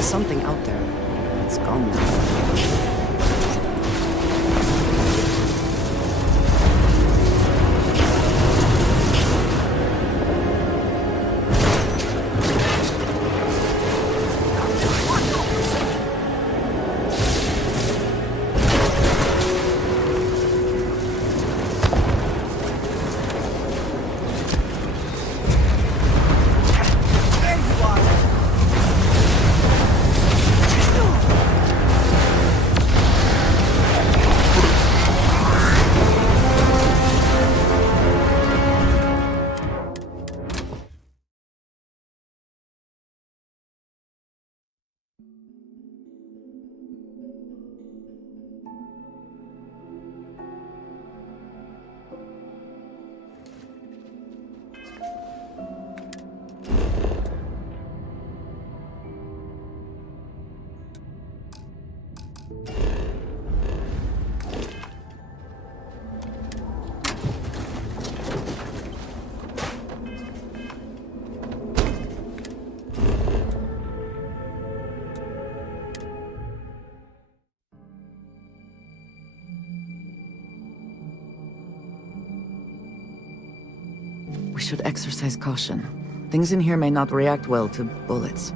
was something out there. It's gone now. We should exercise caution. Things in here may not react well to bullets.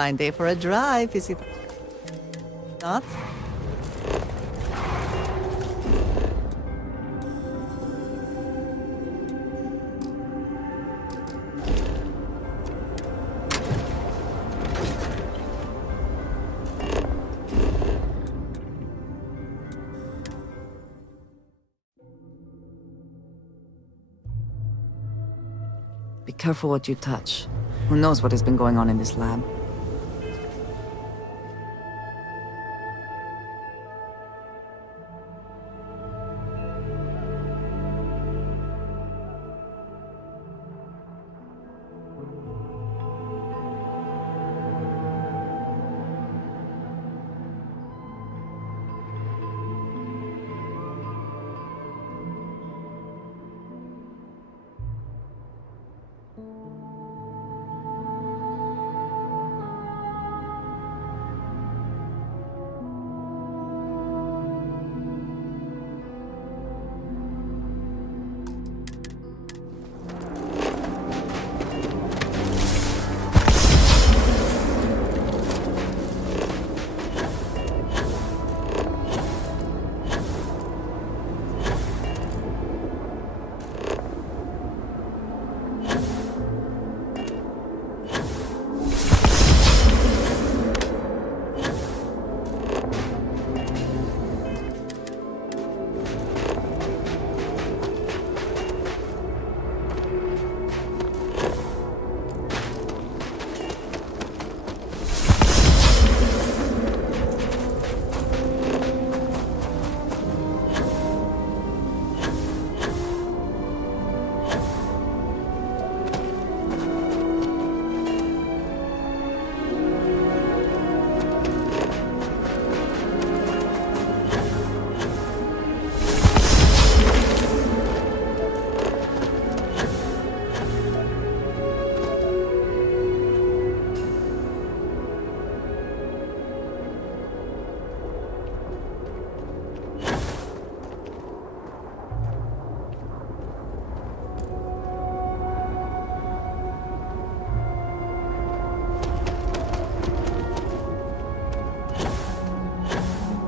fine day for a drive, is it not? Be careful what you touch. Who knows what has been going on in this lab?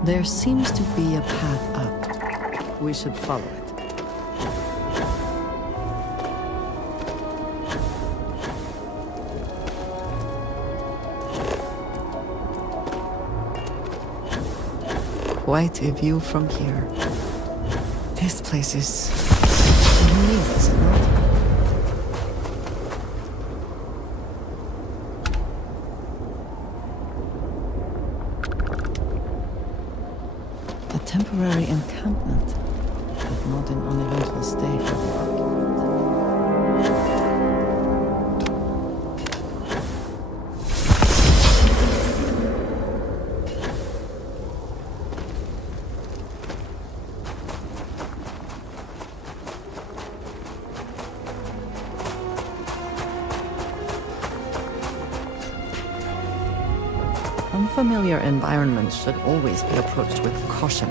There seems to be a path up. We should follow it. Quite a view from here. This place is unique, is it not? A temporary encampment, but not an uneventful stay for the occupant. Unfamiliar environments should always be approached with caution.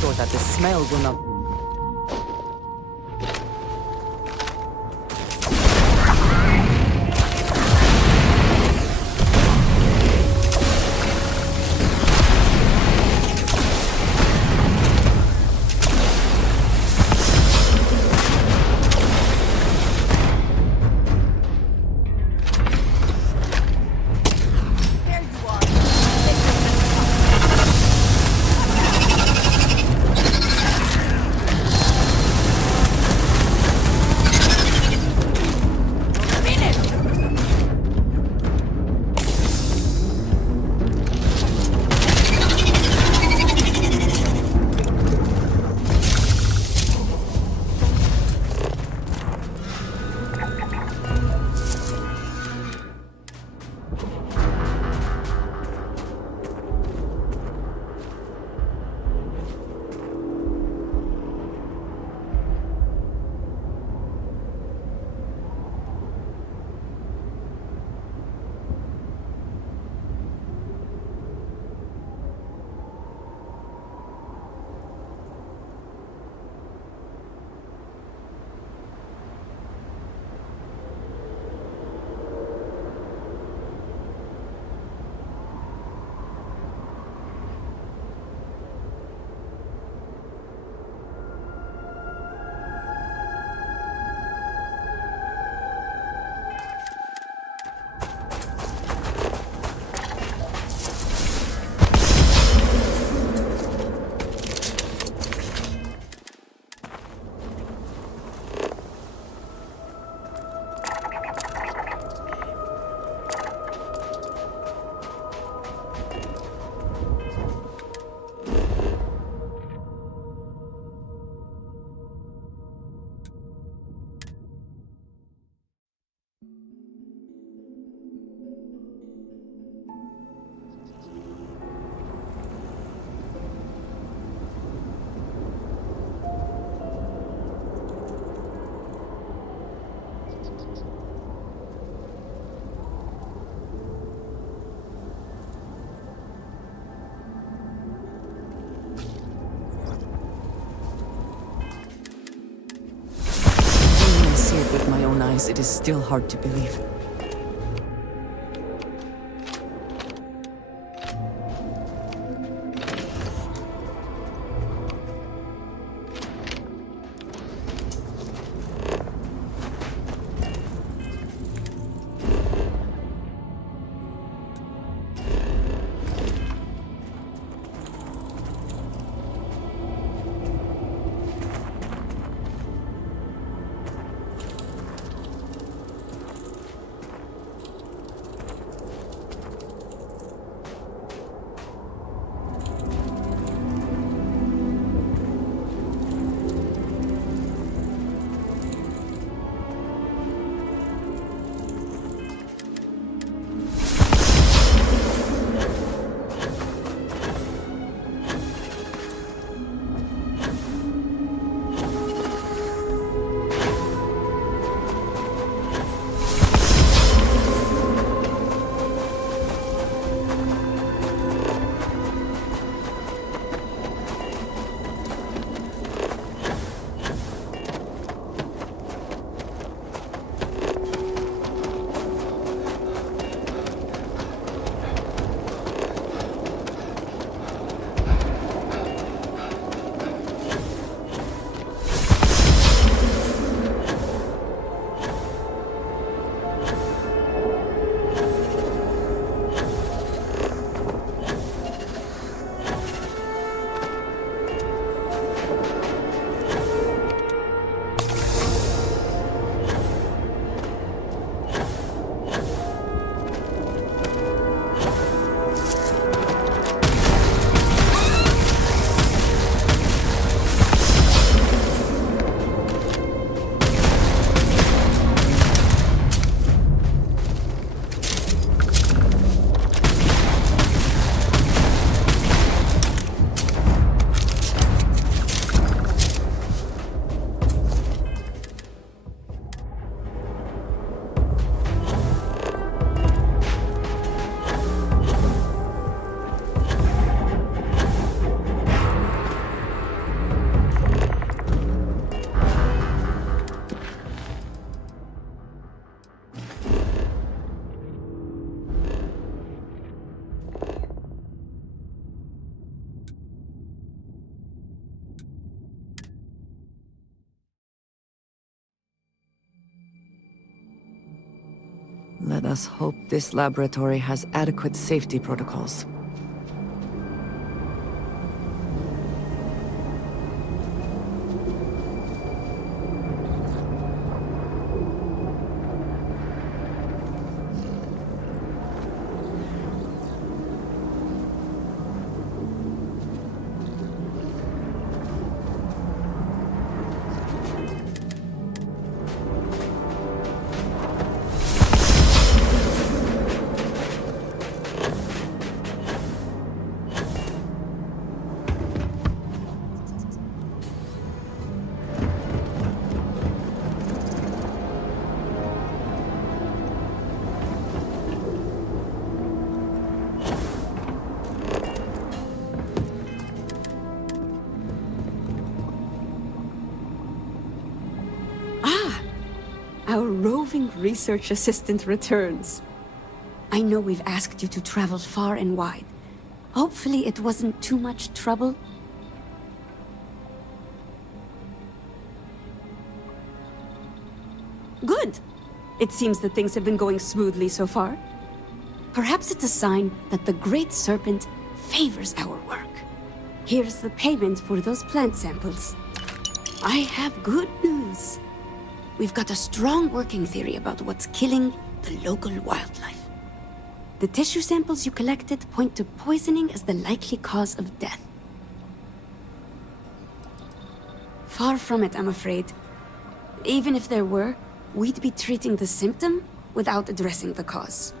Sure that the smell will not. Sometimes it is still hard to believe. Let us hope this laboratory has adequate safety protocols. Our roving research assistant returns. I know we've asked you to travel far and wide. Hopefully it wasn't too much trouble. Good. It seems that things have been going smoothly so far. Perhaps it's a sign that the Great Serpent favors our work. Here's the payment for those plant samples. I have good news. We've got a strong working theory about what's killing the local wildlife. The tissue samples you collected point to poisoning as the likely cause of death. Far from it, I'm afraid. Even if there were, we'd be treating the symptom without addressing the cause.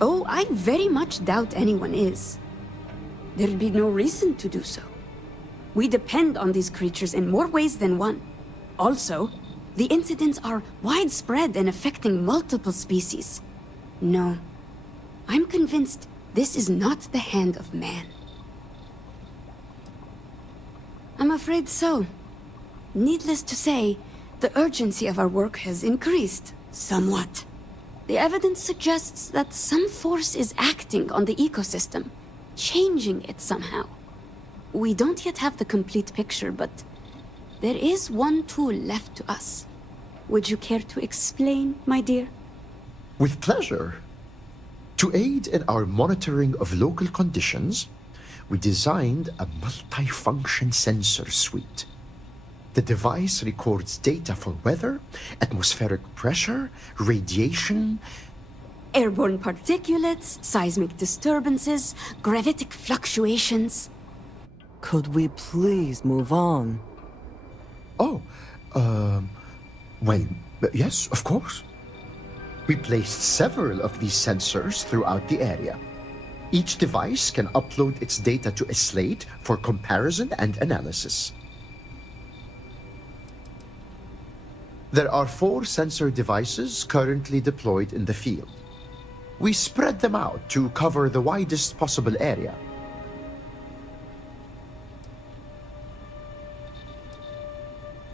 Oh, I very much doubt anyone is. there'd be no reason to do so. We depend on these creatures in more ways than one. Also, the incidents are widespread and affecting multiple species. No, I'm convinced this is not the hand of man. I'm afraid so. Needless to say, the urgency of our work has increased somewhat. The evidence suggests that some force is acting on the ecosystem, changing it somehow. We don't yet have the complete picture, but there is one tool left to us. Would you care to explain, my dear? With pleasure. To aid in our monitoring of local conditions, we designed a multi-function sensor suite. The device records data for weather, atmospheric pressure, radiation, Airborne particulates, seismic disturbances, gravitic fluctuations. Could we please move on? Oh, well, yes, of course. We placed several of these sensors throughout the area. Each device can upload its data to a slate for comparison and analysis. There are 4 sensor devices currently deployed in the field. We spread them out to cover the widest possible area.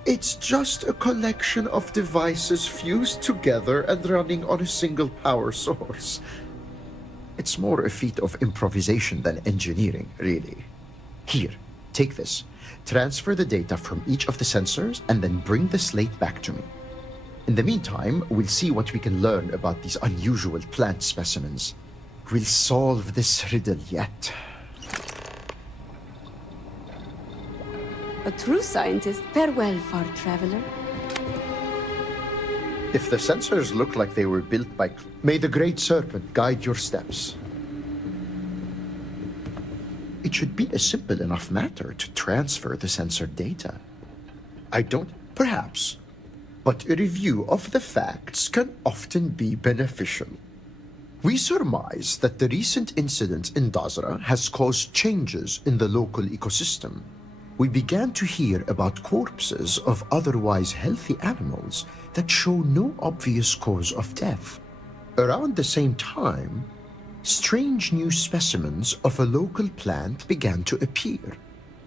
It's just a collection of devices fused together and running on a single power source. It's more a feat of improvisation than engineering, really. Here, take this. Transfer the data from each of the sensors and then bring the slate back to me. In the meantime, we'll see what we can learn about these unusual plant specimens. We'll solve this riddle yet. A true scientist. Farewell, far traveler. If the sensors look like they were built by... May the Great Serpent guide your steps. It should be a simple enough matter to transfer the sensor data. I don't... Perhaps. But a review of the facts can often be beneficial. We surmise that the recent incident in Dazra has caused changes in the local ecosystem. We began to hear about corpses of otherwise healthy animals that show no obvious cause of death. Around the same time, strange new specimens of a local plant began to appear.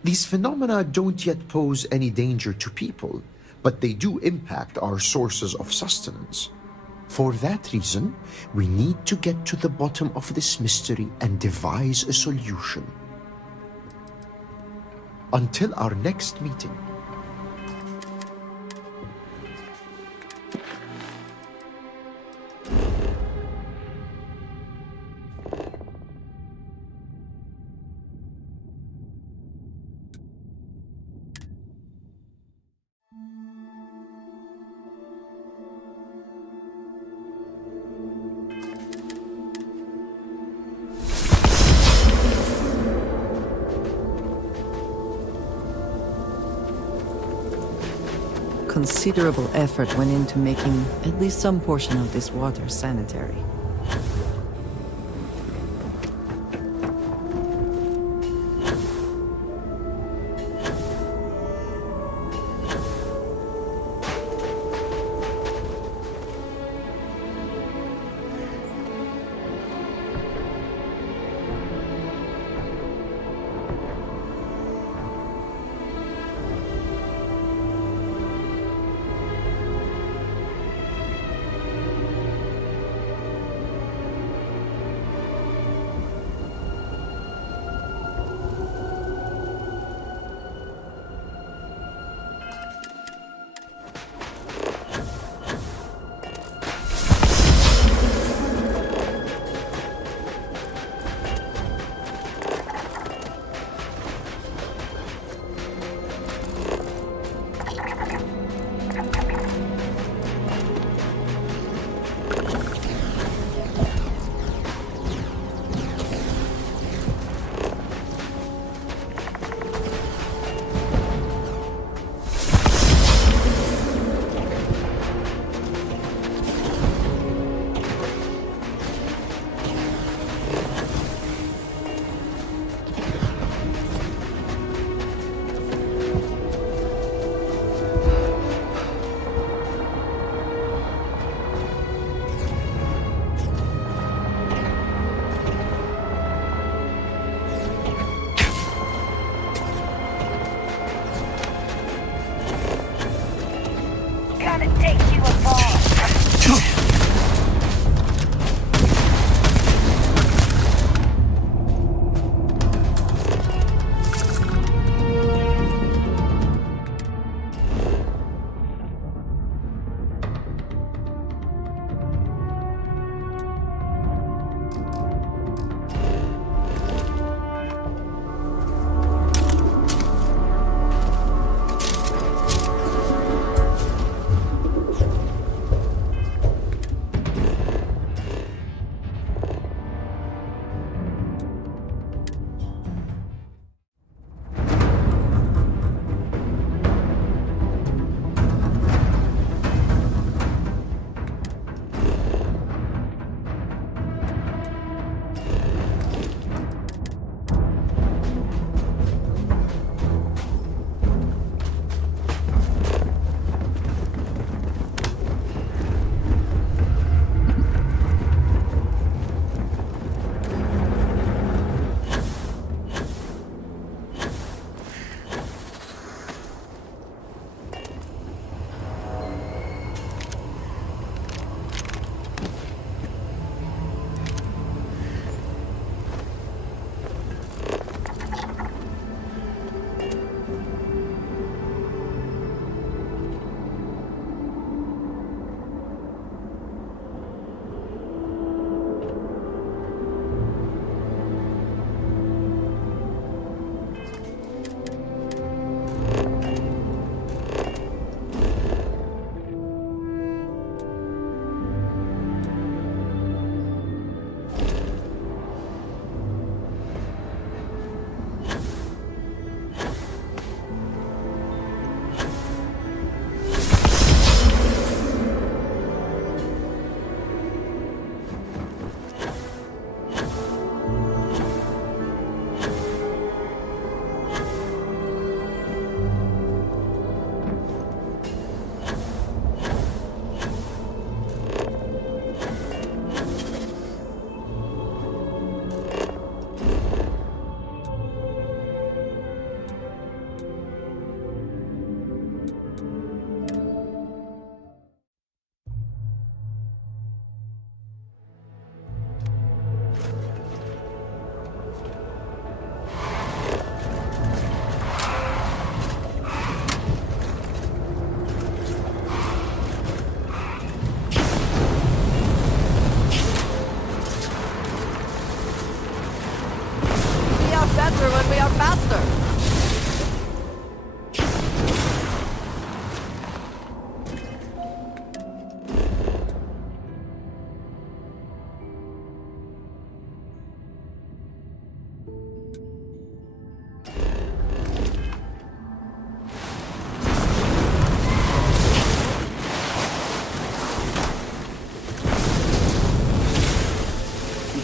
These phenomena don't yet pose any danger to people, but they do impact our sources of sustenance. For that reason, we need to get to the bottom of this mystery and devise a solution. Until our next meeting. Considerable effort went into making at least some portion of this water sanitary. gonna take you apart.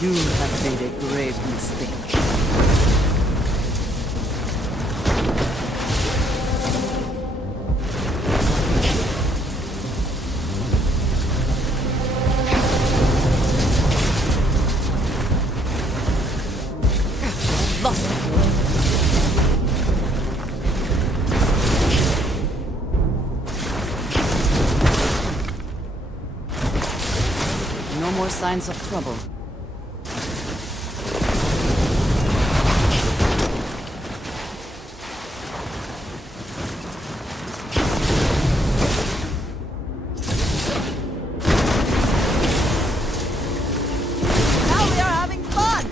You have made a grave mistake. Lost it. No more signs of trouble. Now we are having fun!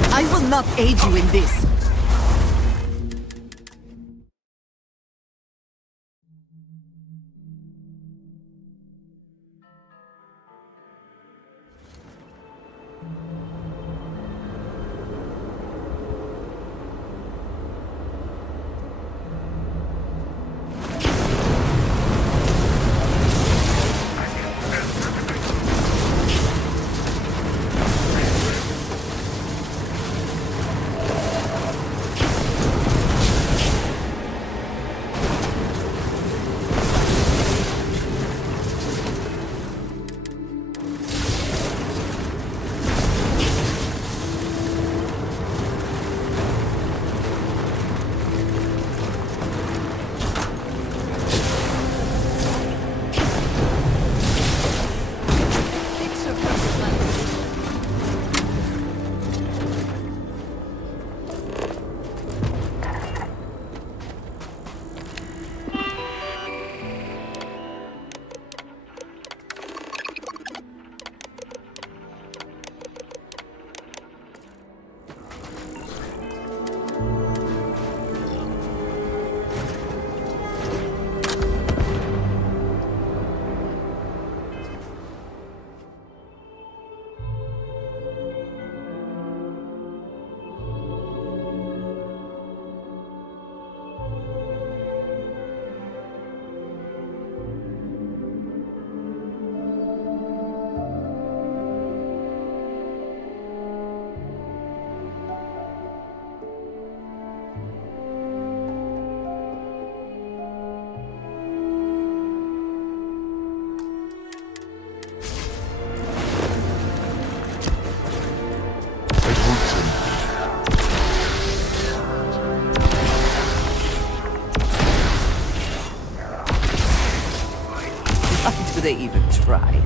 I will not aid you in this. Why do they even try?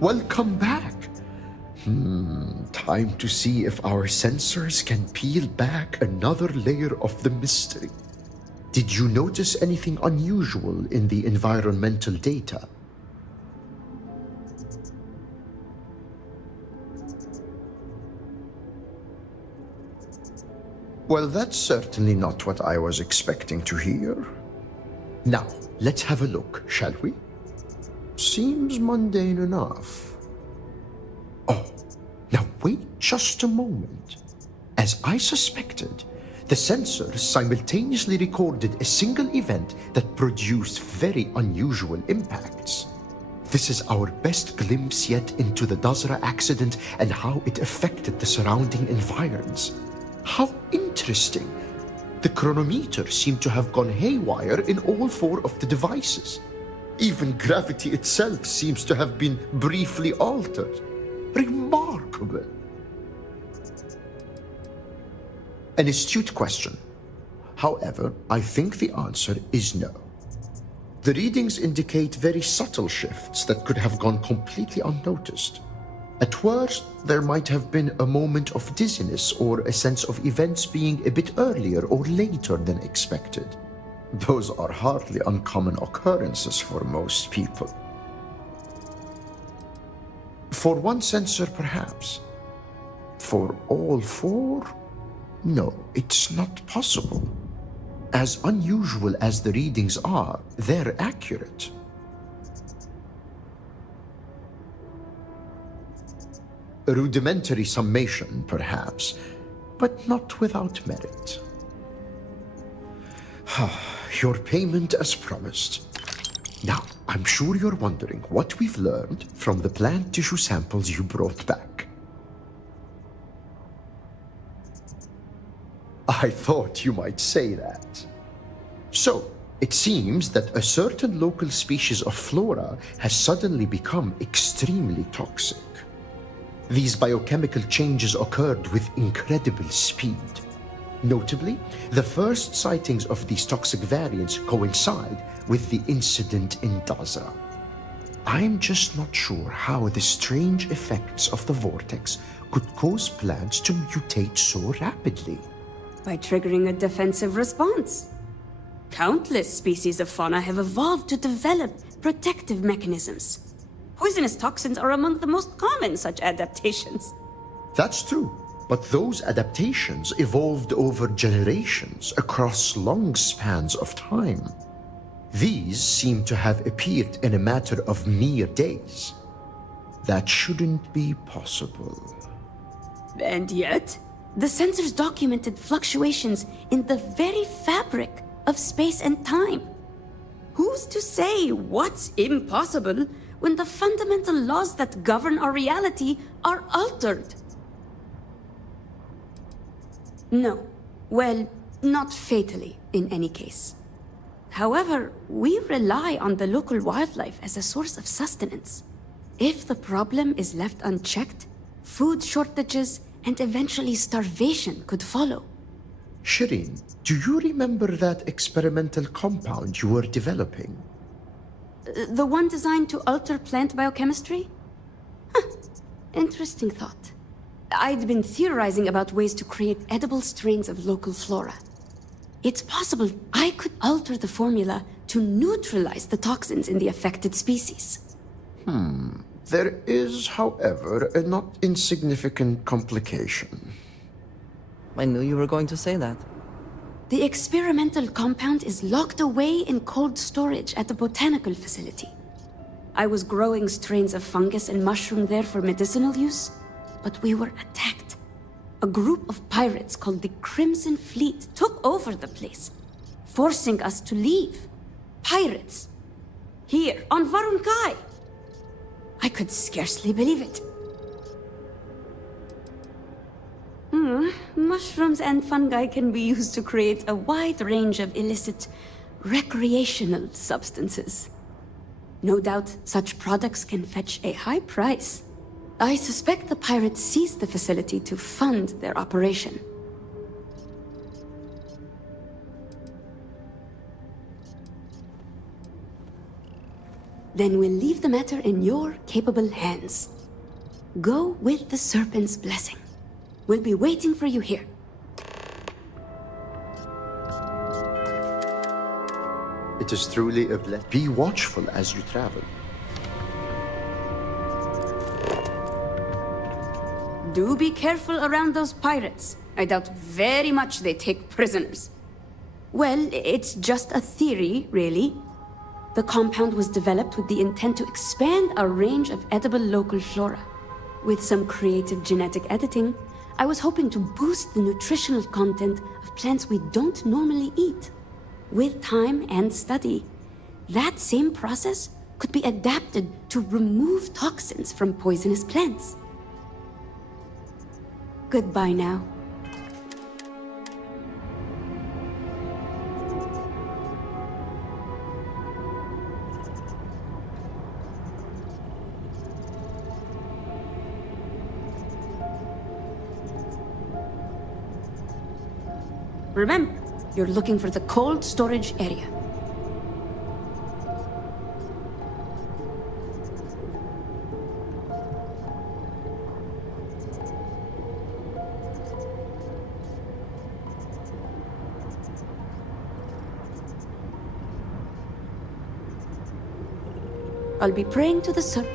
Welcome back. Time to see if our sensors can peel back another layer of the mystery. Did you notice anything unusual in the environmental data? Well, that's certainly not what I was expecting to hear. Now, let's have a look, shall we? Seems mundane enough. Oh, now wait just a moment. As I suspected, the sensors simultaneously recorded a single event that produced very unusual impacts. This is our best glimpse yet into the Dazra accident and how it affected the surrounding environs. How interesting! The chronometer seemed to have gone haywire in all four of the devices. Even gravity itself seems to have been briefly altered. Remarkable. An astute question. However, I think the answer is no. The readings indicate very subtle shifts that could have gone completely unnoticed. At worst, there might have been a moment of dizziness or a sense of events being a bit earlier or later than expected. Those are hardly uncommon occurrences for most people. For one sensor, perhaps. For all four? No, it's not possible. As unusual as the readings are, they're accurate. A rudimentary summation, perhaps, but not without merit. Your payment as promised. Now, I'm sure you're wondering what we've learned from the plant tissue samples you brought back. I thought you might say that. So, it seems that a certain local species of flora has suddenly become extremely toxic. These biochemical changes occurred with incredible speed. Notably, the first sightings of these toxic variants coincide with the incident in Dazra. I'm just not sure how the strange effects of the vortex could cause plants to mutate so rapidly. By triggering a defensive response. Countless species of fauna have evolved to develop protective mechanisms. Poisonous toxins are among the most common such adaptations. That's true, but those adaptations evolved over generations across long spans of time. These seem to have appeared in a matter of mere days. That shouldn't be possible. And yet, the sensors documented fluctuations in the very fabric of space and time. Who's to say what's impossible when the fundamental laws that govern our reality are altered? No. Well, not fatally, in any case. However, we rely on the local wildlife as a source of sustenance. If the problem is left unchecked, food shortages and eventually starvation could follow. Shireen, do you remember that experimental compound you were developing? The one designed to alter plant biochemistry? Interesting thought. I'd been theorizing about ways to create edible strains of local flora. It's possible I could alter the formula to neutralize the toxins in the affected species. There is, however, a not insignificant complication. I knew you were going to say that. The experimental compound is locked away in cold storage at the botanical facility. I was growing strains of fungus and mushroom there for medicinal use, but we were attacked. A group of pirates called the Crimson Fleet took over the place, forcing us to leave. Pirates. Here, on Varun Kai. I could scarcely believe it. Mushrooms and fungi can be used to create a wide range of illicit, recreational substances. No doubt such products can fetch a high price. I suspect the pirates seized the facility to fund their operation. Then we'll leave the matter in your capable hands. Go with the Serpent's blessing. We'll be waiting for you here. It is truly a blessing. Be watchful as you travel. Do be careful around those pirates. I doubt very much they take prisoners. Well, it's just a theory, really. The compound was developed with the intent to expand our range of edible local flora. With some creative genetic editing, I was hoping to boost the nutritional content of plants we don't normally eat. With time and study, that same process could be adapted to remove toxins from poisonous plants. Goodbye now. Remember, you're looking for the cold storage area. I'll be praying to the sun.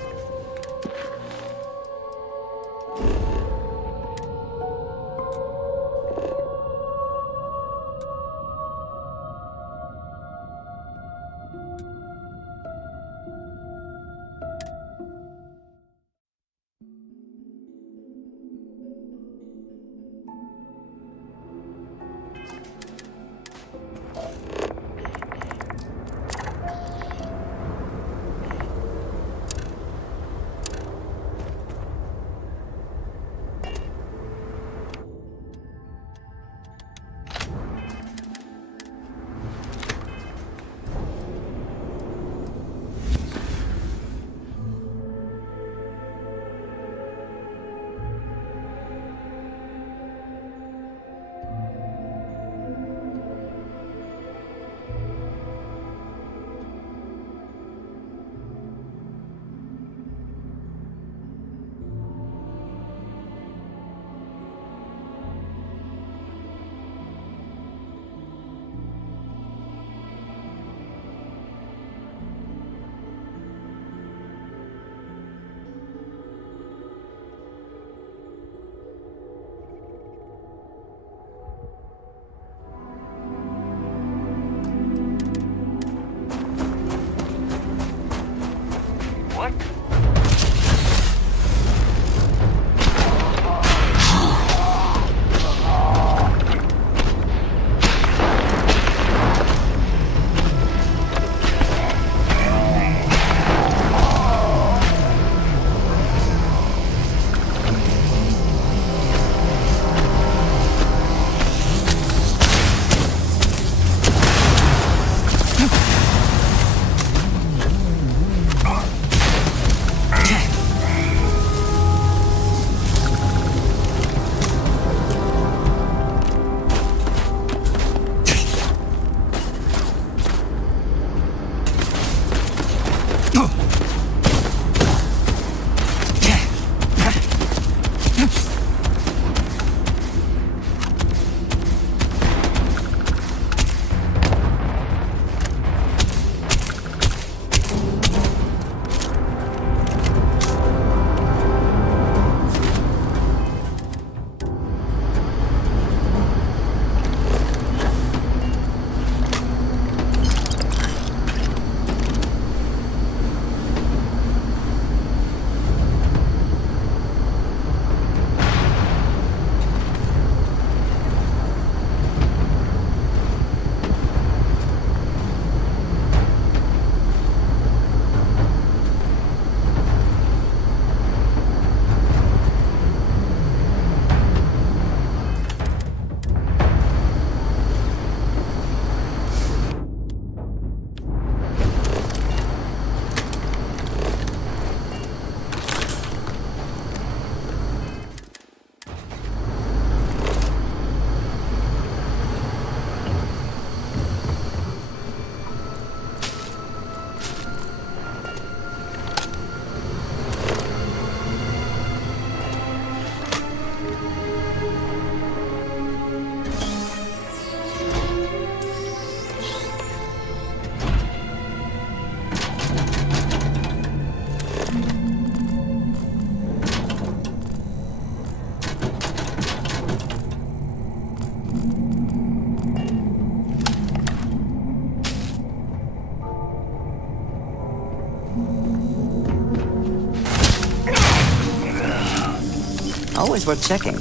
Always worth checking.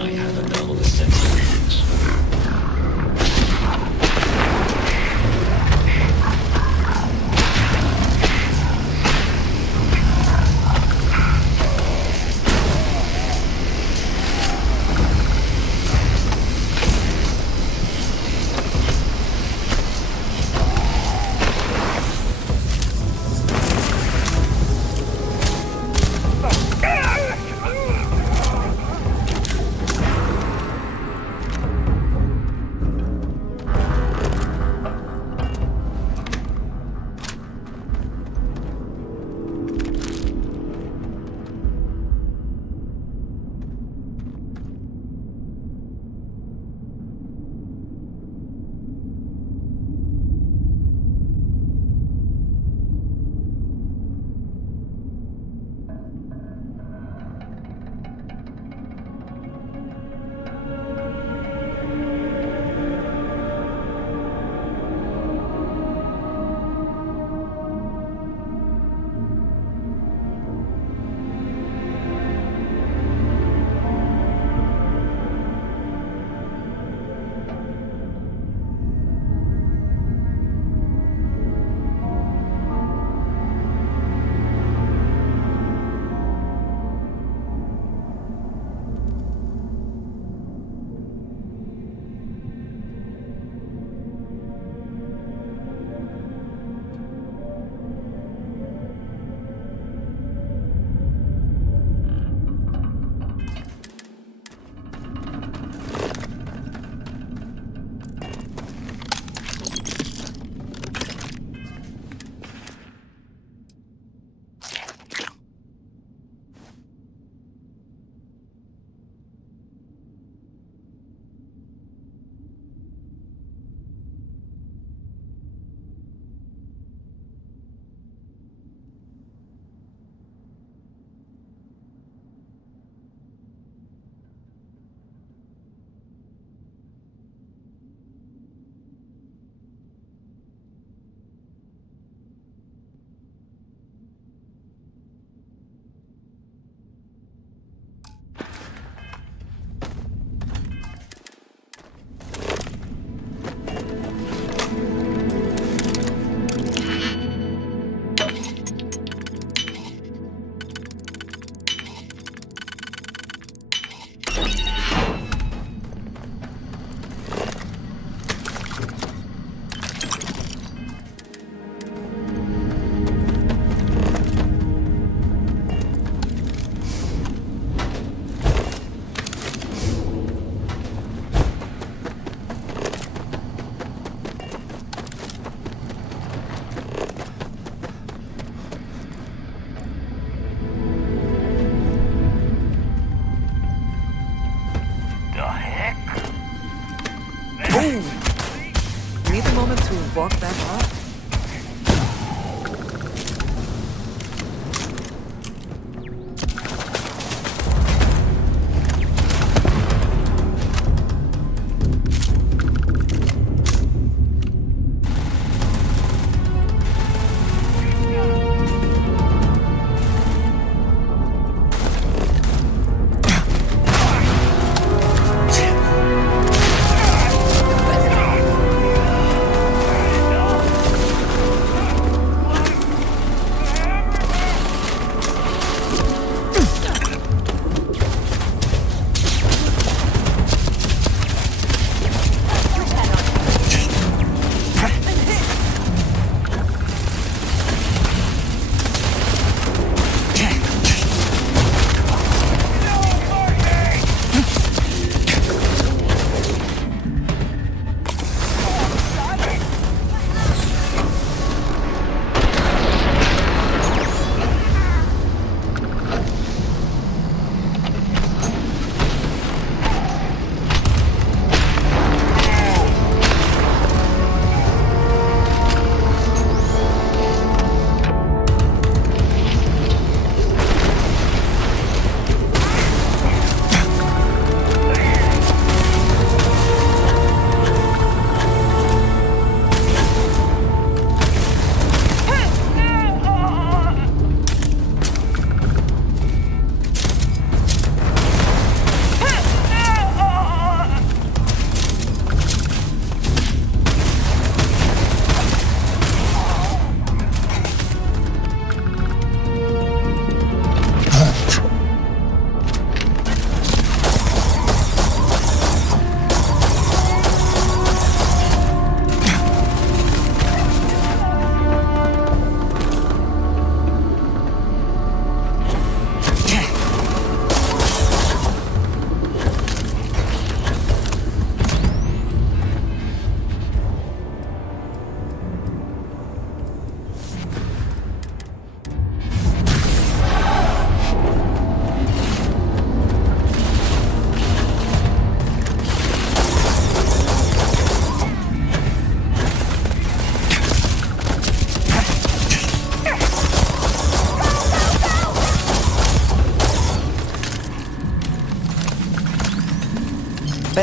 I have anomalous sensor readings. Need a moment to walk that off?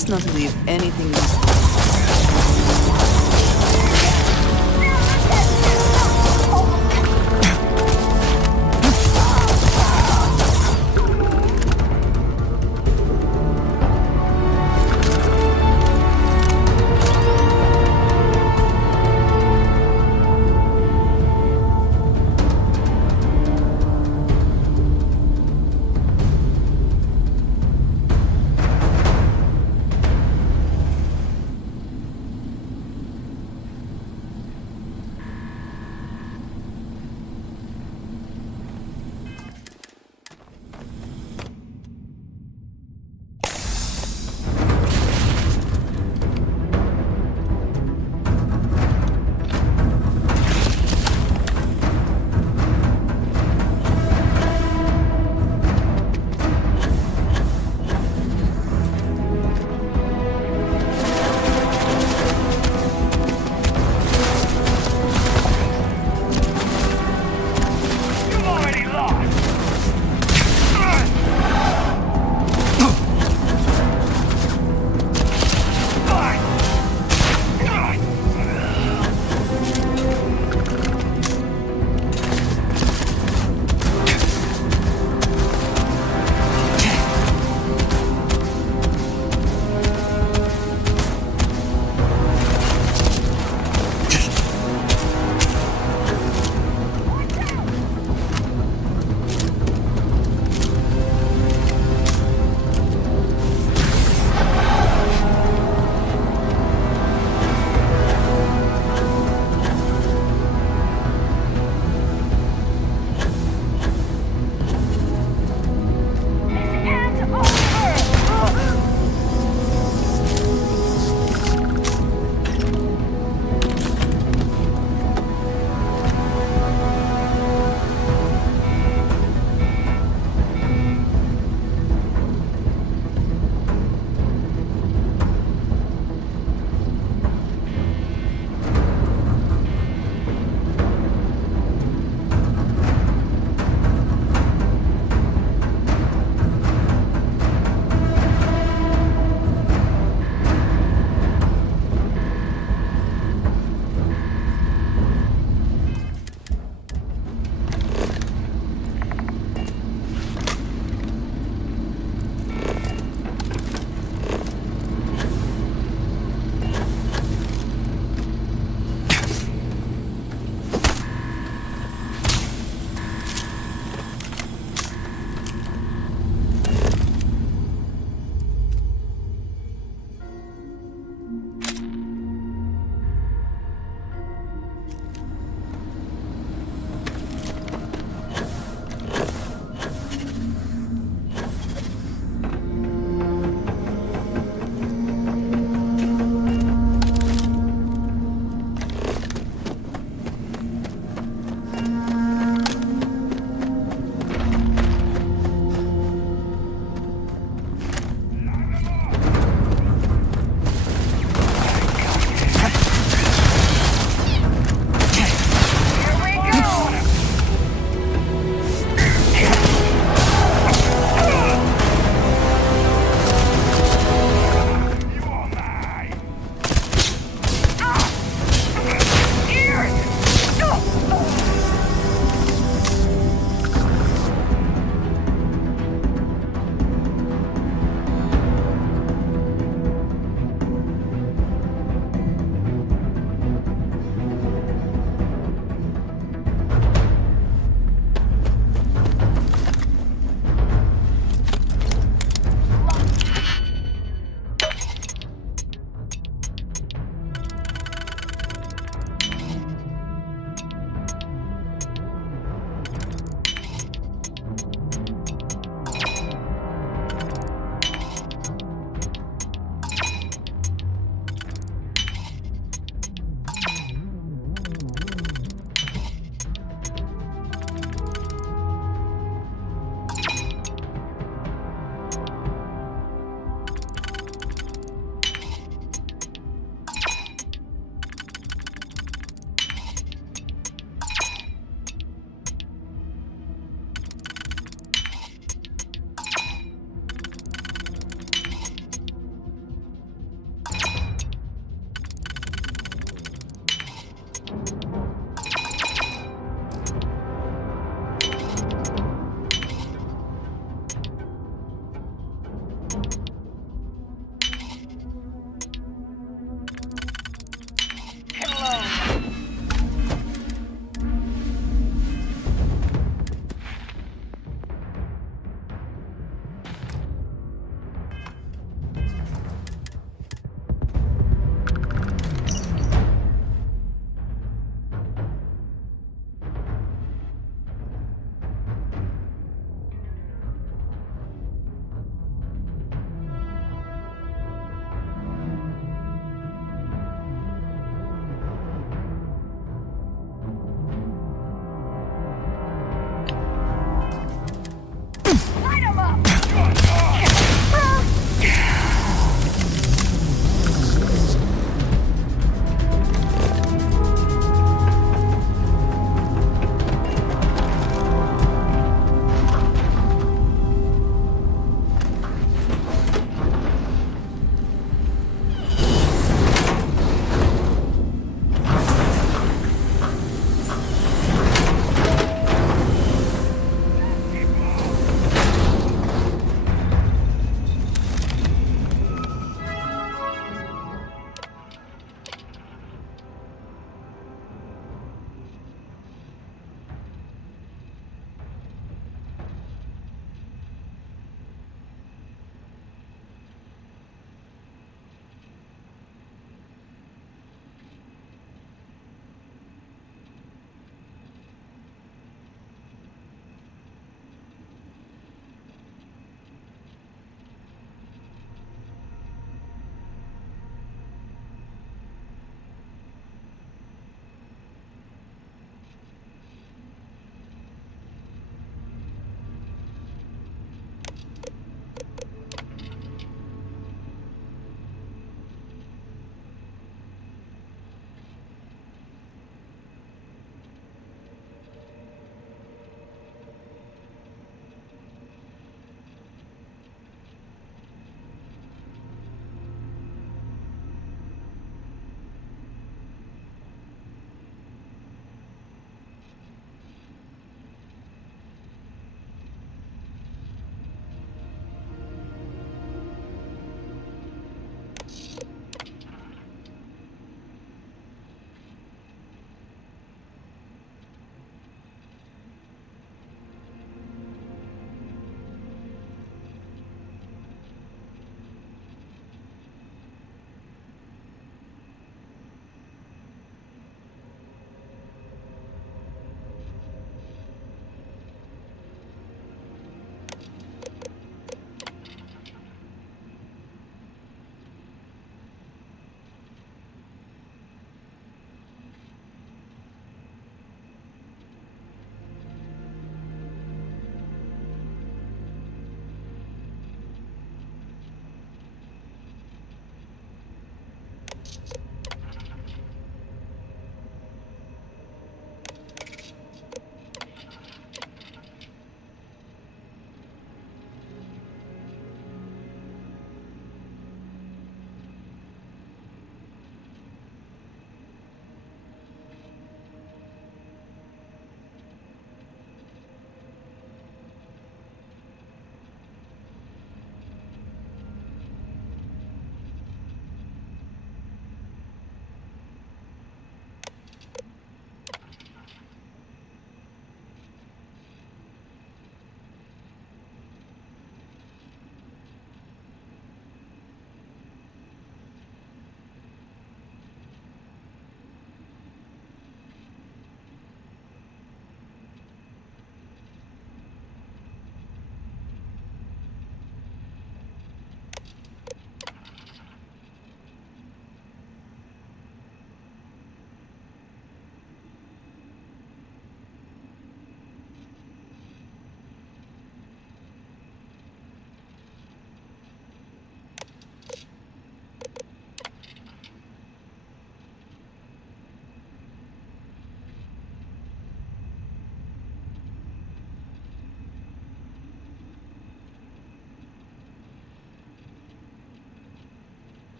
Best not to leave anything useful.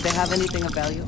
Did they have anything of value?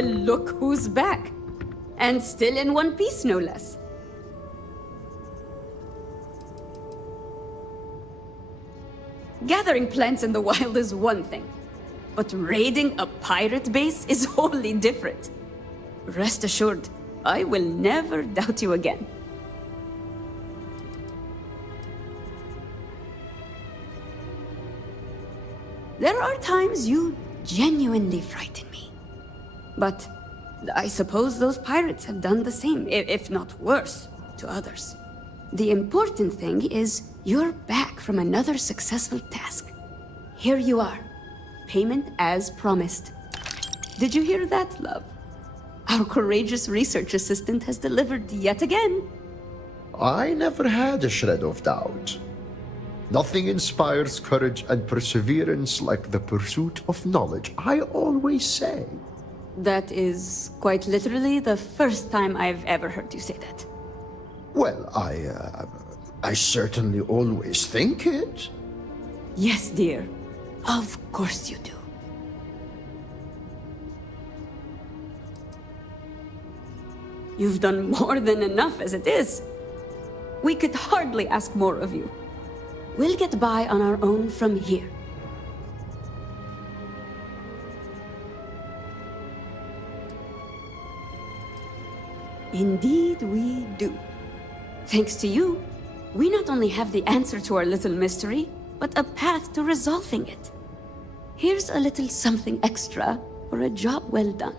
Well, look who's back. And still in one piece, no less. Gathering plants in the wild is one thing, but raiding a pirate base is wholly different. Rest assured, I will never doubt you again. There are times you genuinely frighten me. But I suppose those pirates have done the same, if not worse, to others. The important thing is you're back from another successful task. Here you are. Payment as promised. Did you hear that, love? Our courageous research assistant has delivered yet again. I never had a shred of doubt. Nothing inspires courage and perseverance like the pursuit of knowledge, I always say. That is quite literally the first time I've ever heard you say that. Well, I certainly always think it. Yes, dear. Of course you do. You've done more than enough as it is. We could hardly ask more of you. We'll get by on our own from here. Indeed we do. Thanks to you, we not only have the answer to our little mystery, but a path to resolving it. Here's a little something extra for a job well done.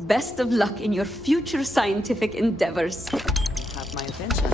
Best of luck in your future scientific endeavors. Have my attention.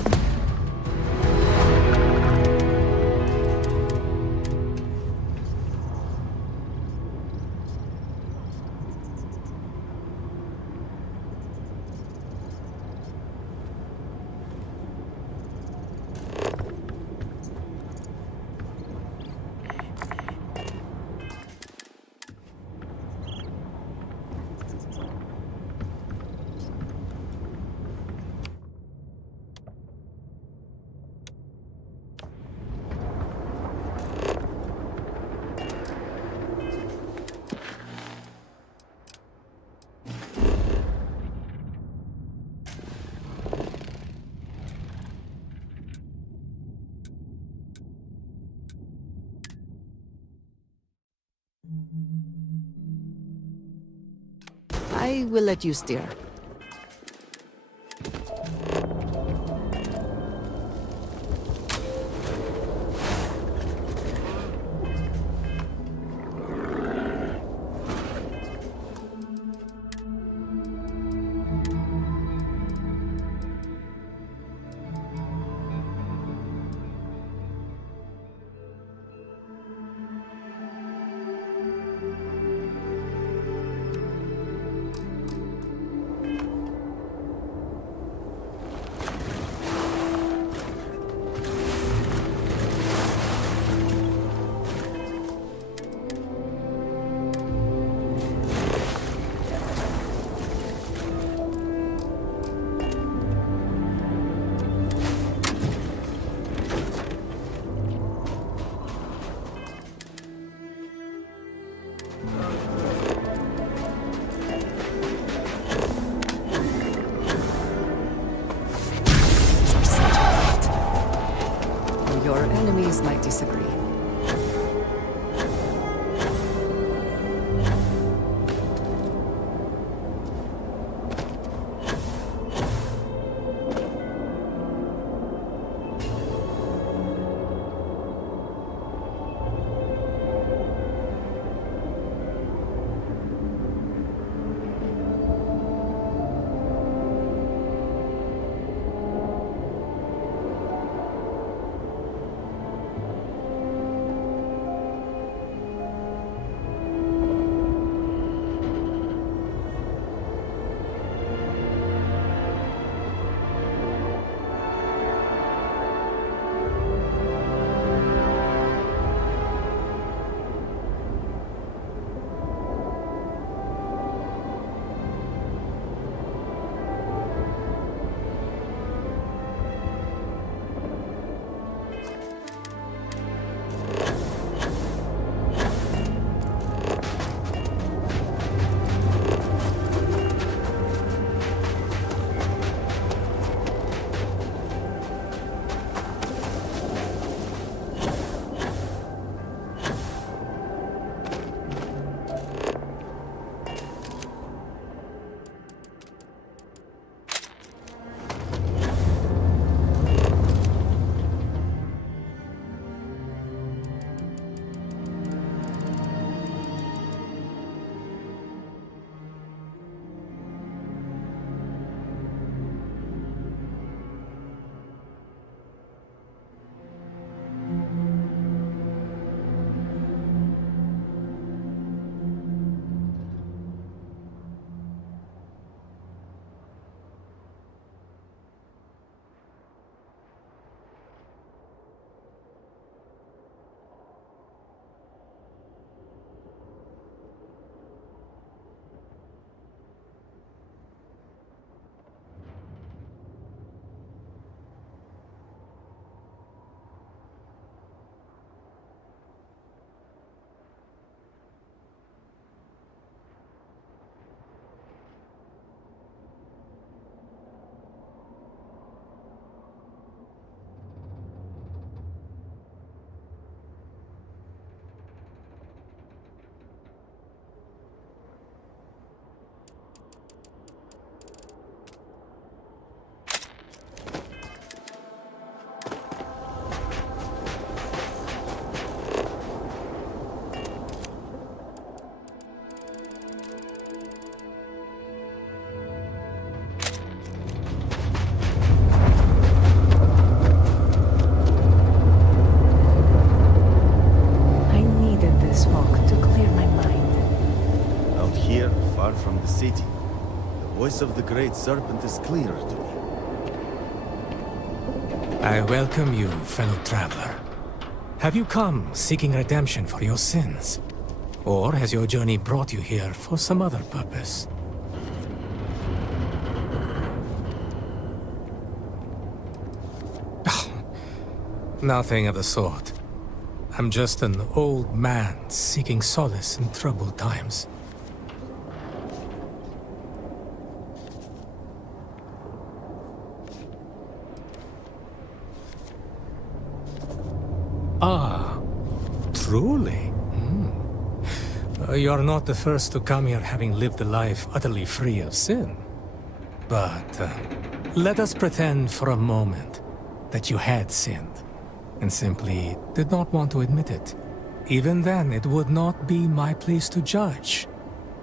I will let you steer. Your enemies might disagree. purpose of the Great Serpent is clear to me. I welcome you, fellow traveler. Have you come seeking redemption for your sins? Or has your journey brought you here for some other purpose? Nothing of the sort. I'm just an old man seeking solace in troubled times. Ah, truly? You're not the first to come here having lived a life utterly free of sin. But let us pretend for a moment that you had sinned and simply did not want to admit it. Even then, it would not be my place to judge.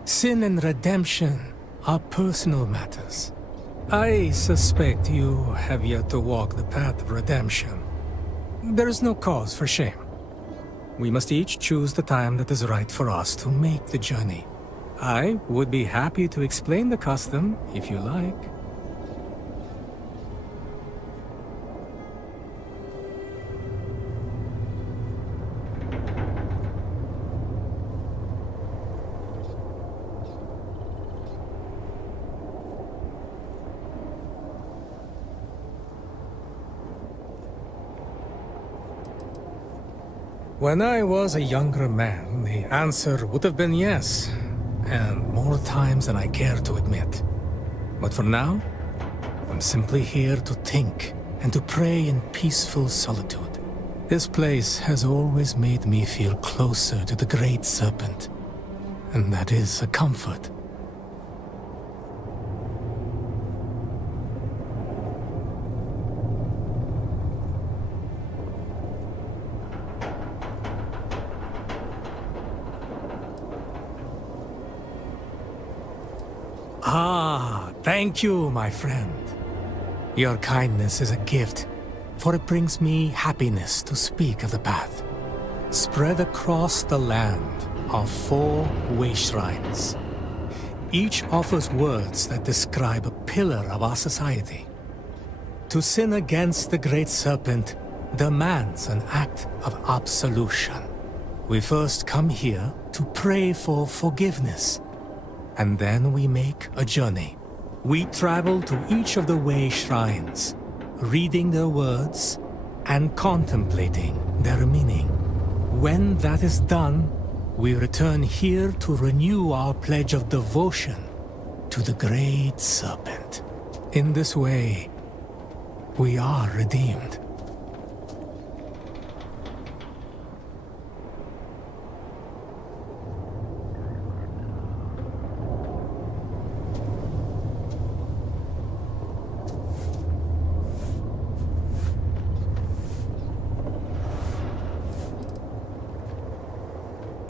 Sin and redemption are personal matters. I suspect you have yet to walk the path of redemption. There is no cause for shame. We must each choose the time that is right for us to make the journey. I would be happy to explain the custom, if you like. When I was a younger man, the answer would have been yes, and more times than I care to admit. But for now, I'm simply here to think and to pray in peaceful solitude. This place has always made me feel closer to the Great Serpent, and that is a comfort. Ah, thank you, my friend. Your kindness is a gift, for it brings me happiness to speak of the path. Spread across the land are 4 way shrines. Each offers words that describe a pillar of our society. To sin against the Great Serpent demands an act of absolution. We first come here to pray for forgiveness, and then we make a journey. We travel to each of the way shrines, reading their words and contemplating their meaning. When that is done, we return here to renew our pledge of devotion to the Great Serpent. In this way, we are redeemed.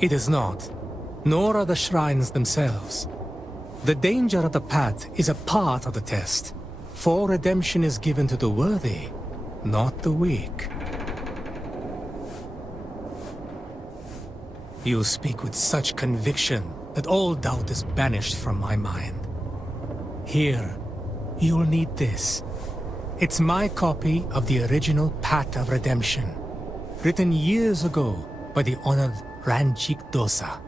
It is not, nor are the shrines themselves. The danger of the path is a part of the test, for redemption is given to the worthy, not the weak. You speak with such conviction that all doubt is banished from my mind. Here, you'll need this. It's my copy of the original Path of Redemption, written years ago by the honored Ranjik Dosa.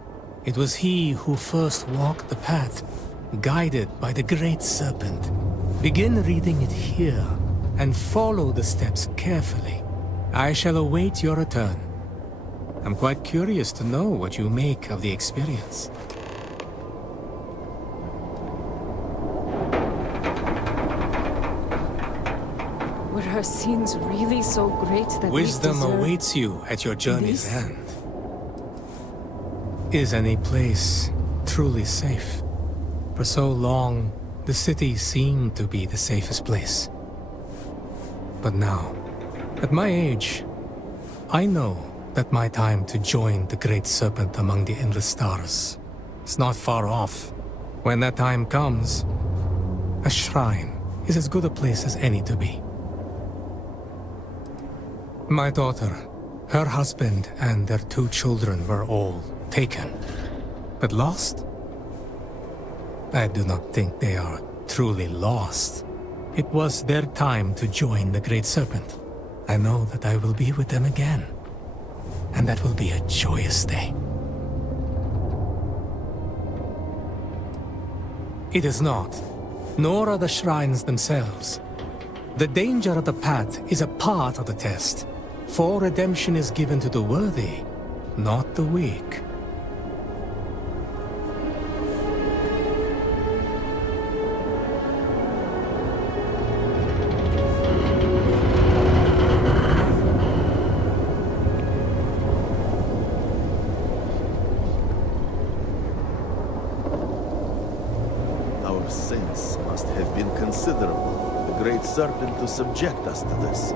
It was he who first walked the path, guided by the Great Serpent. Begin reading it here, and follow the steps carefully. I shall await your return. I'm quite curious to know what you make of the experience. Were our sins really so great that Wisdom we deserve awaits you at your journey's this? end. Is any place truly safe? For so long, the city seemed to be the safest place. But now, at my age, I know that my time to join the Great Serpent among the endless stars is not far off. When that time comes, a shrine is as good a place as any to be. My daughter, her husband, and their 2 children were all taken. But lost? I do not think they are truly lost, it was their time to join the Great Serpent. I know that I will be with them again, and that will be a joyous day. It is not, nor are the shrines themselves. The danger of the path is a part of the test, for redemption is given to the worthy, not the weak. Our sins must have been considerable for the Great Serpent to subject us to this.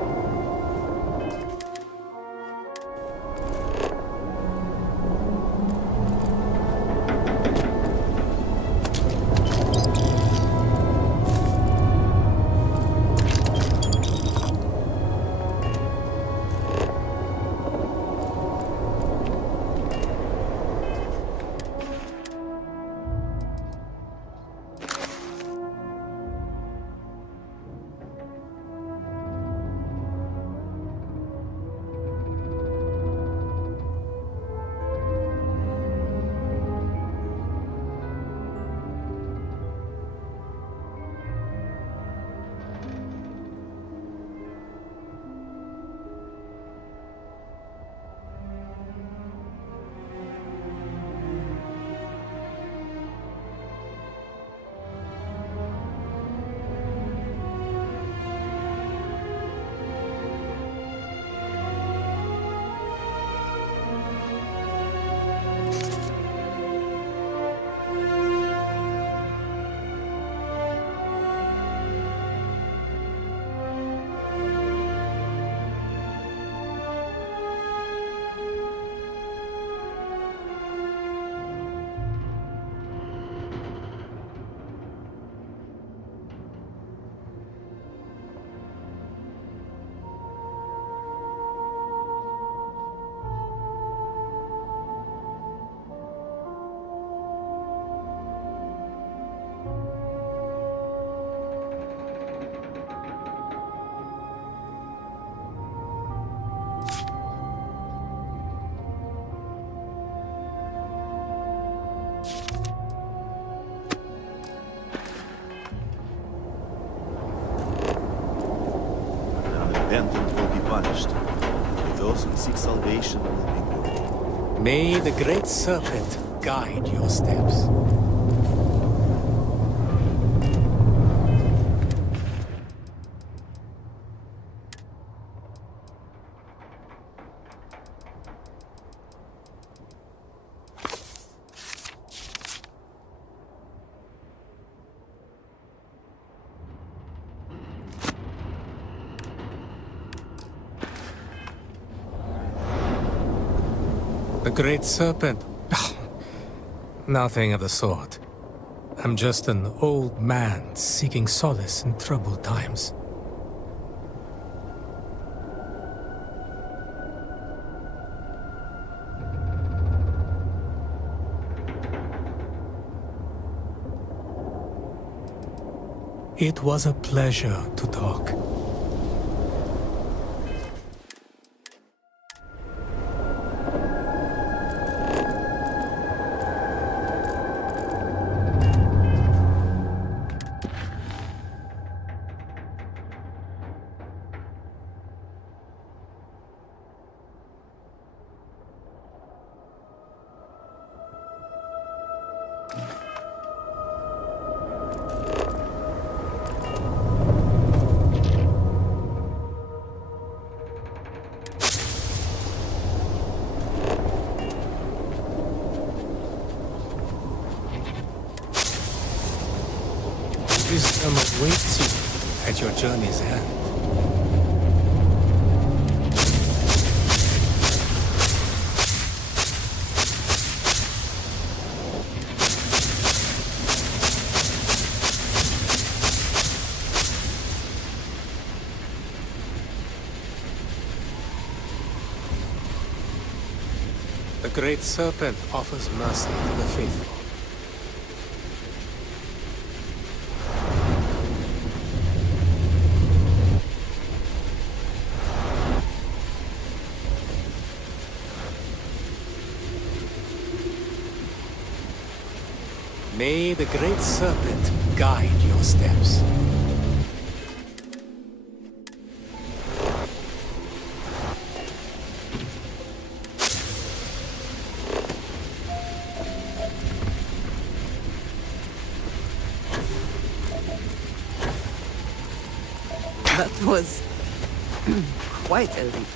Repentant will be punished. But those who seek salvation will be good. May the Great Serpent guide your steps. The Great Serpent? Nothing of the sort. I'm just an old man seeking solace in troubled times. It was a pleasure to talk. Wisdom awaits you at your journey's end. The Great Serpent offers mercy to the faithful. May the great serpent guide your steps. That was quite a leap.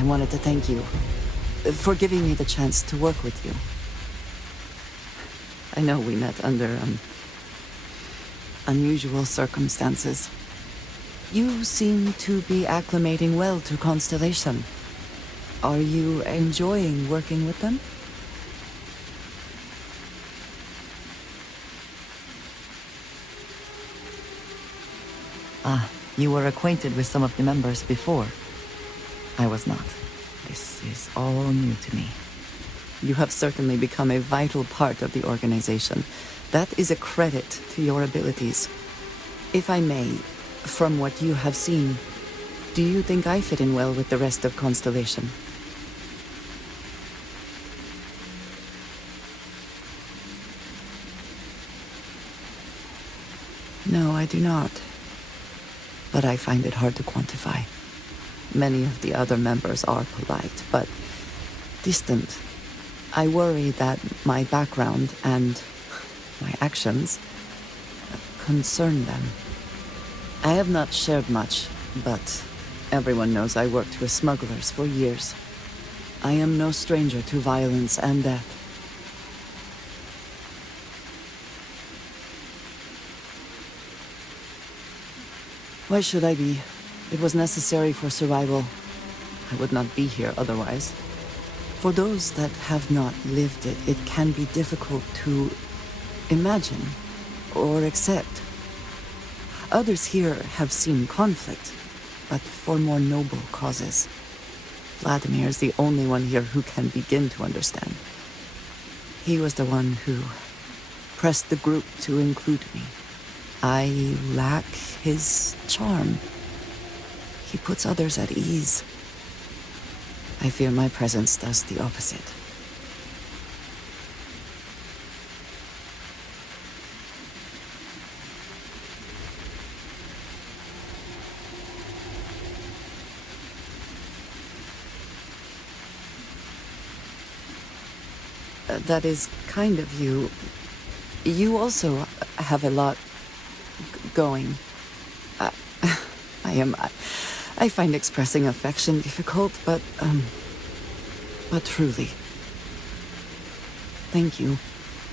I wanted to thank you for giving me the chance to work with you. I know we met under unusual circumstances. You seem to be acclimating well to Constellation. Are you enjoying working with them? You were acquainted with some of the members before. I was not. This is all new to me. You have certainly become a vital part of the organization. That is a credit to your abilities. If I may, from what you have seen, do you think I fit in well with the rest of Constellation? No, I do not. But I find it hard to quantify. Many of the other members are polite, but distant. I worry that my background and my actions concern them. I have not shared much, but everyone knows I worked with smugglers for years. I am no stranger to violence and death. Why should I be? It was necessary for survival. I would not be here otherwise. For those that have not lived it, it can be difficult to imagine or accept. Others here have seen conflict, but for more noble causes. Vladimir is the only one here who can begin to understand. He was the one who pressed the group to include me. I lack his charm. He puts others at ease. I fear my presence does the opposite. That is kind of you. You also have a lot going. I find expressing affection difficult, but truly. Thank you.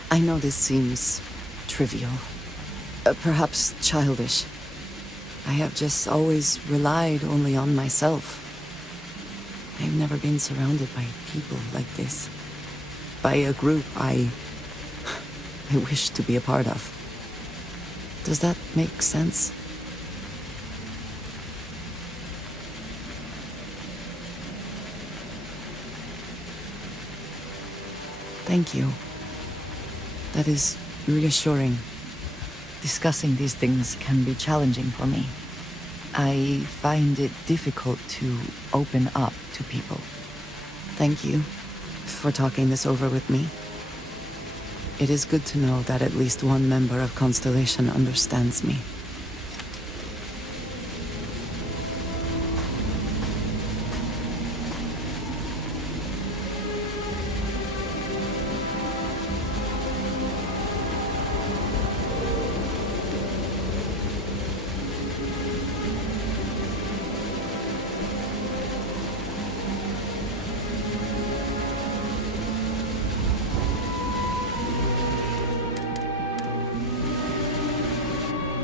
I know this seems trivial, perhaps childish. I have just always relied only on myself. I've never been surrounded by people like this. By a group I wish to be a part of. Does that make sense? Thank you. That is reassuring. Discussing these things can be challenging for me. I find it difficult to open up to people. Thank you for talking this over with me. It is good to know that at least one member of Constellation understands me.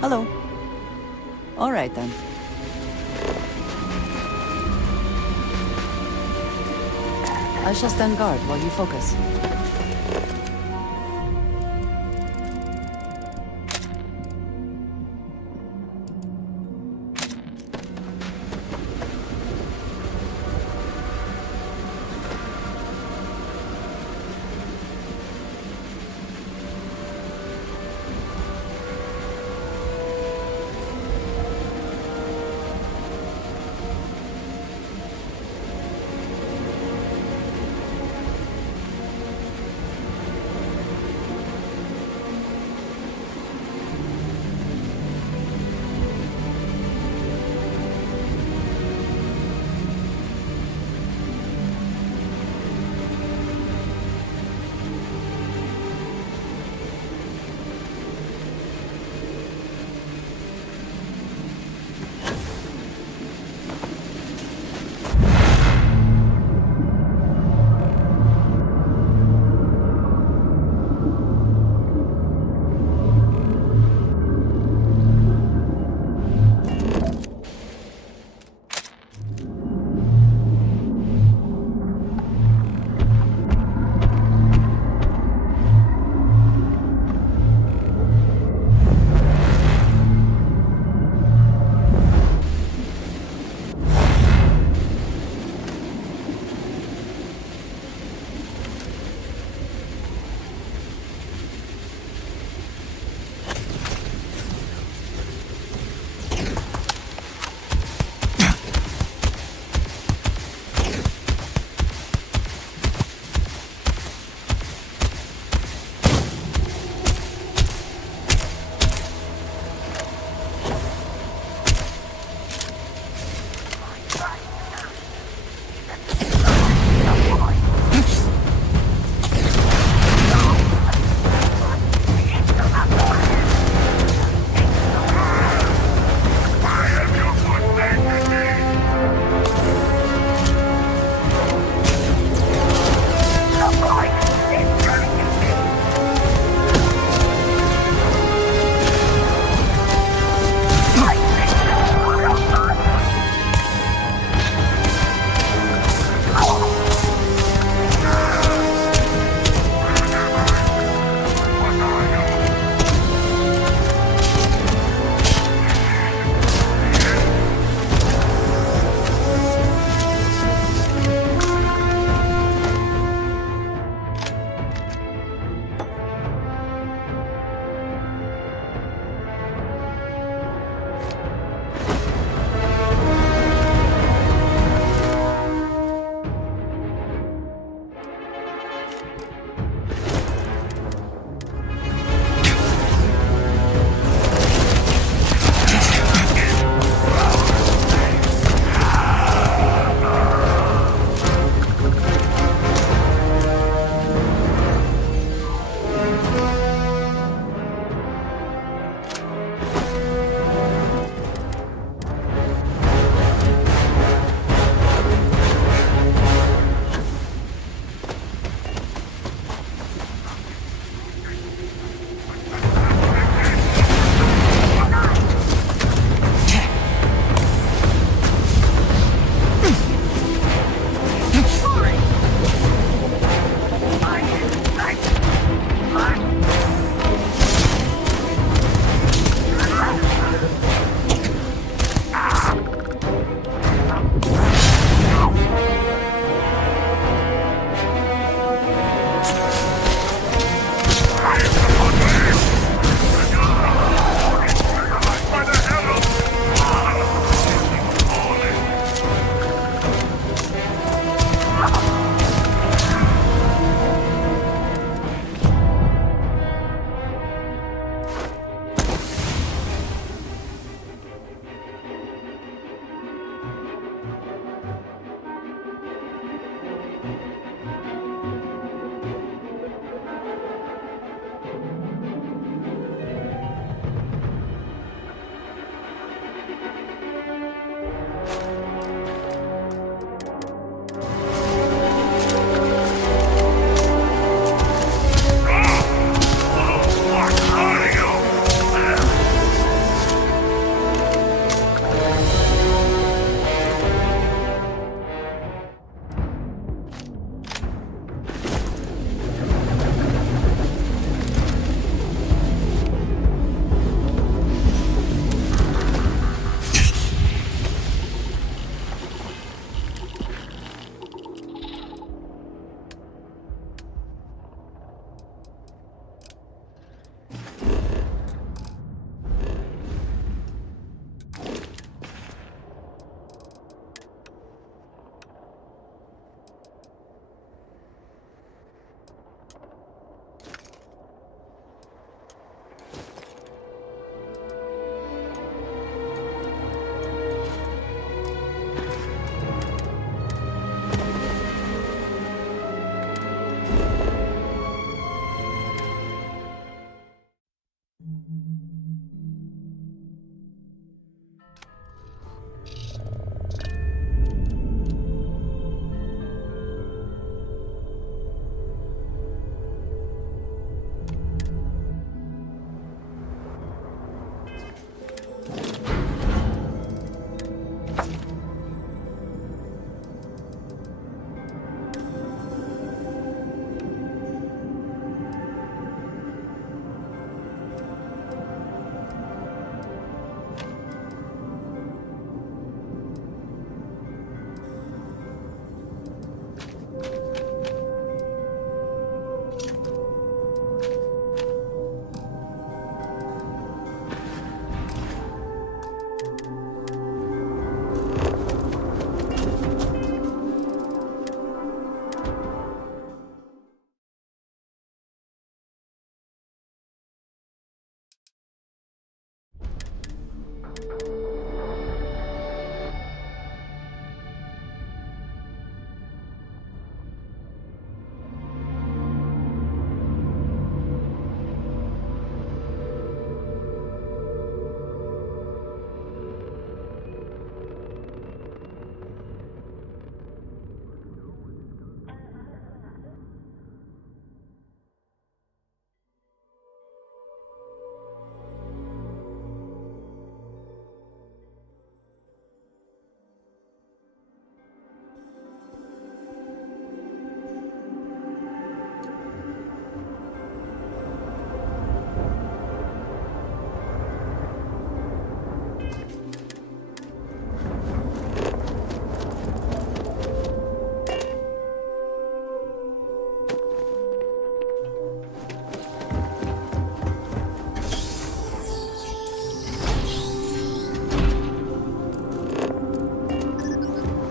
Hello. All right, then. I shall stand guard while you focus.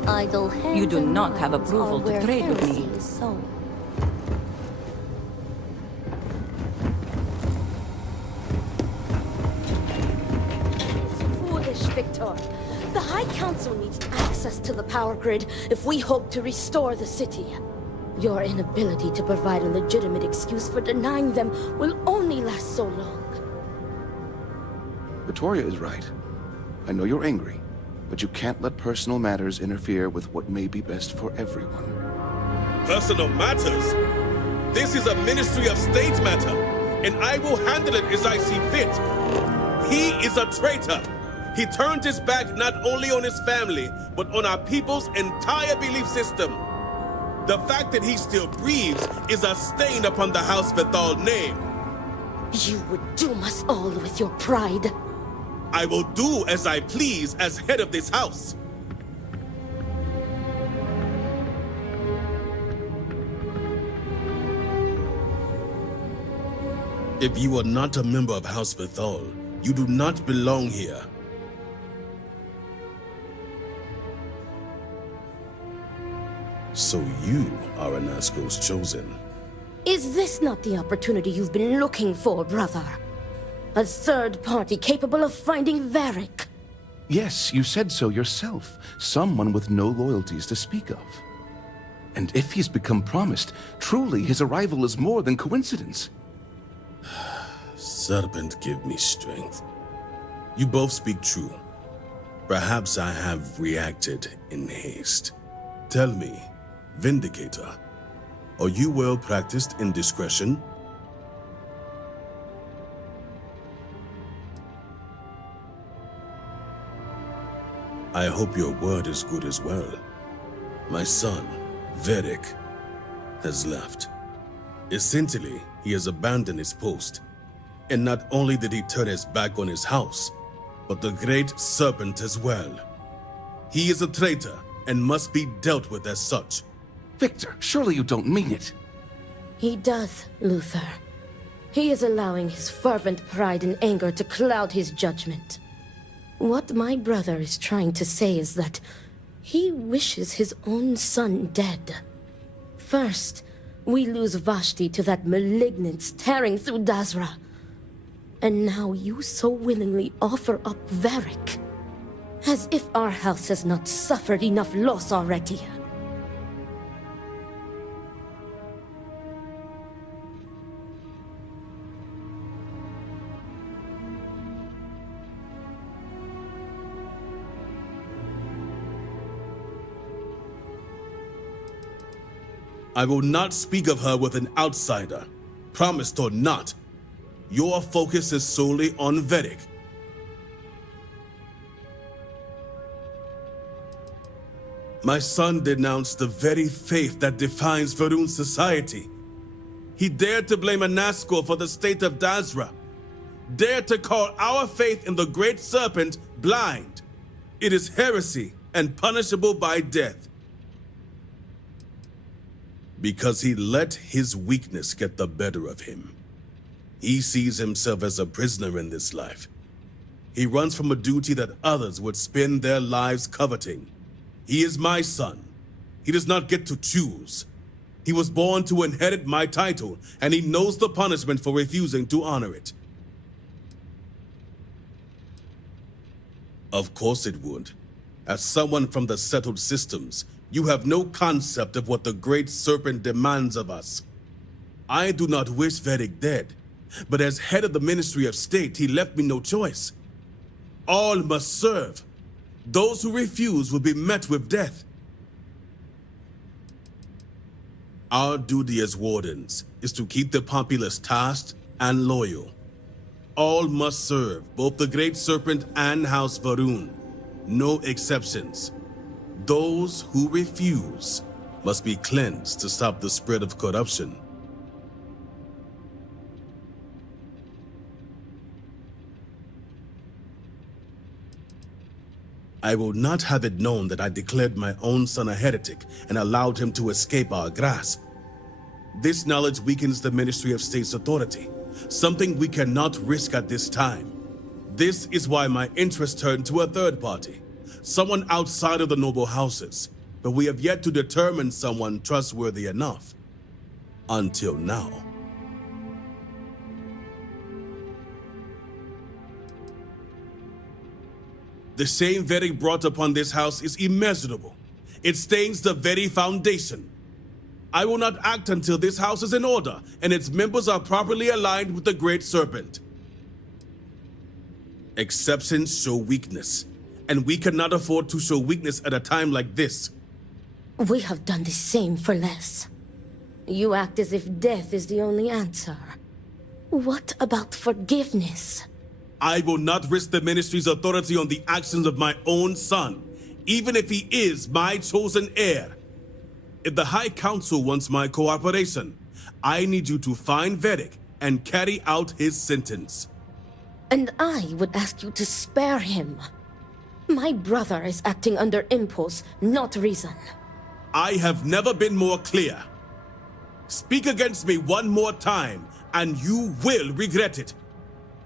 Idle hands You do and not have minds approval are to where trade with me. heresy is sown. Foolish, Victor. The High Council needs access to the power grid if we hope to restore the city. Your inability to provide a legitimate excuse for denying them will only last so long. Victoria is right. I know you're angry, but you can't let personal matters interfere with what may be best for everyone. Personal matters? This is a Ministry of State matter, and I will handle it as I see fit. He is a traitor. He turned his back not only on his family, but on our people's entire belief system. The fact that he still breathes is a stain upon the House Vethal name. You would doom us all with your pride. I will do as I please as head of this house. If you are not a member of House Vethal, you do not belong here. So you are Anasco's chosen. Is this not the opportunity you've been looking for, brother? A third party capable of finding Varric? Yes, you said so yourself. Someone with no loyalties to speak of. And if he's become promised, truly his arrival is more than coincidence. Serpent, give me strength. You both speak true. Perhaps I have reacted in haste. Tell me, Vindicator, are you well practiced in discretion? I hope your word is good as well. My son, Varric, has left. Essentially, he has abandoned his post. And not only did he turn his back on his house, but the great serpent as well. He is a traitor and must be dealt with as such. Victor, surely you don't mean it. He does, Luther. He is allowing his fervent pride and anger to cloud his judgment. What my brother is trying to say is that he wishes his own son dead. First, we lose Vashti to that malignance tearing through Dazra. And now you so willingly offer up Varric. As if our house has not suffered enough loss already. I will not speak of her with an outsider, promised or not. Your focus is solely on Varric. My son denounced the very faith that defines Varun's society. He dared to blame Anasco for the state of Dazra. Dared to call our faith in the Great Serpent blind. It is heresy and punishable by death. Because he let his weakness get the better of him. He sees himself as a prisoner in this life. He runs from a duty that others would spend their lives coveting. He is my son. He does not get to choose. He was born to inherit my title, and he knows the punishment for refusing to honor it. Of course it would. As someone from the settled systems, you have no concept of what the Great Serpent demands of us. I do not wish Varric dead, but as head of the Ministry of State, he left me no choice. All must serve. Those who refuse will be met with death. Our duty as wardens is to keep the populace tasked and loyal. All must serve, both the Great Serpent and House Varun. No exceptions. Those who refuse must be cleansed to stop the spread of corruption. I will not have it known that I declared my own son a heretic and allowed him to escape our grasp. This knowledge weakens the Ministry of State's authority, something we cannot risk at this time. This is why my interest turned to a third party, someone outside of the noble houses, but we have yet to determine someone trustworthy enough. Until now. The shame Varric brought upon this house is immeasurable. It stains the very foundation. I will not act until this house is in order and its members are properly aligned with the Great Serpent. Exceptions show weakness, and we cannot afford to show weakness at a time like this. We have done the same for less. You act as if death is the only answer. What about forgiveness? I will not risk the Ministry's authority on the actions of my own son, even if he is my chosen heir. If the High Council wants my cooperation, I need you to find Varric and carry out his sentence. And I would ask you to spare him. My brother is acting under impulse, not reason. I have never been more clear. Speak against me one more time, and you will regret it.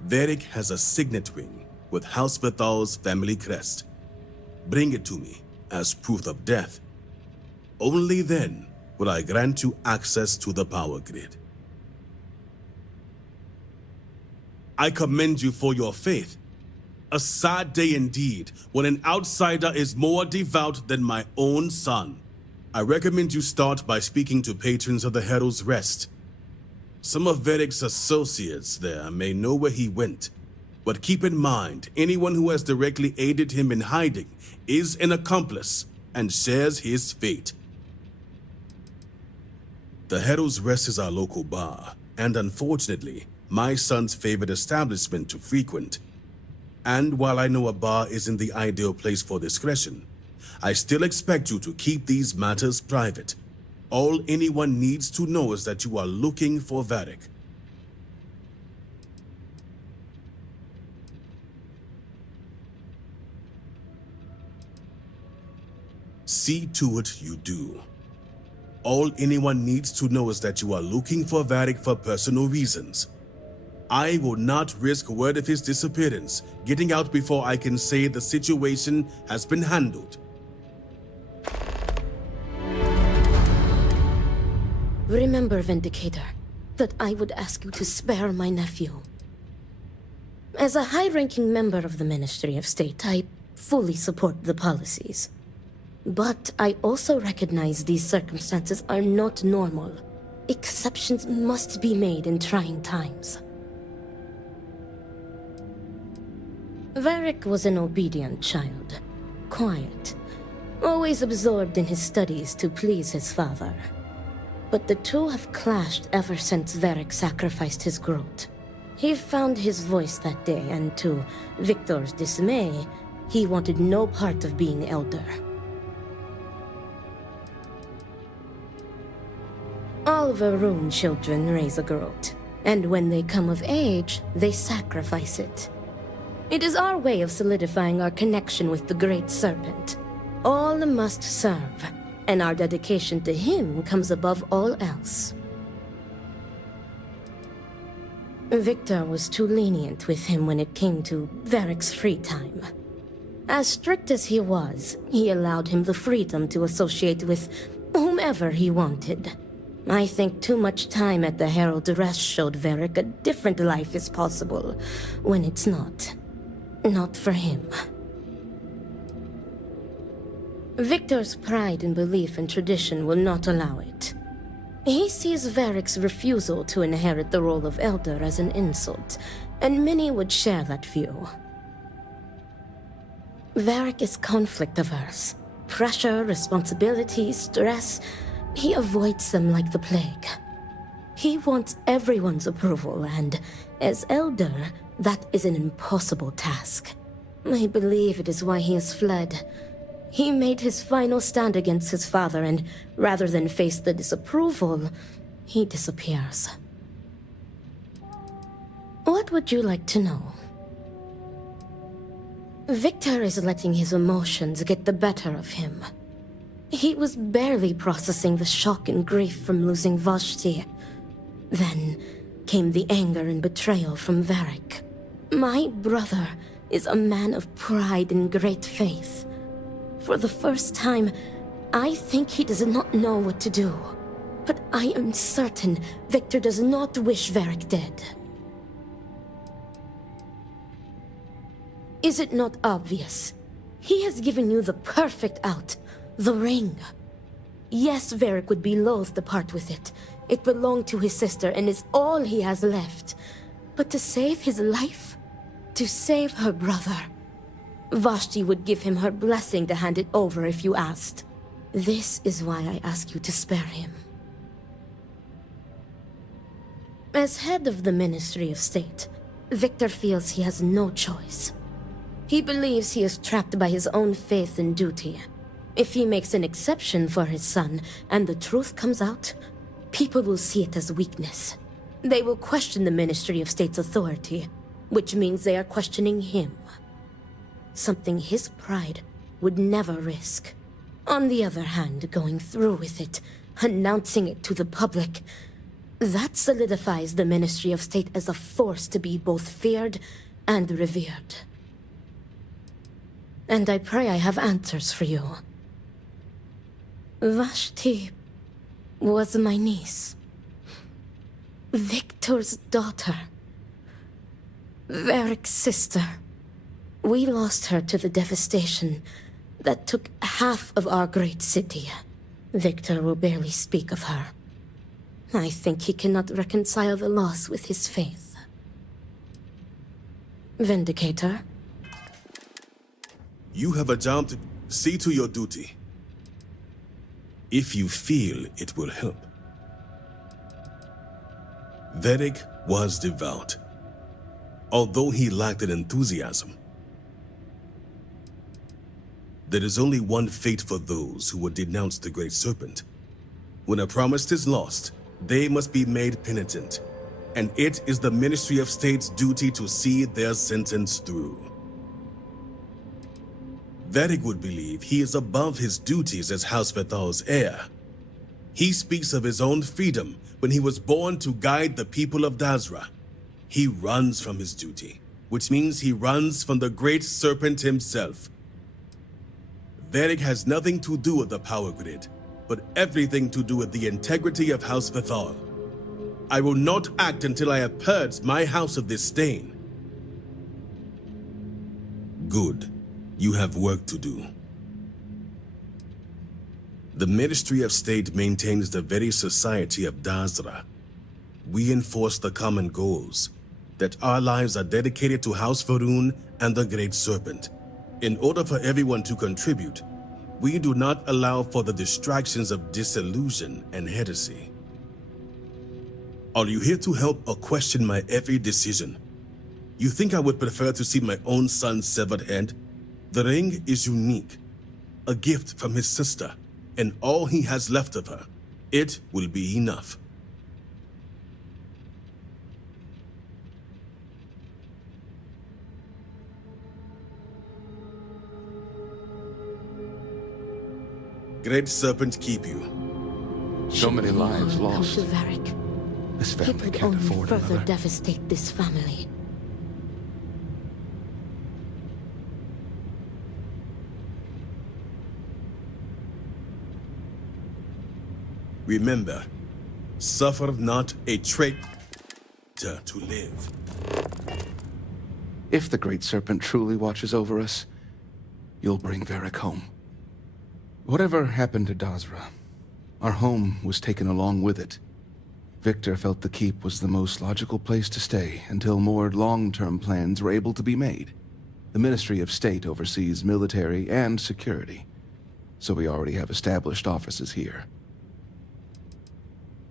Varric has a signet ring with House Vithal's family crest. Bring it to me as proof of death. Only then will I grant you access to the power grid. I commend you for your faith. A sad day indeed when an outsider is more devout than my own son. I recommend you start by speaking to patrons of the Herald's Rest. Some of Varric's associates there may know where he went, but keep in mind, anyone who has directly aided him in hiding is an accomplice and shares his fate. The Herald's Rest is our local bar, and unfortunately, my son's favorite establishment to frequent. And while I know a bar isn't the ideal place for discretion, I still expect you to keep these matters private. All anyone needs to know is that you are looking for Varric. See to it you do. All anyone needs to know is that you are looking for Varric for personal reasons. I will not risk word of his disappearance getting out before I can say the situation has been handled. Remember, Vindicator, that I would ask you to spare my nephew. As a high-ranking member of the Ministry of State, I fully support the policies. But I also recognize these circumstances are not normal. Exceptions must be made in trying times. Varric was an obedient child, quiet, always absorbed in his studies to please his father. But the two have clashed ever since Varric sacrificed his growth. He found his voice that day, and to Victor's dismay, he wanted no part of being elder. All Varun children raise a growth, and when they come of age, they sacrifice it. It is our way of solidifying our connection with the Great Serpent. All must serve, and our dedication to him comes above all else. Victor was too lenient with him when it came to Varric's free time. As strict as he was, he allowed him the freedom to associate with whomever he wanted. I think too much time at the Herald Rest showed Varric a different life is possible, when it's not. Not for him. Victor's pride and belief in tradition will not allow it. He sees Varric's refusal to inherit the role of Elder as an insult, and many would share that view. Varric is conflict-averse. Pressure, responsibility, stress, he avoids them like the plague. He wants everyone's approval, and as Elder, that is an impossible task. I believe it is why he has fled. He made his final stand against his father, and rather than face the disapproval, he disappears. What would you like to know? Victor is letting his emotions get the better of him. He was barely processing the shock and grief from losing Vashti. Then came the anger and betrayal from Varric. My brother is a man of pride and great faith. For the first time, I think he does not know what to do. But I am certain Victor does not wish Varric dead. Is it not obvious? He has given you the perfect out, the ring. Yes, Varric would be loath to part with it. It belonged to his sister and is all he has left. But to save his life? To save her brother? Vashti would give him her blessing to hand it over if you asked. This is why I ask you to spare him. As head of the Ministry of State, Victor feels he has no choice. He believes he is trapped by his own faith and duty. If he makes an exception for his son, and the truth comes out, people will see it as weakness. They will question the Ministry of State's authority, which means they are questioning him. Something his pride would never risk. On the other hand, going through with it, announcing it to the public, that solidifies the Ministry of State as a force to be both feared and revered. And I pray I have answers for you. Vashti was my niece. Victor's daughter. Varric's sister. We lost her to the devastation that took half of our great city. Victor will barely speak of her. I think he cannot reconcile the loss with his faith. Vindicator? You have a job to see to your duty. If you feel it will help. Varric was devout, although he lacked an enthusiasm. There is only one fate for those who would denounce the Great Serpent. When a promise is lost, they must be made penitent, and it is the Ministry of State's duty to see their sentence through. Varric would believe he is above his duties as House Vethal's heir. He speaks of his own freedom when he was born to guide the people of Dazra. He runs from his duty, which means he runs from the Great Serpent himself. Varric has nothing to do with the power grid, but everything to do with the integrity of House Vethal. I will not act until I have purged my house of this stain. Good. You have work to do. The Ministry of State maintains the very society of Dazra. We enforce the common goals, that our lives are dedicated to House Varun and the Great Serpent. In order for everyone to contribute, we do not allow for the distractions of disillusion and heresy. Are you here to help or question my every decision? You think I would prefer to see my own son's severed head? The ring is unique, a gift from his sister, and all he has left of her. It will be enough. Great Serpent keep you. So many lives lost. Come to Varric. This It family would can't only afford further another. devastate this family. Remember, suffer not a traitor to live. If the Great Serpent truly watches over us, you'll bring Varric home. Whatever happened to Dazra, our home was taken along with it. Victor felt the keep was the most logical place to stay until more long-term plans were able to be made. The Ministry of State oversees military and security, so we already have established offices here.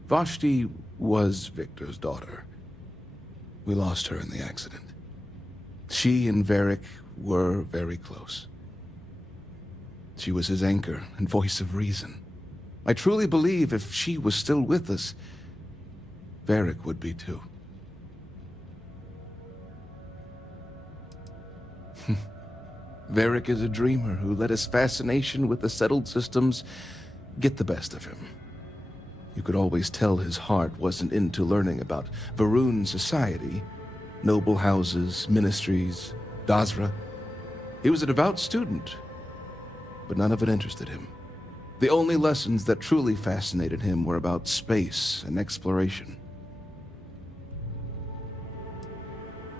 Vashti was Victor's daughter. We lost her in the accident. She and Varric were very close. She was his anchor and voice of reason. I truly believe if she was still with us, Varric would be too. Varric is a dreamer who let his fascination with the settled systems get the best of him. You could always tell his heart wasn't into learning about Varun society, noble houses, ministries, Dazra. He was a devout student, but none of it interested him. The only lessons that truly fascinated him were about space and exploration.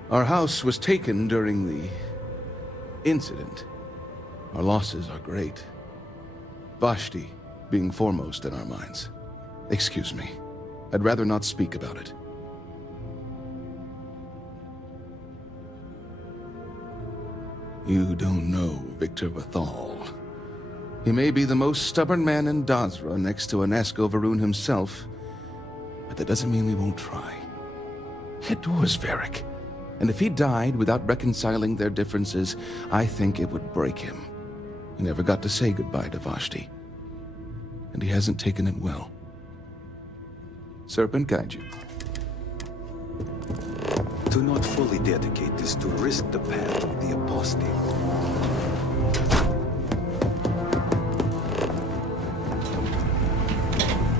Our house was taken during the incident. Our losses are great. Vashti being foremost in our minds. Excuse me. I'd rather not speak about it. You don't know Victor Vathal. He may be the most stubborn man in Dazra next to Anesko Varun himself, but that doesn't mean we won't try. He adores Varric, and if he died without reconciling their differences, I think it would break him. He never got to say goodbye to Vashti, and he hasn't taken it well. Serpent guide you. Do not fully dedicate this to risk the path of the apostate.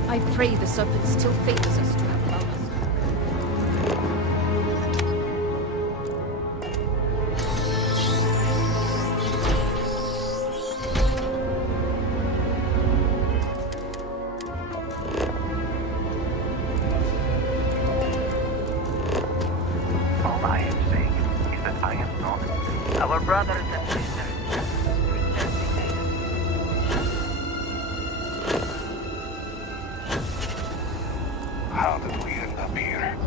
I pray the serpent still favors us to have us. All I am saying is that I am not our brothers and sisters. How did we end up here?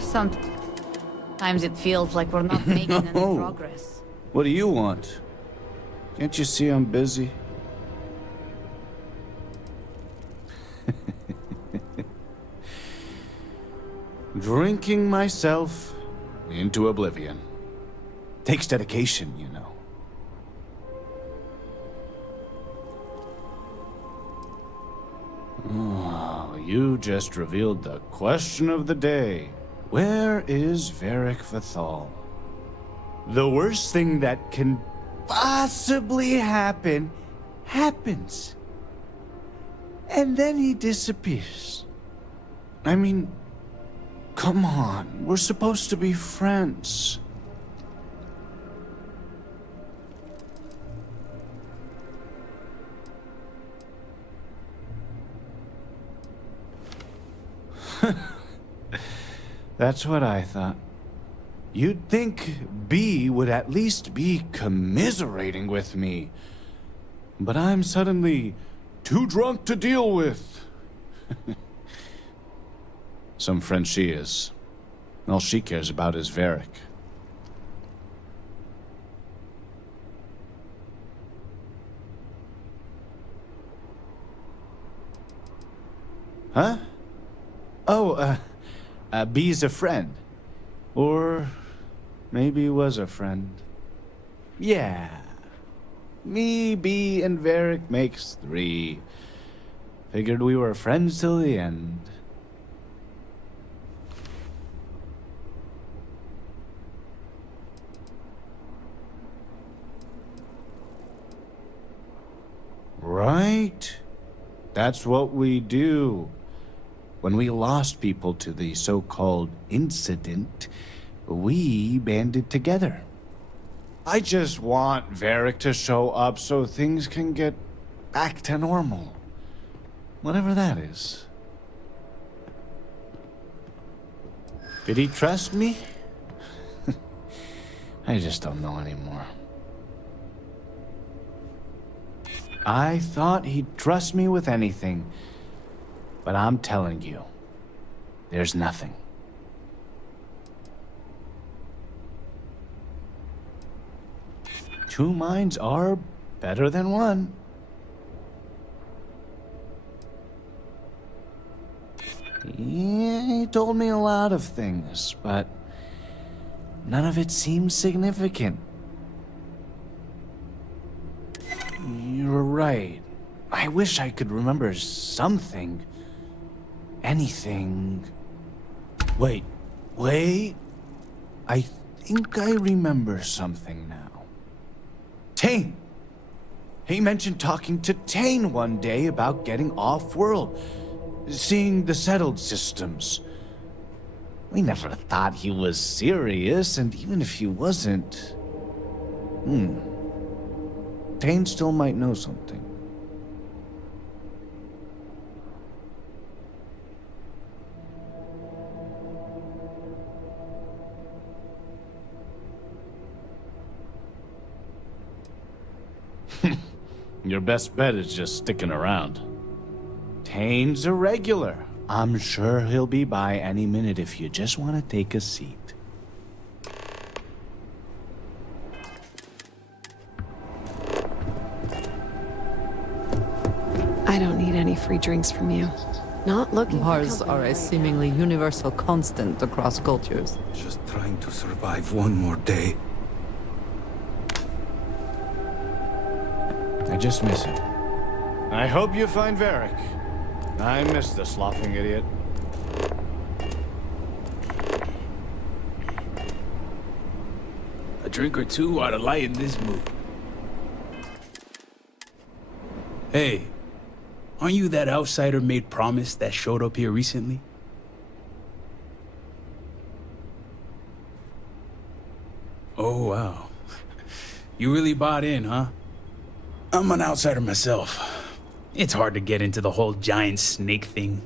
Sometimes it feels like we're not making any progress. What do you want? Can't you see I'm busy? Drinking myself into oblivion. Takes dedication, you know. Oh, you just revealed the question of the day. Where is Varric Vathal? The worst thing that can possibly happen, happens. And then he disappears. I mean, come on, we're supposed to be friends. That's what I thought. You'd think B would at least be commiserating with me. But I'm suddenly too drunk to deal with. Some friend she is. All she cares about is Varric. Huh? Oh, B's a friend. Or maybe was a friend. Yeah. Me, B, and Varric makes 3. Figured we were friends till the end. Right? That's what we do. When we lost people to the so-called incident, we banded together. I just want Varric to show up so things can get back to normal. Whatever that is. Did he trust me? I just don't know anymore. I thought he'd trust me with anything. But I'm telling you, there's nothing. Two minds are better than one. Yeah, he told me a lot of things, but none of it seems significant. right. I wish I could remember something. Anything. Wait. I think I remember something now. Tane! He mentioned talking to Tane one day about getting off-world, seeing the settled systems. We never thought he was serious, and even if he wasn't... Tane still might know something. Your best bet is just sticking around. Tane's a regular. I'm sure he'll be by any minute if you just want to take a seat. I don't need any free drinks from you. Not looking for Bars company are a right seemingly universal constant across cultures. Just trying to survive one more day. I just miss him. I hope you find Varric. I miss the sloughing idiot. A drink or two ought to lighten this mood. Hey, aren't you that outsider made promise that showed up here recently? Oh, wow. You really bought in, huh? I'm an outsider myself. It's hard to get into the whole giant snake thing.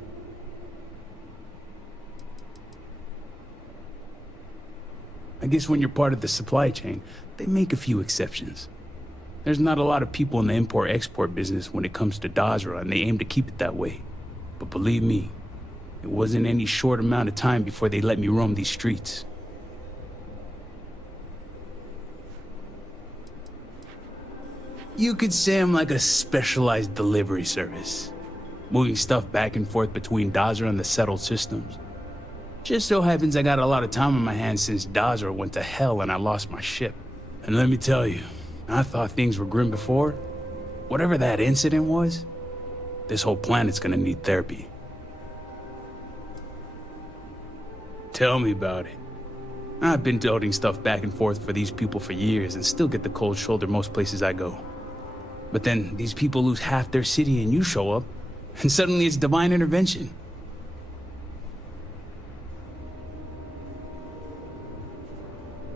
I guess when you're part of the supply chain, they make a few exceptions. There's not a lot of people in the import-export business when it comes to Dazra, and they aim to keep it that way. But believe me, it wasn't any short amount of time before they let me roam these streets. You could say I'm like a specialized delivery service, moving stuff back and forth between Dazra and the settled systems. Just so happens I got a lot of time on my hands since Dazra went to hell and I lost my ship. And let me tell you, I thought things were grim before. Whatever that incident was, this whole planet's gonna need therapy. Tell me about it. I've been toting stuff back and forth for these people for years and still get the cold shoulder most places I go. But then these people lose half their city and you show up, and suddenly it's divine intervention.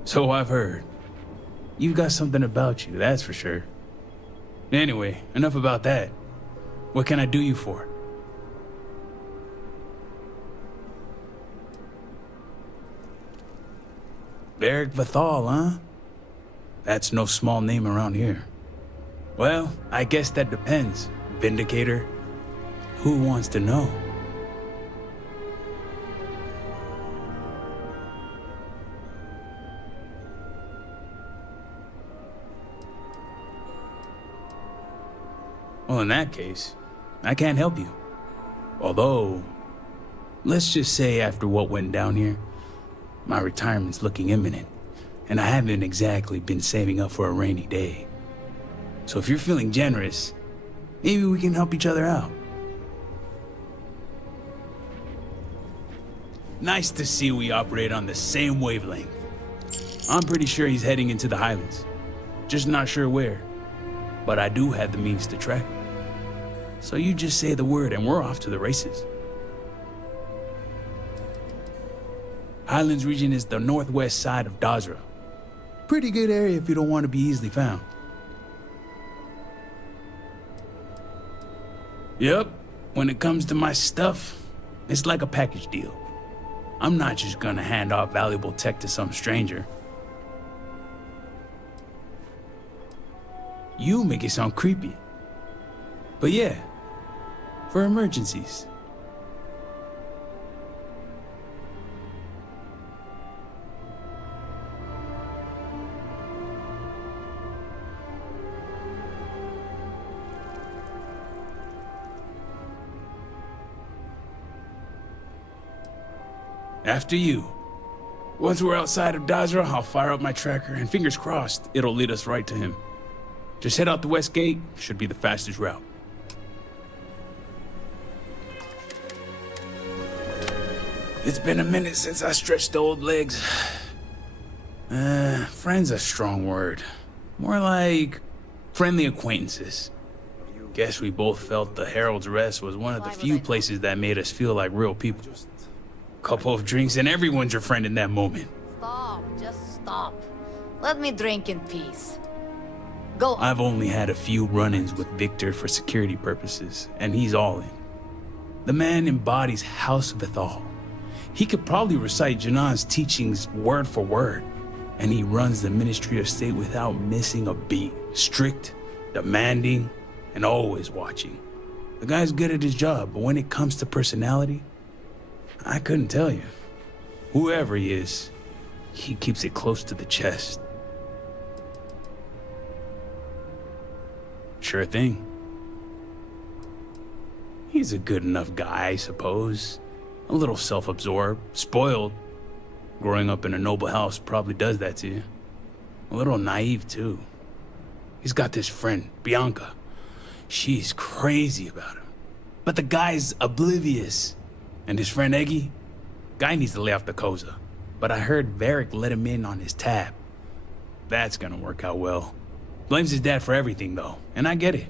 So I've heard. You've got something about you, that's for sure. Anyway, enough about that. What can I do you for? Varric Vathal, huh? That's no small name around here. Well, I guess that depends, Vindicator. Who wants to know? Well, in that case, I can't help you. Although, let's just say after what went down here, my retirement's looking imminent, and I haven't exactly been saving up for a rainy day. So if you're feeling generous, maybe we can help each other out. Nice to see we operate on the same wavelength. I'm pretty sure he's heading into the Highlands. Just not sure where. But I do have the means to track him. So you just say the word and we're off to the races. Highlands region is the northwest side of Dazra. Pretty good area if you don't want to be easily found. Yep, when it comes to my stuff, it's like a package deal. I'm not just gonna hand off valuable tech to some stranger. You make it sound creepy. But yeah, for emergencies. After you. Once we're outside of Dazra, I'll fire up my tracker, and fingers crossed, it'll lead us right to him. Just head out the west gate, should be the fastest route. It's been a minute since I stretched the old legs. Friend's a strong word. More like friendly acquaintances. Guess we both felt the Herald's Rest was one of the few places that made us feel like real people. Couple of drinks and everyone's your friend in that moment. Stop, just stop. Let me drink in peace. Go on. I've only had a few run-ins with Victor for security purposes, and he's all in. The man embodies House Vithal. He could probably recite Janan's teachings word for word, and he runs the Ministry of State without missing a beat. Strict, demanding, and always watching. The guy's good at his job, but when it comes to personality, I couldn't tell you. Whoever he is, he keeps it close to the chest. Sure thing. He's a good enough guy, I suppose. A little self-absorbed, spoiled. Growing up in a noble house probably does that to you. A little naive, too. He's got this friend, Bianca. She's crazy about him. But the guy's oblivious. And his friend Eggy? Guy needs to lay off the Koza. But I heard Varric let him in on his tab. That's gonna work out well. Blames his dad for everything, though, and I get it.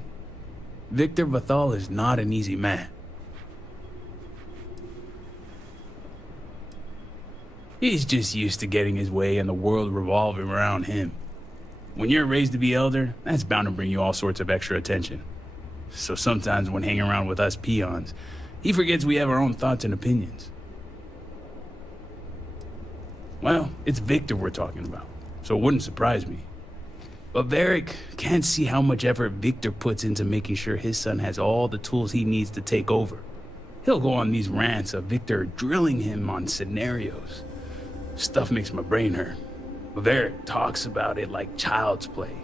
Victor Vithal is not an easy man. He's just used to getting his way and the world revolving around him. When you're raised to be elder, that's bound to bring you all sorts of extra attention. So sometimes when hanging around with us peons, he forgets we have our own thoughts and opinions. Well, it's Victor we're talking about, so it wouldn't surprise me. But Varric can't see how much effort Victor puts into making sure his son has all the tools he needs to take over. He'll go on these rants of Victor drilling him on scenarios. Stuff makes my brain hurt. But Varric talks about it like child's play.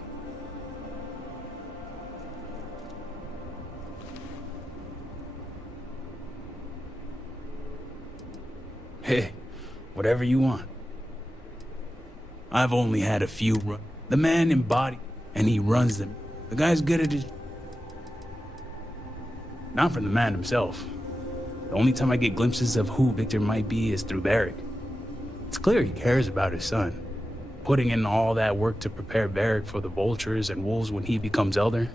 Hey, whatever you want. I've only had a few The man embodies, and he runs them. The guy's good at his... Not from the man himself. The only time I get glimpses of who Victor might be is through Varric. It's clear he cares about his son, putting in all that work to prepare Varric for the vultures and wolves when he becomes elder.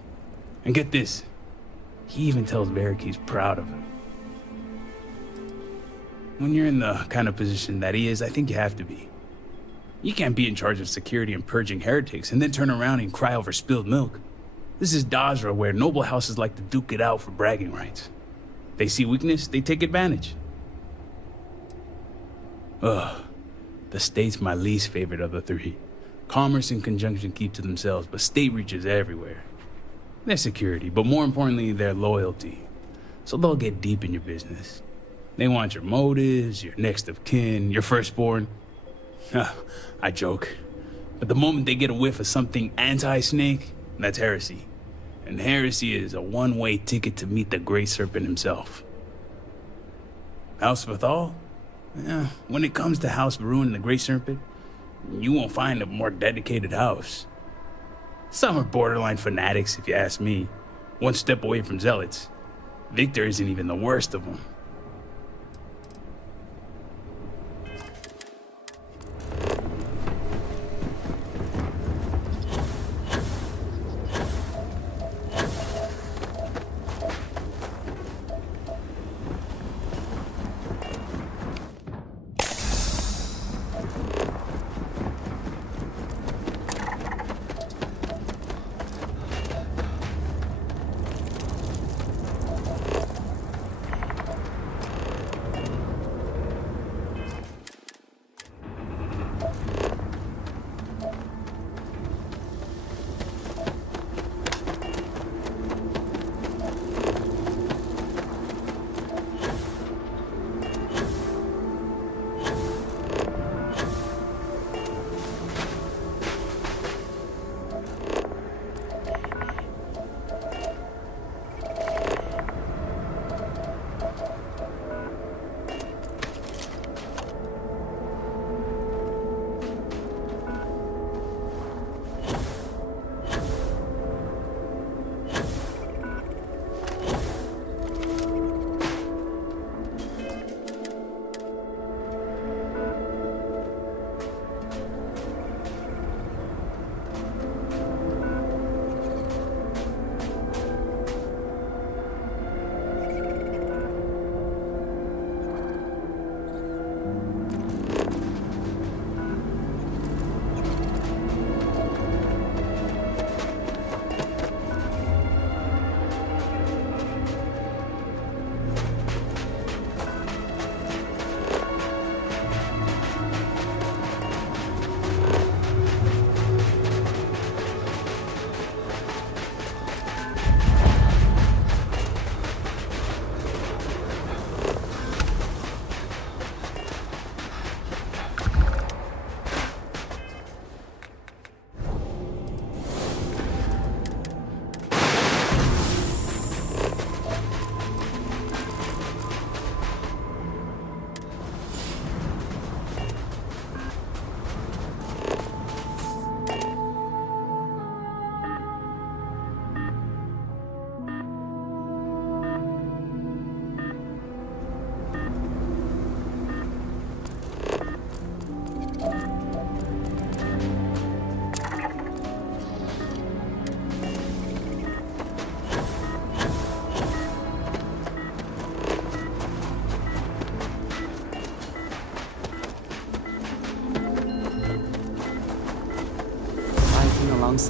And get this, he even tells Varric he's proud of him. When you're in the kind of position that he is, I think you have to be. You can't be in charge of security and purging heretics and then turn around and cry over spilled milk. This is Dazra, where noble houses like to duke it out for bragging rights. They see weakness, they take advantage. Ugh. The state's my least favorite of the three. Commerce and conjunction keep to themselves, but state reaches everywhere. Their security, but more importantly, their loyalty. So they'll get deep in your business. They want your motives, your next of kin, your firstborn. I joke. But the moment they get a whiff of something anti-snake, that's heresy. And heresy is a one-way ticket to meet the Great Serpent himself. House Vithal? Yeah, when it comes to House Varun and the Great Serpent, you won't find a more dedicated house. Some are borderline fanatics, if you ask me. One step away from zealots. Victor isn't even the worst of them.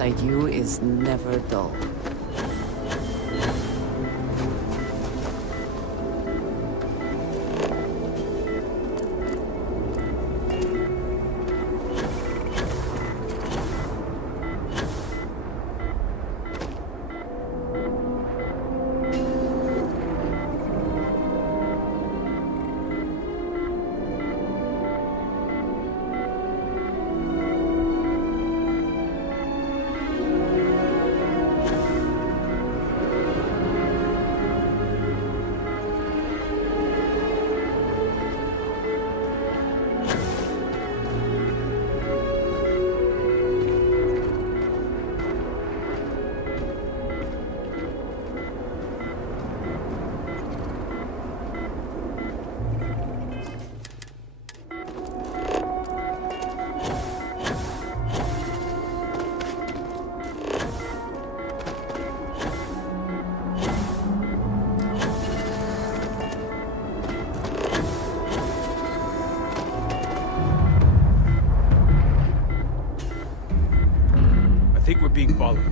alongside you is never dull. I think we're being followed.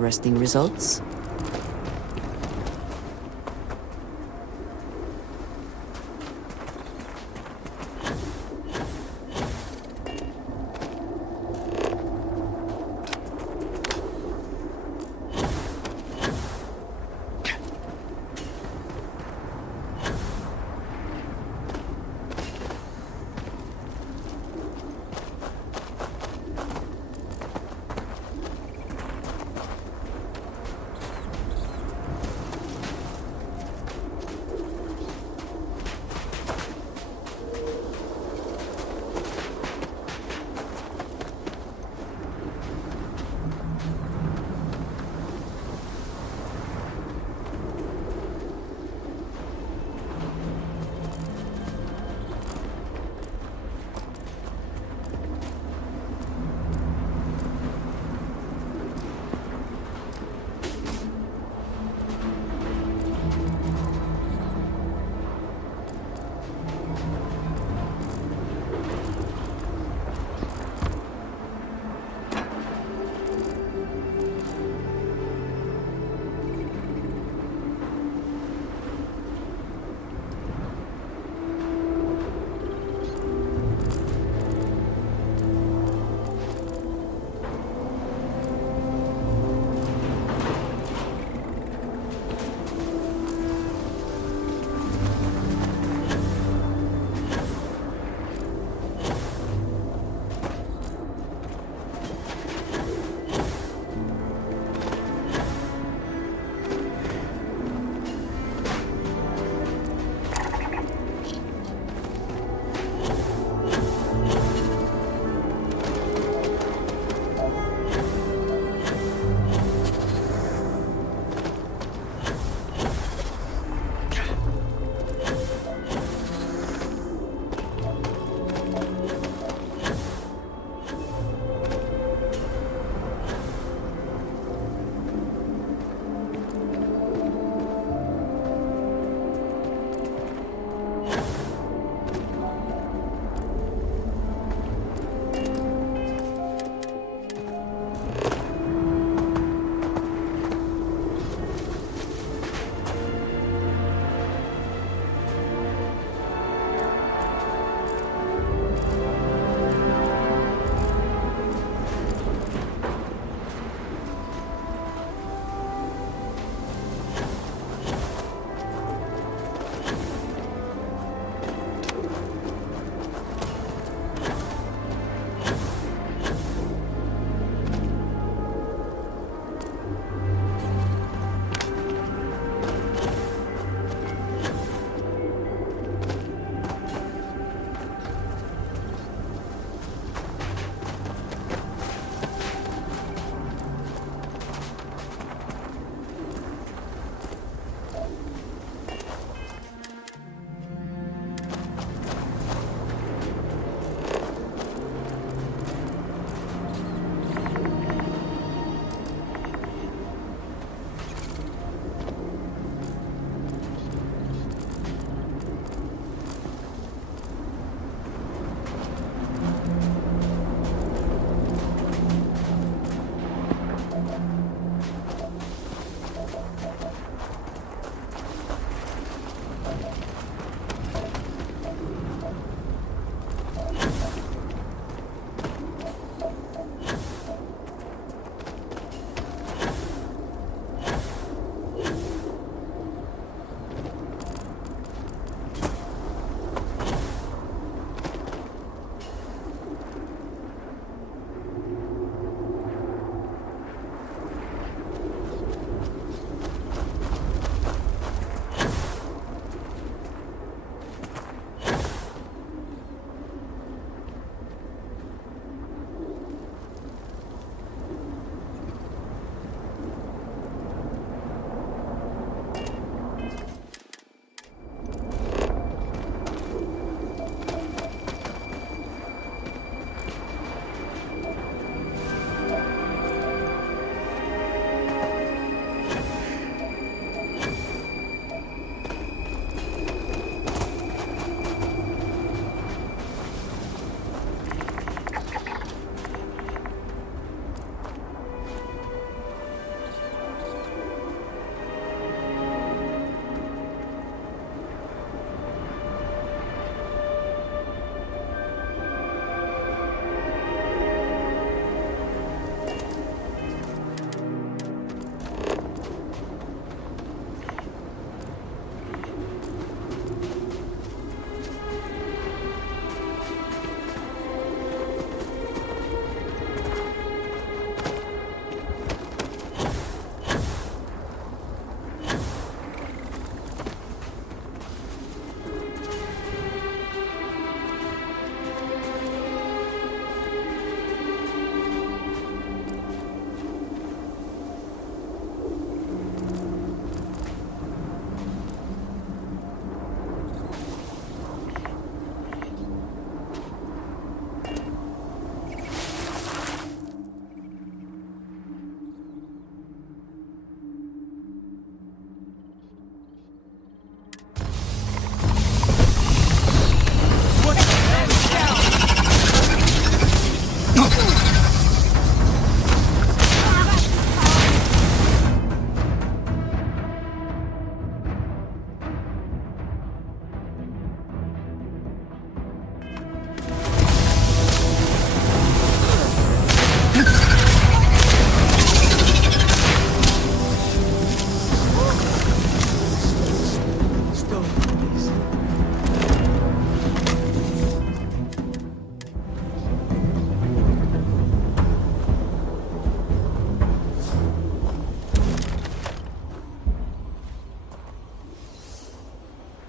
interesting results.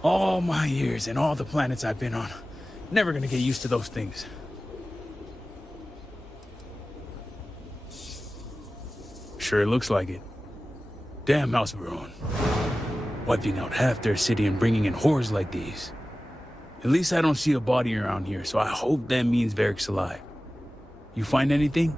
All my years and all the planets I've been on. Never gonna get used to those things. Sure looks like it. Damn House Veron. Wiping out half their city and bringing in horrors like these. At least I don't see a body around here, so I hope that means Varric's alive. You find anything?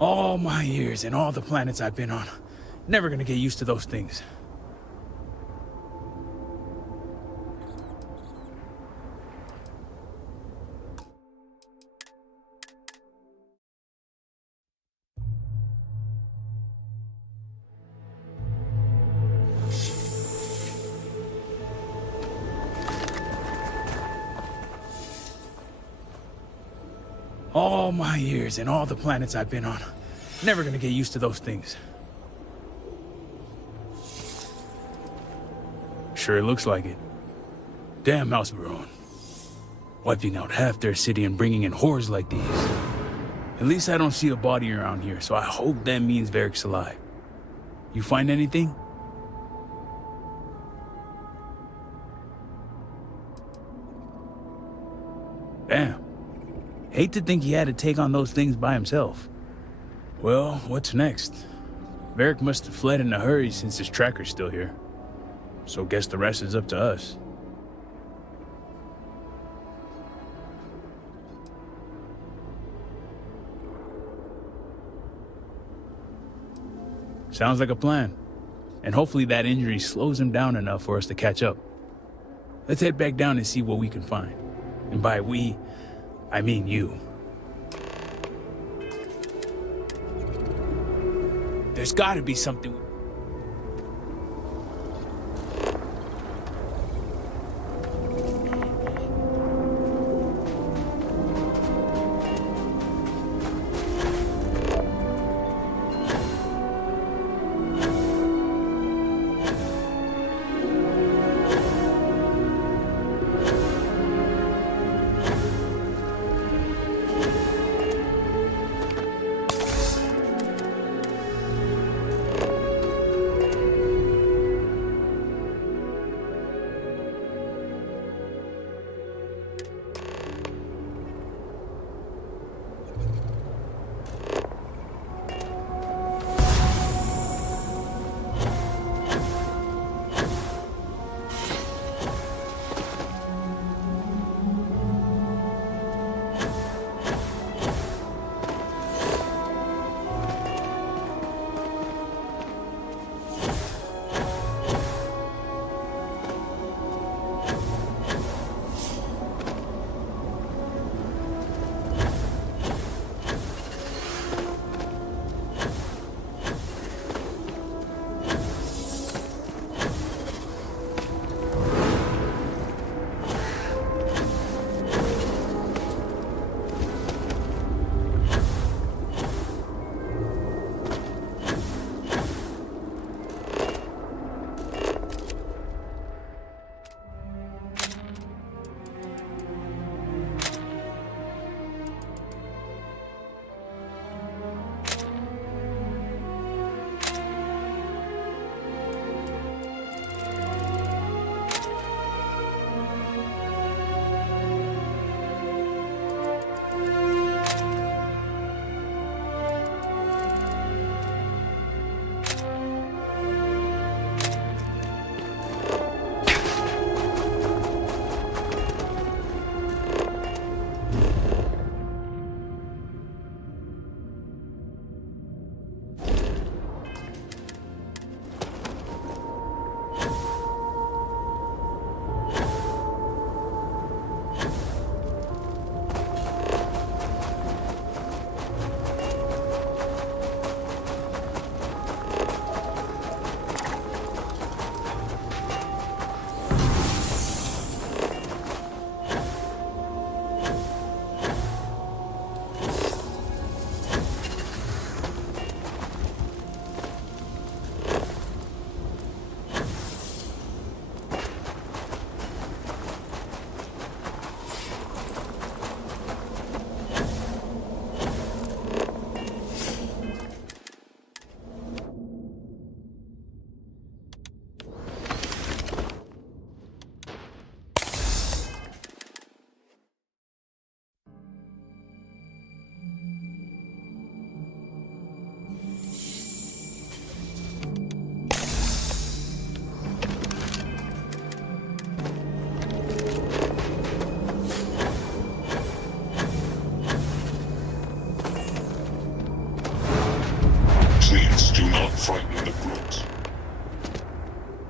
All my years and all the planets I've been on. Never gonna get used to those things. All my years and all the planets I've been on. Never gonna get used to those things. Sure looks like it. Damn House Veron. Wiping out half their city and bringing in horrors like these. At least I don't see a body around here, so I hope that means Varric's alive. You find anything? Damn. Hate to think he had to take on those things by himself. Well, what's next? Varric must have fled in a hurry since his tracker's still here. So guess the rest is up to us. Sounds like a plan. And hopefully that injury slows him down enough for us to catch up. Let's head back down and see what we can find. And by we, I mean you. There's gotta be something.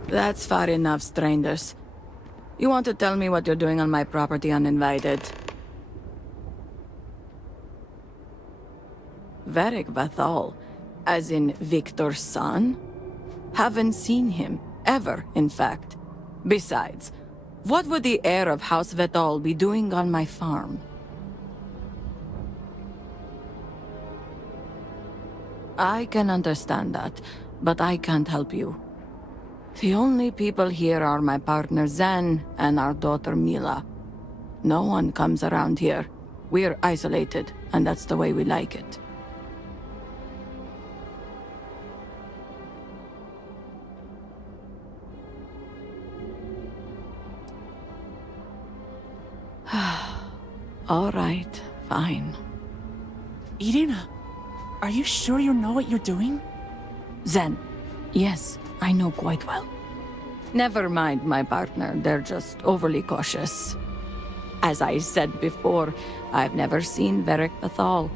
That's far enough, strangers. You want to tell me what you're doing on my property uninvited? Varric Vathal, as in Victor's son? Haven't seen him, ever, in fact. Besides, what would the heir of House Vathal be doing on my farm? I can understand that, but I can't help you. The only people here are my partner Zen and our daughter Mila. No one comes around here. We're isolated, and that's the way we like it. All right, fine. Irina, are you sure you know what you're doing? Zen, yes, I know quite well. Never mind my partner, they're just overly cautious. As I said before, I've never seen Varric Vathal.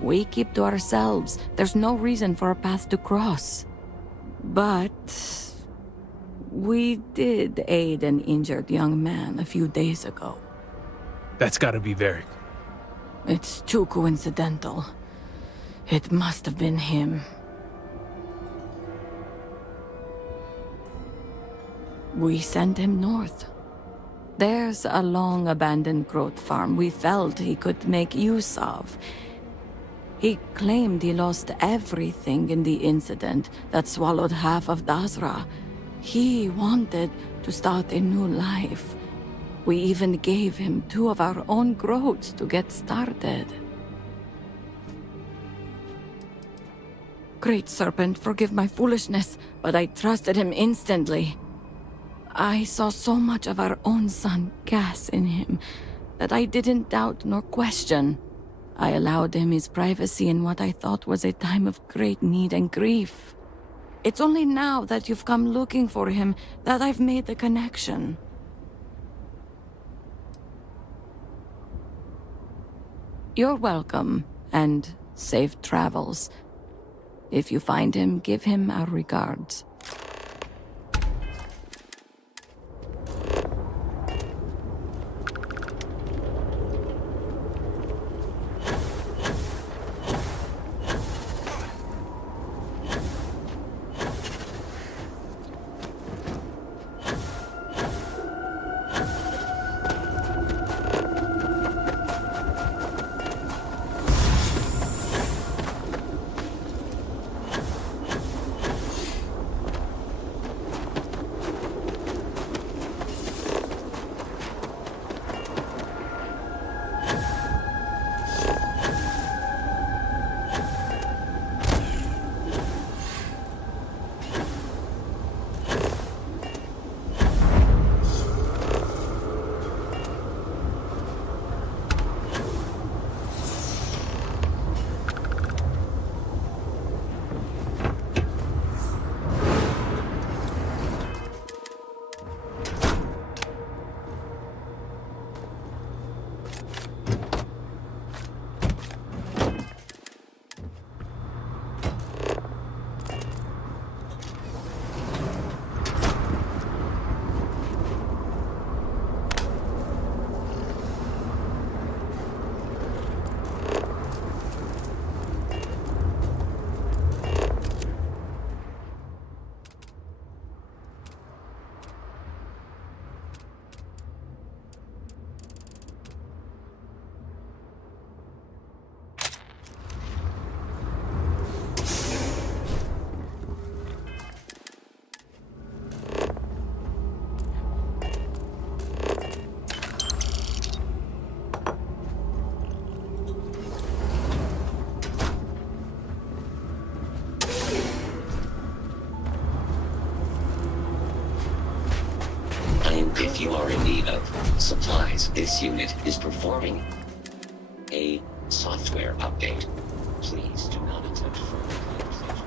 We keep to ourselves. There's no reason for a path to cross. But we did aid an injured young man a few days ago. That's gotta be Varric. It's too coincidental. It must have been him. We sent him north. There's a long-abandoned growth farm we felt he could make use of. He claimed he lost everything in the incident that swallowed half of Dazra. He wanted to start a new life. We even gave him 2 of our own growths to get started. Great Serpent, forgive my foolishness, but I trusted him instantly. I saw so much of our own son Cass in him that I didn't doubt nor question. I allowed him his privacy in what I thought was a time of great need and grief. It's only now that you've come looking for him that I've made the connection. You're welcome, and safe travels. If you find him, give him our regards. If you are in need of supplies, this unit is performing a software update. Please do not attempt further conversation.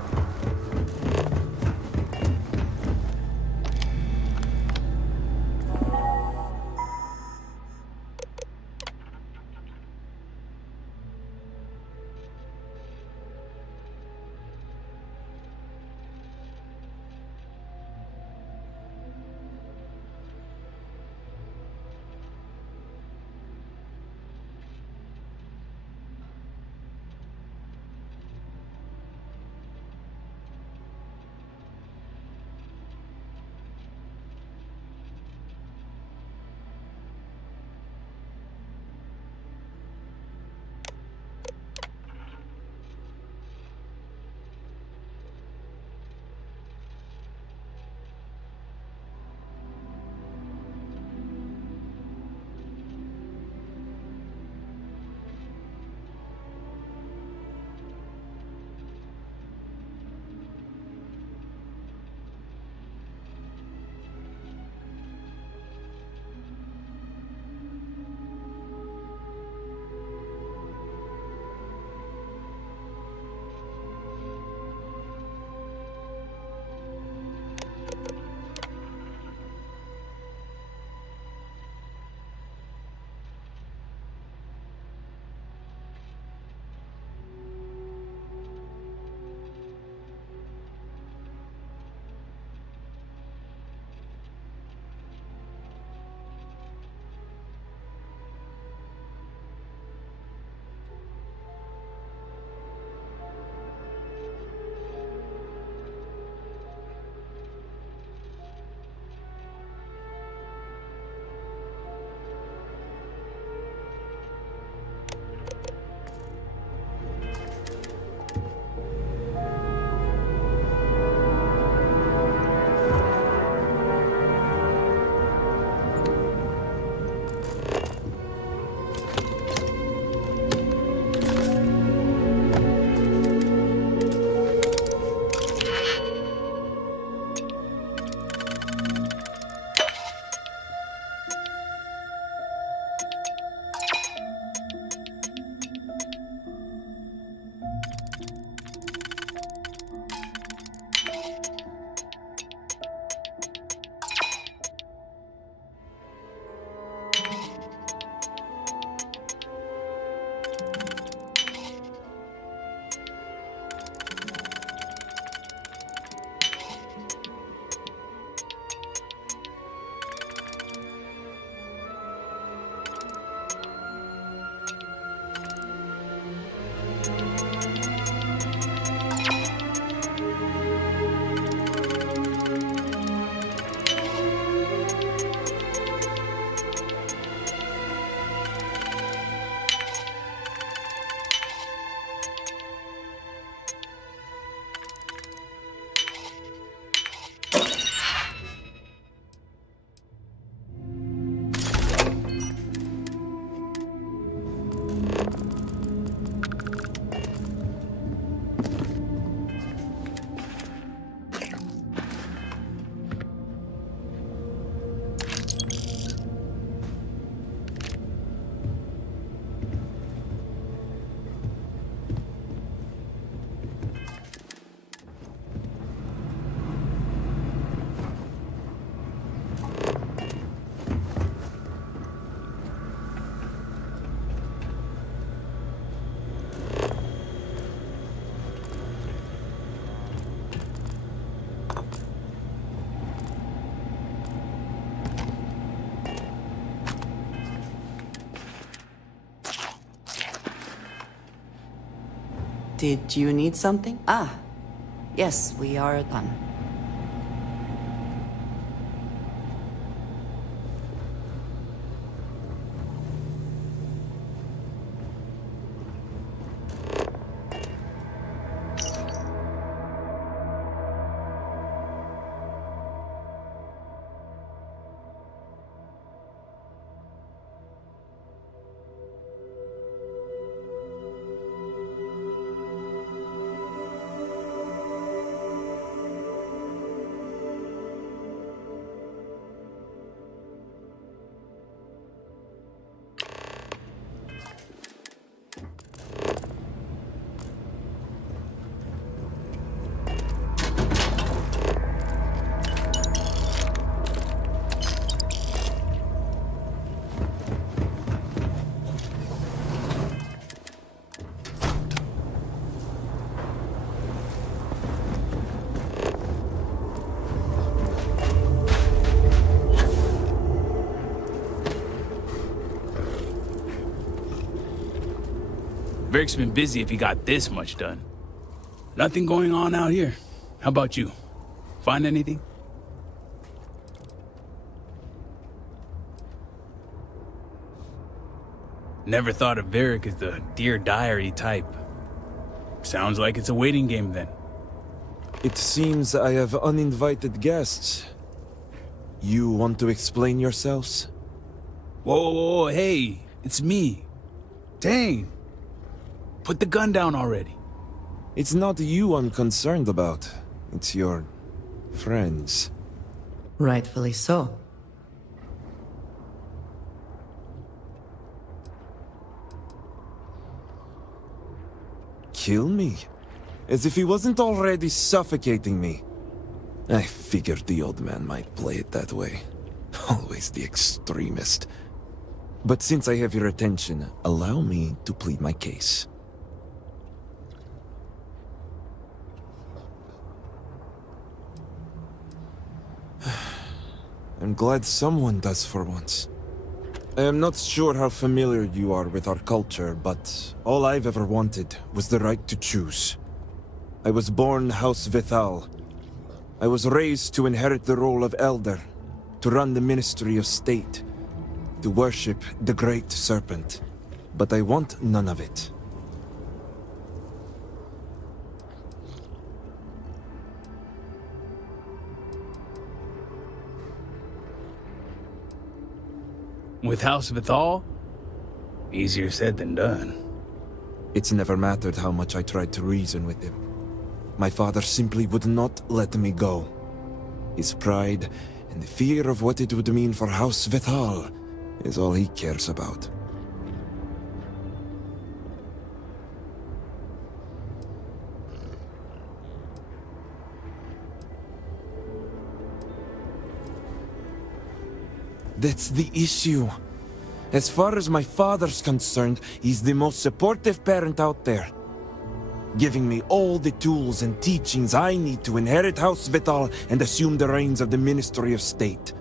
Did you need something? Ah, yes, we are done. Veric's been busy if he got this much done. Nothing going on out here. How about you? Find anything? Never thought of Veric as the Dear Diary type. Sounds like it's a waiting game then. It seems I have uninvited guests. You want to explain yourselves? Whoa, hey, it's me. Dang. Put the gun down already. It's not you I'm concerned about. It's your friends. Rightfully so. Kill me? As if he wasn't already suffocating me. I figured the old man might play it that way. Always the extremist. But since I have your attention, allow me to plead my case. I'm glad someone does for once. I am not sure how familiar you are with our culture, but all I've ever wanted was the right to choose. I was born House Vithal. I was raised to inherit the role of Elder, to run the Ministry of State, to worship the Great Serpent. But I want none of it. With House Vithal? Easier said than done. It's never mattered how much I tried to reason with him. My father simply would not let me go. His pride and the fear of what it would mean for House Vithal is all he cares about. That's the issue. As far as my father's concerned, he's the most supportive parent out there. Giving me all the tools and teachings I need to inherit House Vithal and assume the reins of the Ministry of State.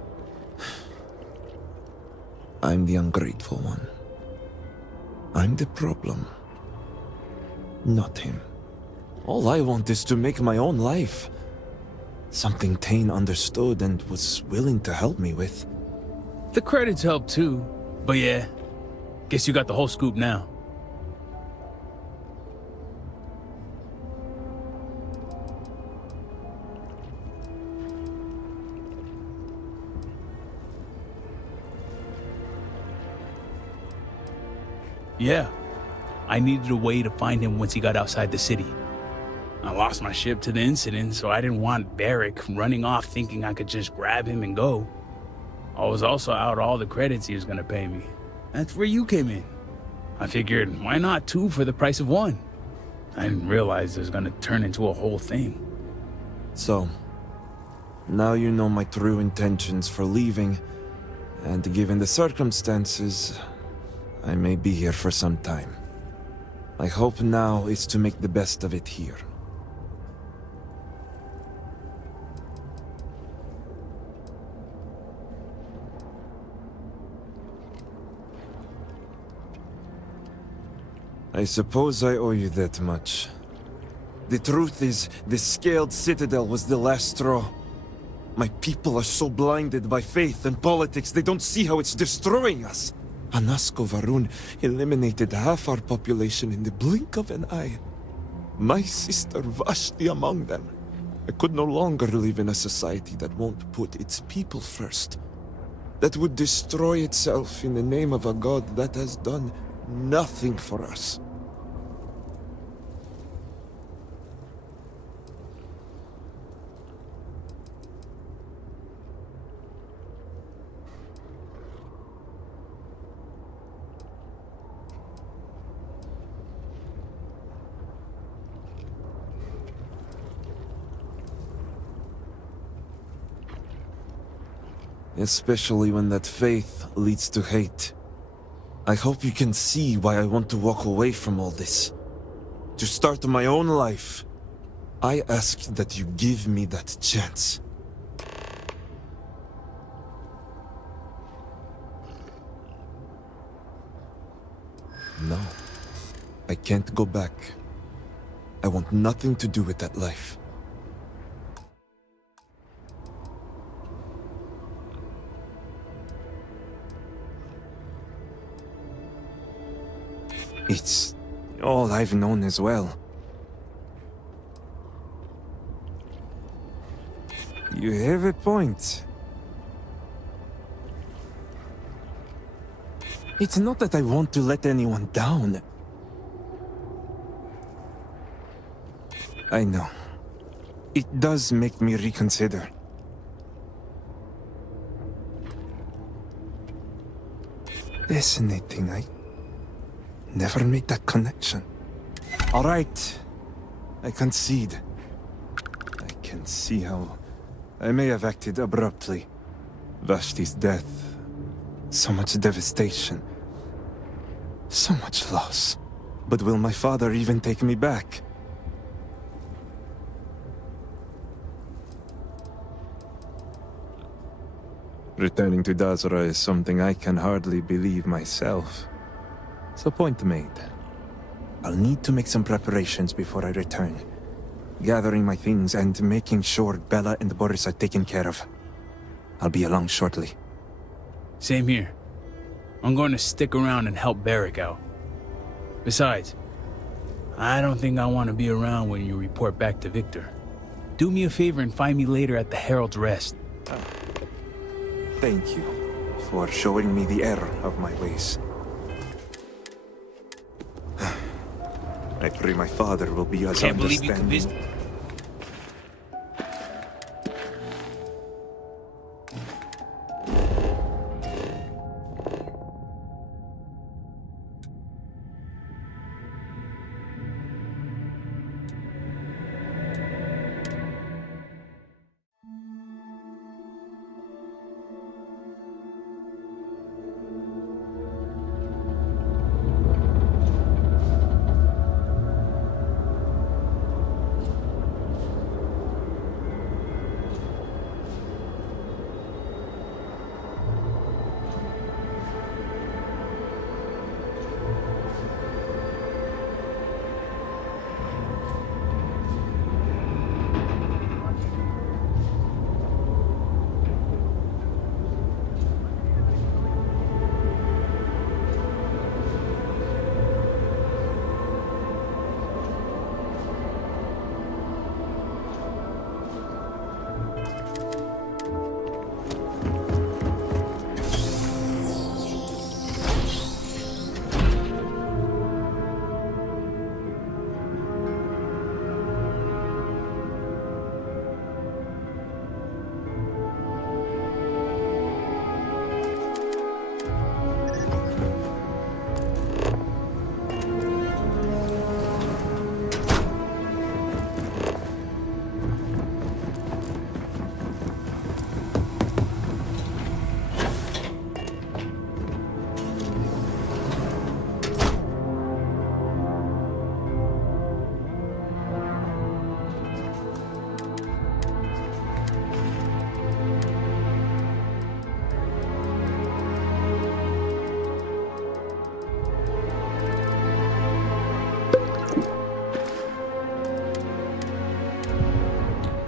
I'm the ungrateful one. I'm the problem. Not him. All I want is to make my own life. Something Tane understood and was willing to help me with. The credits help too, but yeah, guess you got the whole scoop now. Yeah, I needed a way to find him once he got outside the city. I lost my ship to the incident, so I didn't want Barrick running off thinking I could just grab him and go. I was also out all the credits he was gonna pay me. That's where you came in. I figured, why not 2 for the price of 1? I didn't realize it was gonna turn into a whole thing. So, now you know my true intentions for leaving, and given the circumstances, I may be here for some time. My hope now is to make the best of it here. I suppose I owe you that much. The truth is, the Scaled Citadel was the last straw. My people are so blinded by faith and politics, they don't see how it's destroying us. Anasko Varun eliminated half our population in the blink of an eye. My sister Vashti among them. I could no longer live in a society that won't put its people first. That would destroy itself in the name of a god that has done nothing for us. Especially when that faith leads to hate. I hope you can see why I want to walk away from all this. To start my own life. I ask that you give me that chance. No. I can't go back. I want nothing to do with that life. It's all I've known as well. You have a point. It's not that I want to let anyone down. I know. It does make me reconsider. Fascinating, I never made that connection. All right. I concede. I can see how I may have acted abruptly. Vashti's death. So much devastation. So much loss. But will my father even take me back? Returning to Dazra is something I can hardly believe myself. So point made. I'll need to make some preparations before I return. Gathering my things and making sure Bella and Boris are taken care of. I'll be along shortly. Same here. I'm going to stick around and help Barrick out. Besides, I don't think I want to be around when you report back to Victor. Do me a favor and find me later at the Herald's Rest. Thank you for showing me the error of my ways. I pray my father will be as Can't believe you understanding. convinced.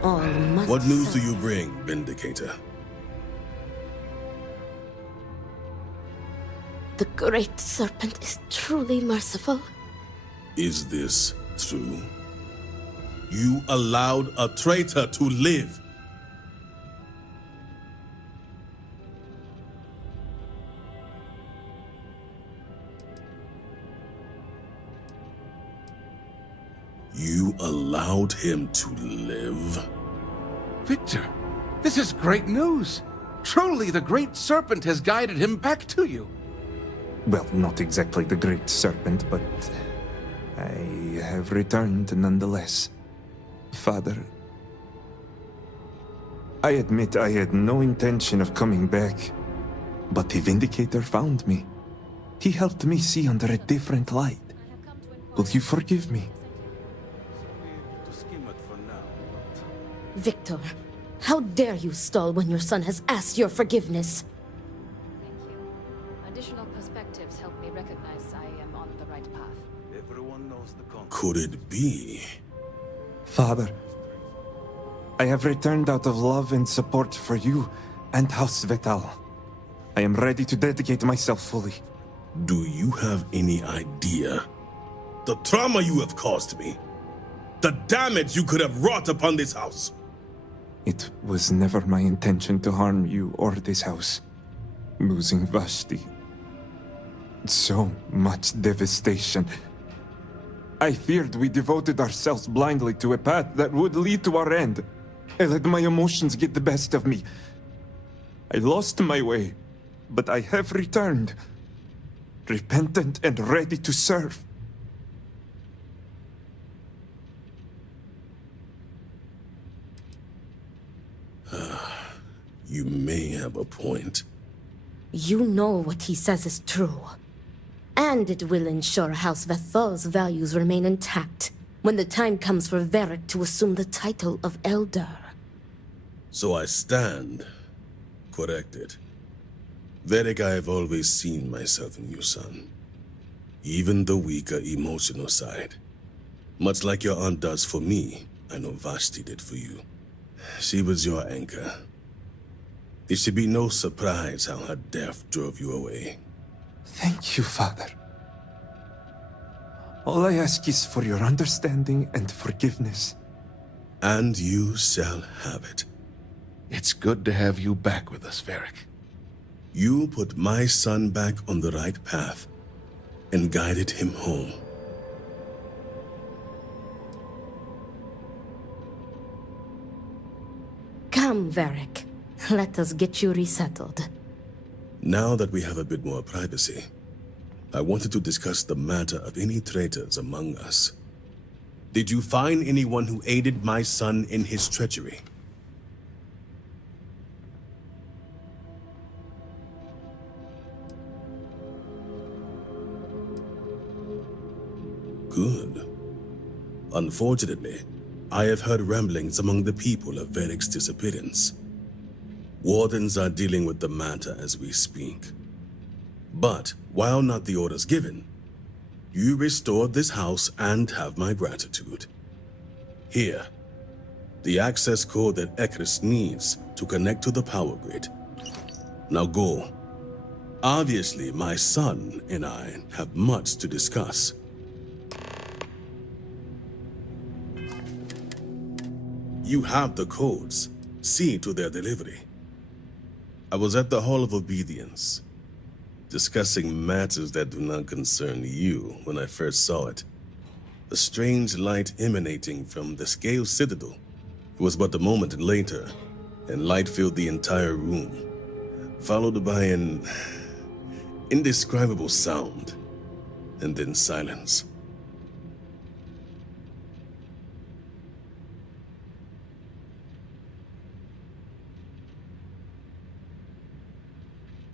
all must What news do suffer. you bring, Vindicator? The Great Serpent is truly merciful. Is this true? You allowed a traitor to live. You allowed him to live? Victor, this is great news. Truly, the Great Serpent has guided him back to you. Well, not exactly the Great Serpent, but I have returned nonetheless. Father, I admit I had no intention of coming back, but the Vindicator found me. He helped me see under a different light. Will you forgive me? Victor, how dare you stall when your son has asked your forgiveness? Thank you. Additional perspectives help me recognize I am on the right path. Everyone knows the concept. Could it be? Father, I have returned out of love and support for you and House Vital. I am ready to dedicate myself fully. Do you have any idea the trauma you have caused me? The damage you could have wrought upon this house? It was never my intention to harm you or this house. Losing Vashti. So much devastation. I feared we devoted ourselves blindly to a path that would lead to our end. I let my emotions get the best of me. I lost my way, but I have returned. Repentant and ready to serve. You may have a point. You know what he says is true. And it will ensure House Vathal's values remain intact when the time comes for Varric to assume the title of Elder. So I stand corrected. Varric, I have always seen myself in you, son. Even the weaker emotional side. Much like your aunt does for me, I know Vashti did for you. She was your anchor. It should be no surprise how her death drove you away. Thank you, Father. All I ask is for your understanding and forgiveness. And you shall have it. It's good to have you back with us, Varric. You put my son back on the right path and guided him home. Come, Varric. Let us get you resettled. Now that we have a bit more privacy, I wanted to discuss the matter of any traitors among us. Did you find anyone who aided my son in his treachery? Good. Unfortunately, I have heard ramblings among the people of Varric's disappearance. Wardens are dealing with the matter as we speak. But, while not the orders given, you restored this house and have my gratitude. Here, the access code that Ekris needs to connect to the power grid. Now go. Obviously, my son and I have much to discuss. You have the codes. See to their delivery. I was at the Hall of Obedience, discussing matters that do not concern you when I first saw it. A strange light emanating from the Scale Citadel. It was but a moment later, and light filled the entire room, followed by an indescribable sound, and then silence.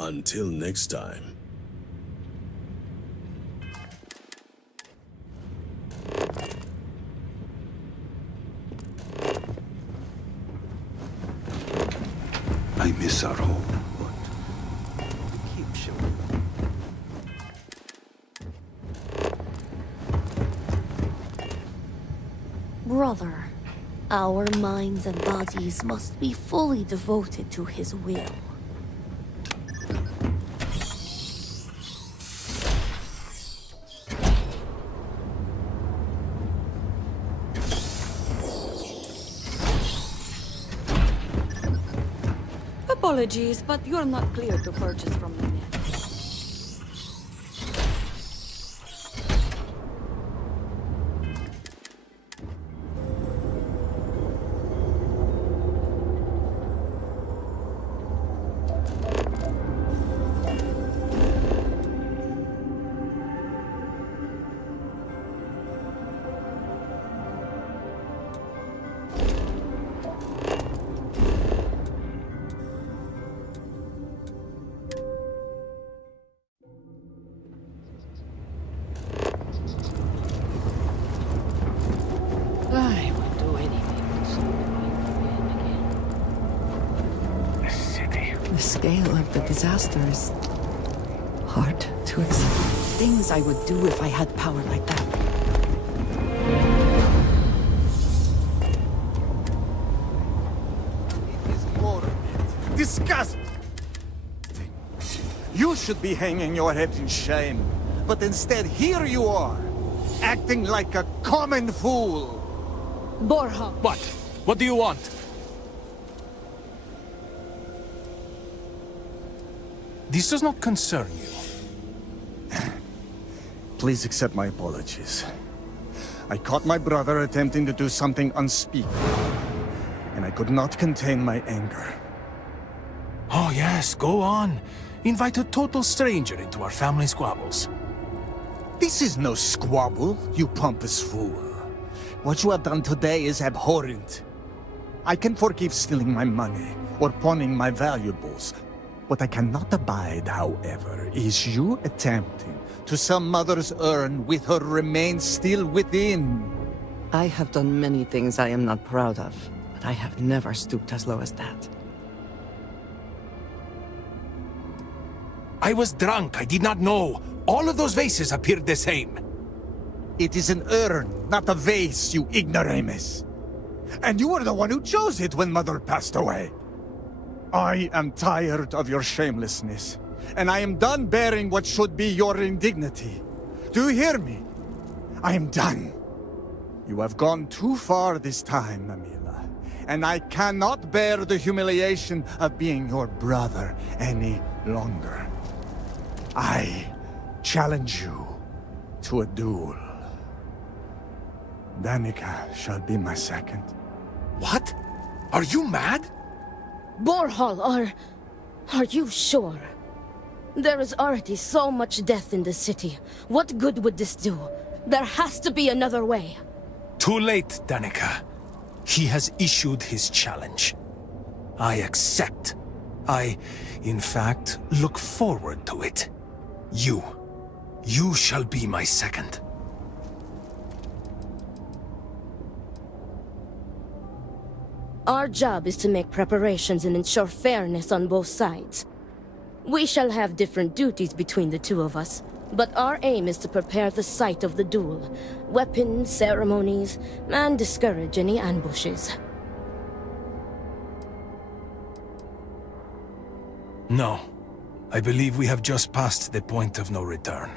Until next time. I miss our home, but keep showing. Brother, Our minds and bodies must be fully devoted to his will. Apologies, but you're not clear to purchase from them yet. I would do anything to see The city. The scale of the disaster is hard to accept. Things I would do if I had power like that. Disgusting! You should be hanging your head in shame. But instead, here you are, acting like a common fool. Borja! What? What do you want? This does not concern you. Please accept my apologies. I caught my brother attempting to do something unspeakable, and I could not contain my anger. Oh yes, go on. Invite a total stranger into our family squabbles. This is no squabble, you pompous fool. What you have done today is abhorrent. I can forgive stealing my money or pawning my valuables. What I cannot abide, however, is you attempting to some mother's urn with her remains still within. I have done many things I am not proud of, but I have never stooped as low as that. I was drunk, I did not know. All of those vases appeared the same. It is an urn, not a vase, you ignoramus. And you were the one who chose it when Mother passed away. I am tired of your shamelessness, and I am done bearing what should be your indignity. Do you hear me? I am done. You have gone too far this time, Amila, and I cannot bear the humiliation of being your brother any longer. I challenge you to a duel. Danica shall be my second. What? Are you mad? Borja, are you sure? There is already so much death in the city. What good would this do? There has to be another way. Too late, Danica. He has issued his challenge. I accept. I, in fact, look forward to it. You shall be my second. Our job is to make preparations and ensure fairness on both sides. We shall have different duties between the two of us, but our aim is to prepare the site of the duel, weapons, ceremonies, and discourage any ambushes. No. I believe we have just passed the point of no return.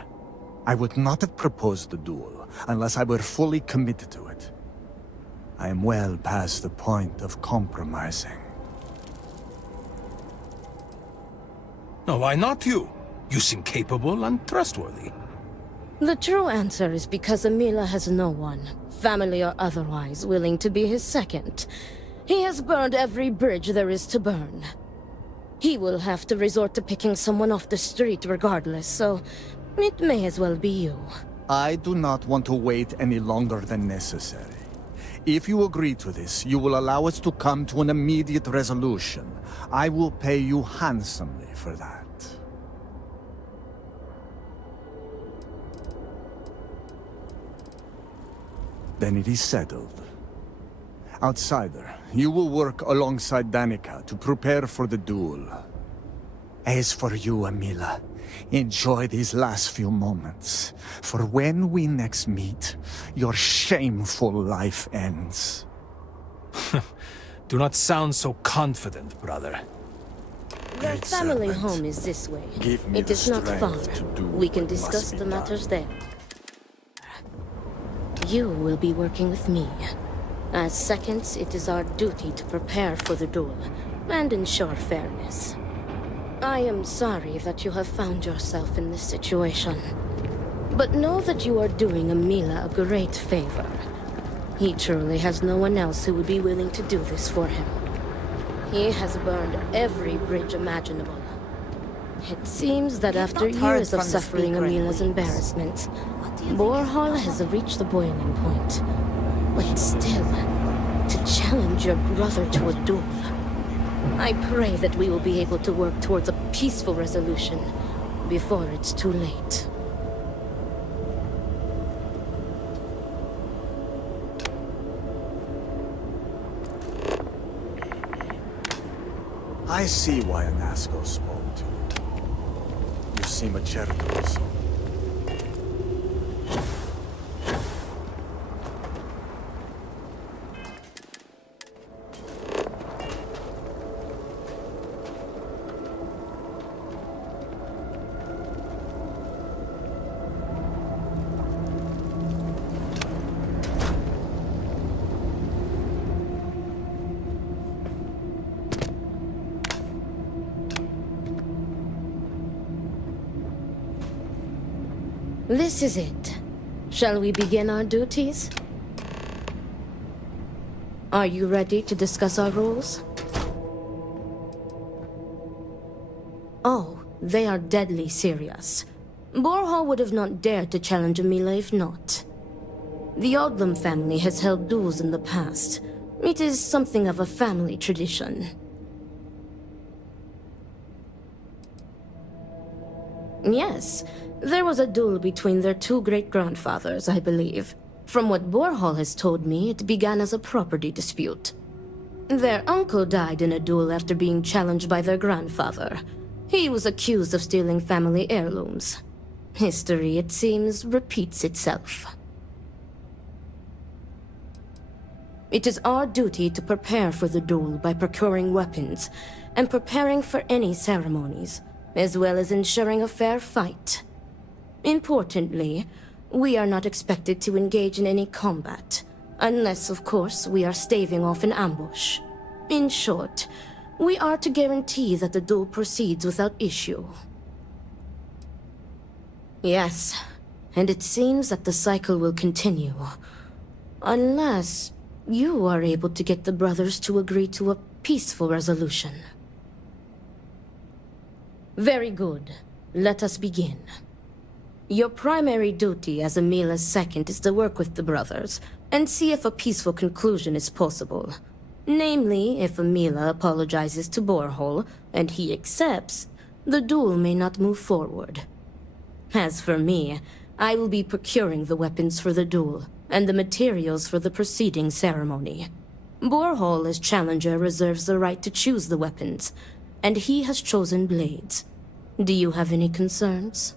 I would not have proposed the duel unless I were fully committed to it. I am well past the point of compromising. No, why not you? You seem capable and trustworthy. The true answer is because Amila has no one, family or otherwise, willing to be his second. He has burned every bridge there is to burn. He will have to resort to picking someone off the street regardless, so it may as well be you. I do not want to wait any longer than necessary. If you agree to this, you will allow us to come to an immediate resolution. I will pay you handsomely for that. Then it is settled. Outsider, you will work alongside Danica to prepare for the duel. As for you, Amila, enjoy these last few moments, for when we next meet, your shameful life ends. Do not sound so confident, brother. Their family home is this way. Give me It the is not far. strength to do We can what must discuss be the done. matters there. You will be working with me. As seconds, it is our duty to prepare for the duel and ensure fairness. I am sorry that you have found yourself in this situation. But know that you are doing Amila a great favor. He truly has no one else who would be willing to do this for him. He has burned every bridge imaginable. It seems that after not heard years of from the suffering speaker in Amila's weeks. embarrassment, Borhall has reached the boiling point. But still, to challenge your brother to a duel. I pray that we will be able to work towards a peaceful resolution before it's too late. I see why Anasco spoke to you. You seem a charitable soul. This is it. Shall we begin our duties? Are you ready to discuss our rules? Oh, they are deadly serious. Borhall would have not dared to challenge Amila if not. The Odlum family has held duels in the past. It is something of a family tradition. Yes, there was a duel between their two great-grandfathers, I believe. From what Borhall has told me, it began as a property dispute. Their uncle died in a duel after being challenged by their grandfather. He was accused of stealing family heirlooms. History, it seems, repeats itself. It is our duty to prepare for the duel by procuring weapons and preparing for any ceremonies, as well as ensuring a fair fight. Importantly, we are not expected to engage in any combat, unless, of course, we are staving off an ambush. In short, we are to guarantee that the duel proceeds without issue. Yes, and it seems that the cycle will continue. Unless you are able to get the brothers to agree to a peaceful resolution. Very good. Let us begin. Your primary duty as Amila's second is to work with the brothers and see if a peaceful conclusion is possible. Namely, if Amila apologizes to Borhall and he accepts, the duel may not move forward. As for me, I will be procuring the weapons for the duel and the materials for the preceding ceremony. Borhall, as challenger, reserves the right to choose the weapons, and he has chosen blades. Do you have any concerns?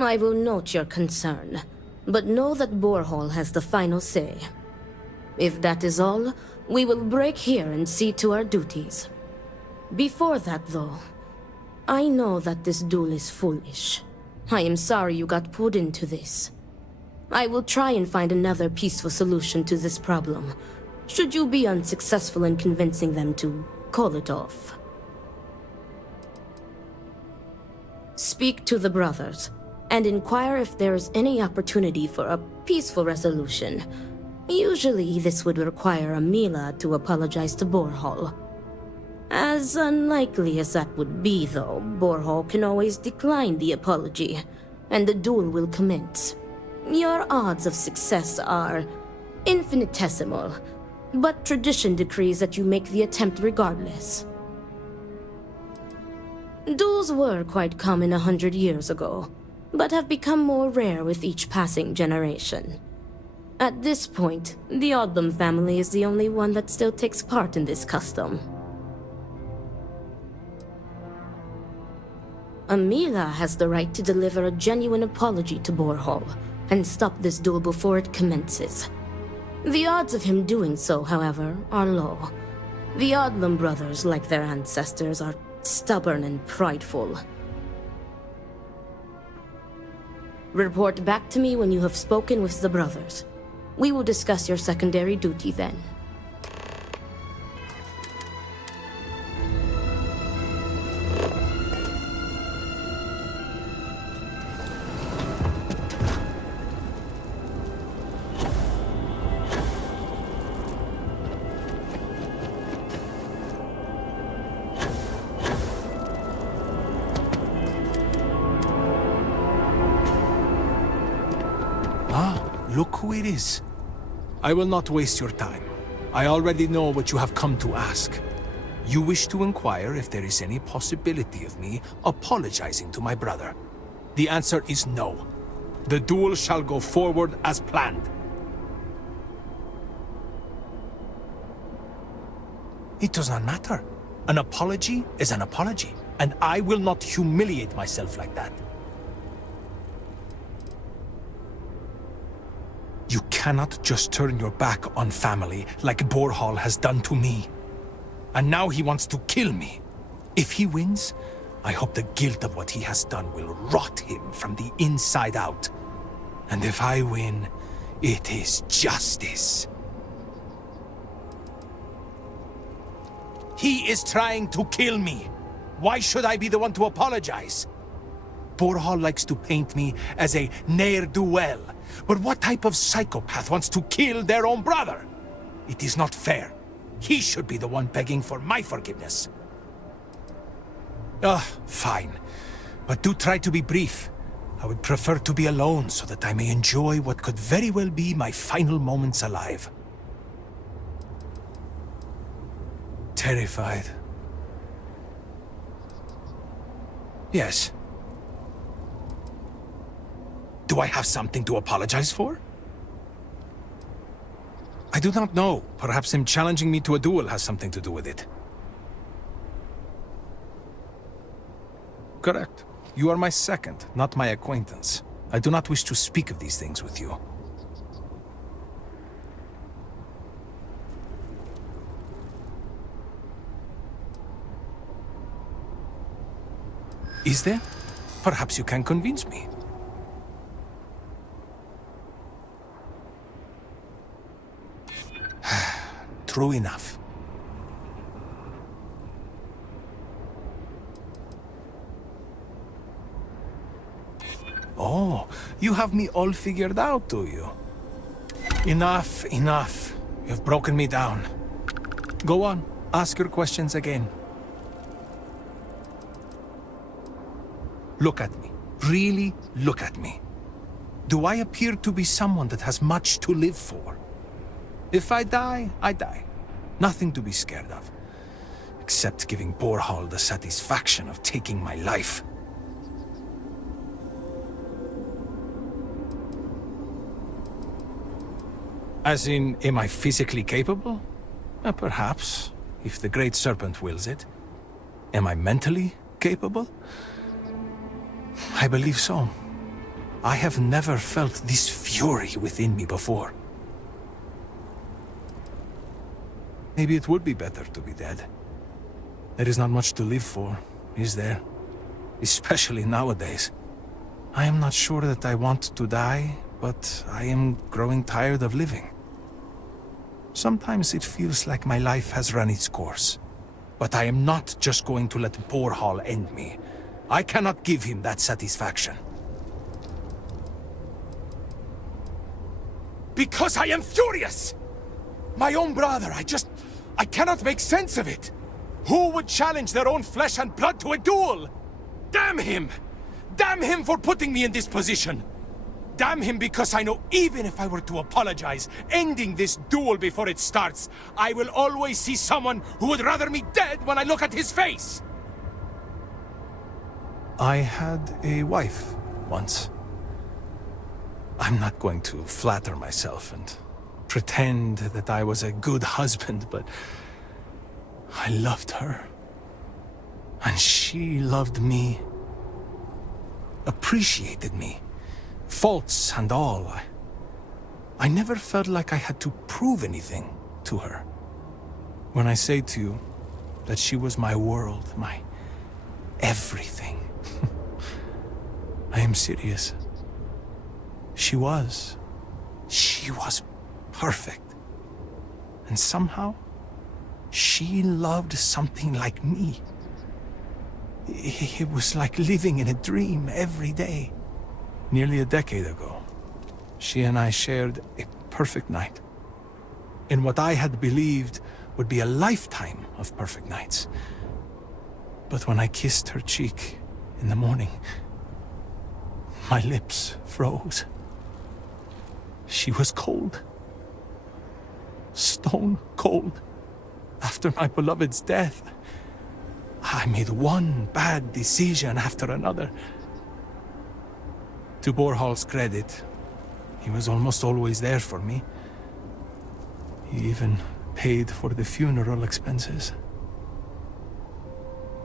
I will note your concern, but know that Borhall has the final say. If that is all, we will break here and see to our duties. Before that, though, I know that this duel is foolish. I am sorry you got pulled into this. I will try and find another peaceful solution to this problem, should you be unsuccessful in convincing them to call it off. Speak to the brothers, and inquire if there is any opportunity for a peaceful resolution. Usually, this would require Amila to apologize to Borhall. As unlikely as that would be, though, Borhall can always decline the apology, and the duel will commence. Your odds of success are infinitesimal, but tradition decrees that you make the attempt regardless. Duels were quite common 100 years ago, but have become more rare with each passing generation. At this point, the Odlum family is the only one that still takes part in this custom. Amila has the right to deliver a genuine apology to Borhall and stop this duel before it commences. The odds of him doing so, however, are low. The Odlum brothers, like their ancestors, are stubborn and prideful. Report back to me when you have spoken with the brothers. We will discuss your secondary duty then. Look who it is. I will not waste your time. I already know what you have come to ask. You wish to inquire if there is any possibility of me apologizing to my brother. The answer is no. The duel shall go forward as planned. It does not matter. An apology is an apology, and I will not humiliate myself like that. You cannot just turn your back on family like Borhall has done to me. And now he wants to kill me. If he wins, I hope the guilt of what he has done will rot him from the inside out. And if I win, it is justice. He is trying to kill me. Why should I be the one to apologize? Borhall likes to paint me as a ne'er-do-well. But what type of psychopath wants to kill their own brother? It is not fair. He should be the one begging for my forgiveness. Fine. But do try to be brief. I would prefer to be alone so that I may enjoy what could very well be my final moments alive. Terrified. Yes. Do I have something to apologize for? I do not know. Perhaps him challenging me to a duel has something to do with it. Correct. You are my second, not my acquaintance. I do not wish to speak of these things with you. Is there? Perhaps you can convince me. True enough. Oh, you have me all figured out, do you? Enough, enough. You've broken me down. Go on, ask your questions again. Look at me. Really look at me. Do I appear to be someone that has much to live for? If I die, I die. Nothing to be scared of. Except giving Borhall the satisfaction of taking my life. As in, am I physically capable? Perhaps, if the Great Serpent wills it. Am I mentally capable? I believe so. I have never felt this fury within me before. Maybe it would be better to be dead. There is not much to live for, is there? Especially nowadays. I am not sure that I want to die, but I am growing tired of living. Sometimes it feels like my life has run its course. But I am not just going to let Borhall end me. I cannot give him that satisfaction. Because I am furious! My own brother, I cannot make sense of it! Who would challenge their own flesh and blood to a duel? Damn him! Damn him for putting me in this position! Damn him because I know even if I were to apologize, ending this duel before it starts, I will always see someone who would rather me dead when I look at his face! I had a wife once. I'm not going to flatter myself and pretend that I was a good husband, but I loved her. And she loved me. appreciated me, faults and all. I never felt like I had to prove anything to her. When I say to you that she was my world, my everything, I am serious. She was perfect. And somehow, she loved something like me. It was like living in a dream every day. Nearly a decade ago, she and I shared a perfect night. In what I had believed would be a lifetime of perfect nights. But when I kissed her cheek in the morning, my lips froze. She was cold. Stone cold. After my beloved's death, I made one bad decision after another. To Borhal's credit, he was almost always there for me. He even paid for the funeral expenses.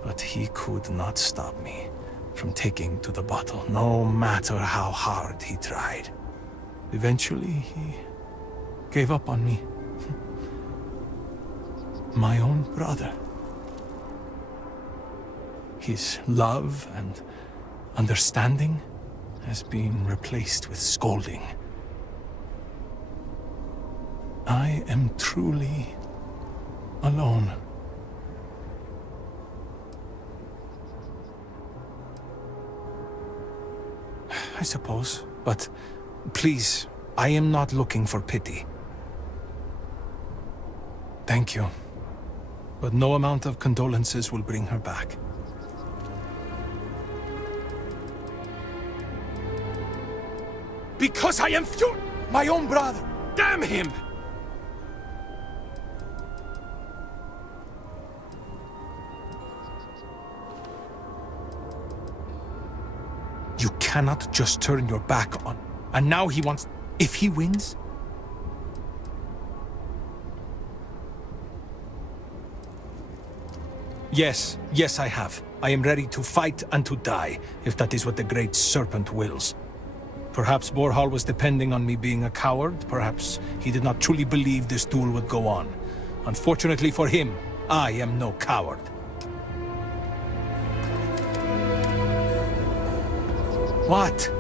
But he could not stop me from taking to the bottle, no matter how hard he tried. Eventually, he gave up on me. My own brother. His love and understanding has been replaced with scolding. I am truly alone. I suppose, but please, I am not looking for pity. Thank you. But no amount of condolences will bring her back. Because I am my own brother! Damn him! You cannot just turn your back on. And now he wants... If he wins... Yes, I have. I am ready to fight and to die, if that is what the Great Serpent wills. Perhaps Borhal was depending on me being a coward. Perhaps he did not truly believe this duel would go on. Unfortunately for him, I am no coward. What?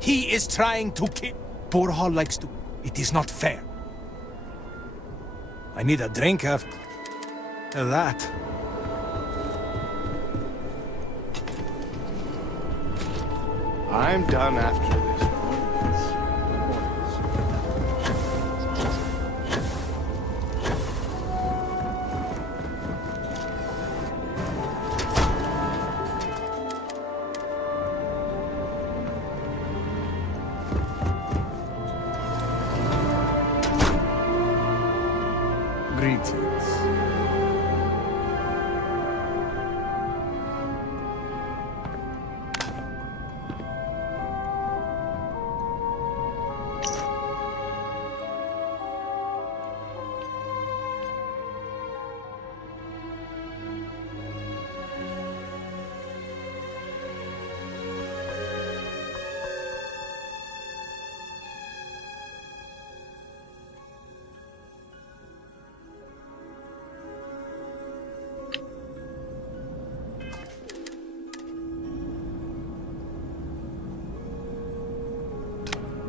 He is trying to kill... Borhal likes to... It is not fair. I need a drink after that. I'm done after this. Greetings.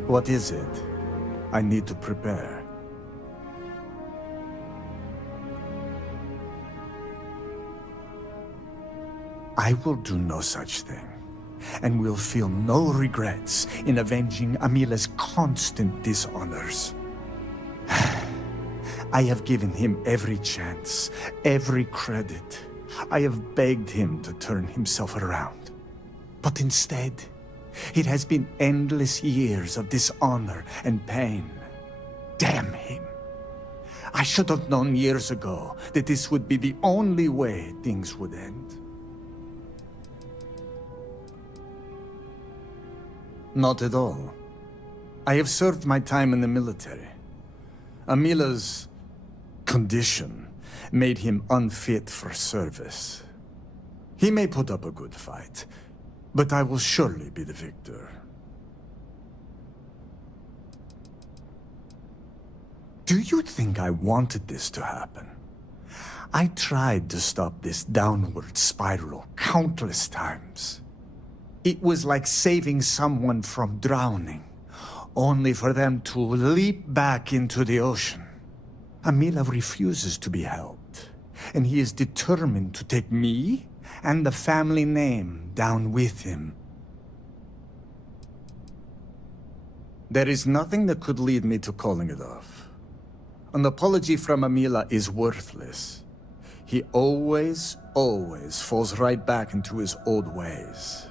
What is it? I need to prepare. I will do no such thing, and will feel no regrets in avenging Amila's constant dishonors. I have given him every chance, every credit. I have begged him to turn himself around. But instead, it has been endless years of dishonor and pain. Damn him. I should have known years ago that this would be the only way things would end. Not at all. I have served my time in the military. Amila's condition made him unfit for service. He may put up a good fight, but I will surely be the victor. Do you think I wanted this to happen? I tried to stop this downward spiral countless times. It was like saving someone from drowning, only for them to leap back into the ocean. Amila refuses to be helped, and he is determined to take me and the family name down with him. There is nothing that could lead me to calling it off. An apology from Amila is worthless. He always falls right back into his old ways.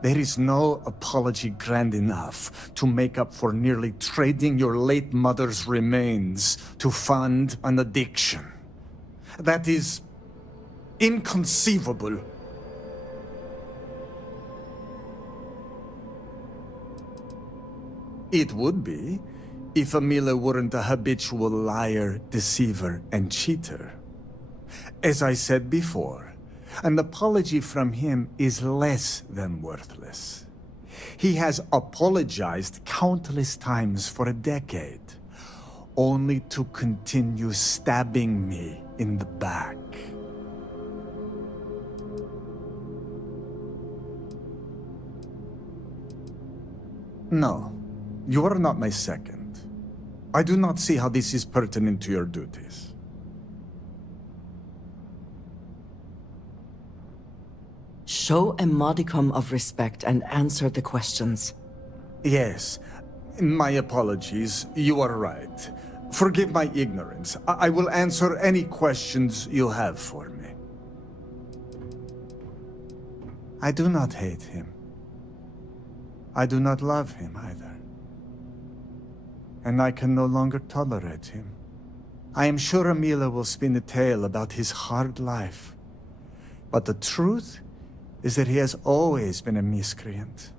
There is no apology grand enough to make up for nearly trading your late mother's remains to fund an addiction. That is inconceivable. It would be, if Amila weren't a habitual liar, deceiver, and cheater. As I said before, an apology from him is less than worthless. He has apologized countless times for a decade, only to continue stabbing me in the back. No, you are not my second. I do not see how this is pertinent to your duties. Show a modicum of respect and answer the questions. Yes, my apologies. You are right. Forgive my ignorance. I will answer any questions you have for me. I do not hate him. I do not love him either. And I can no longer tolerate him. I am sure Amila will spin a tale about his hard life. But the truth is that he has always been a miscreant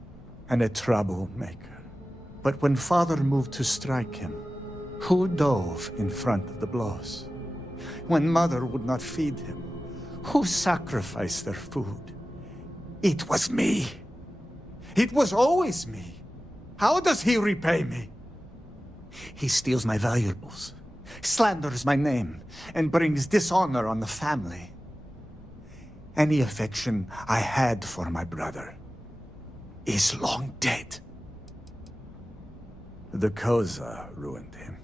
and a troublemaker. But when Father moved to strike him, who dove in front of the blows? When Mother would not feed him, who sacrificed their food? It was me. It was always me. How does he repay me? He steals my valuables, slanders my name, and brings dishonor on the family. Any affection I had for my brother is long dead. The Koza ruined him.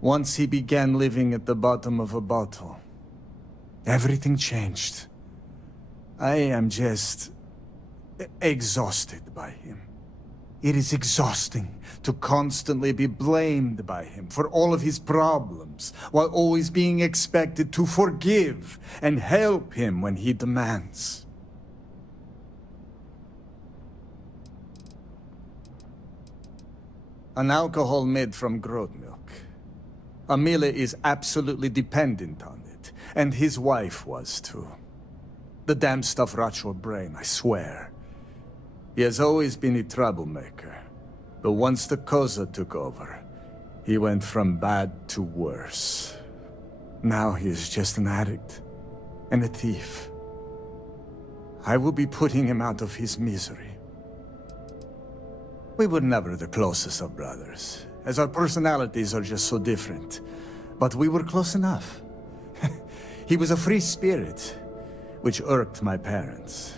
Once he began living at the bottom of a bottle, everything changed. I am just exhausted by him. It is exhausting to constantly be blamed by him for all of his problems, while always being expected to forgive and help him when he demands. An alcohol made from goat milk. Amila is absolutely dependent on it, and his wife was too. The damn stuff rots your brain, I swear. He has always been a troublemaker, but once the Koza took over, he went from bad to worse. Now he is just an addict and a thief. I will be putting him out of his misery. We were never the closest of brothers, as our personalities are just so different, but we were close enough. He was a free spirit, which irked my parents.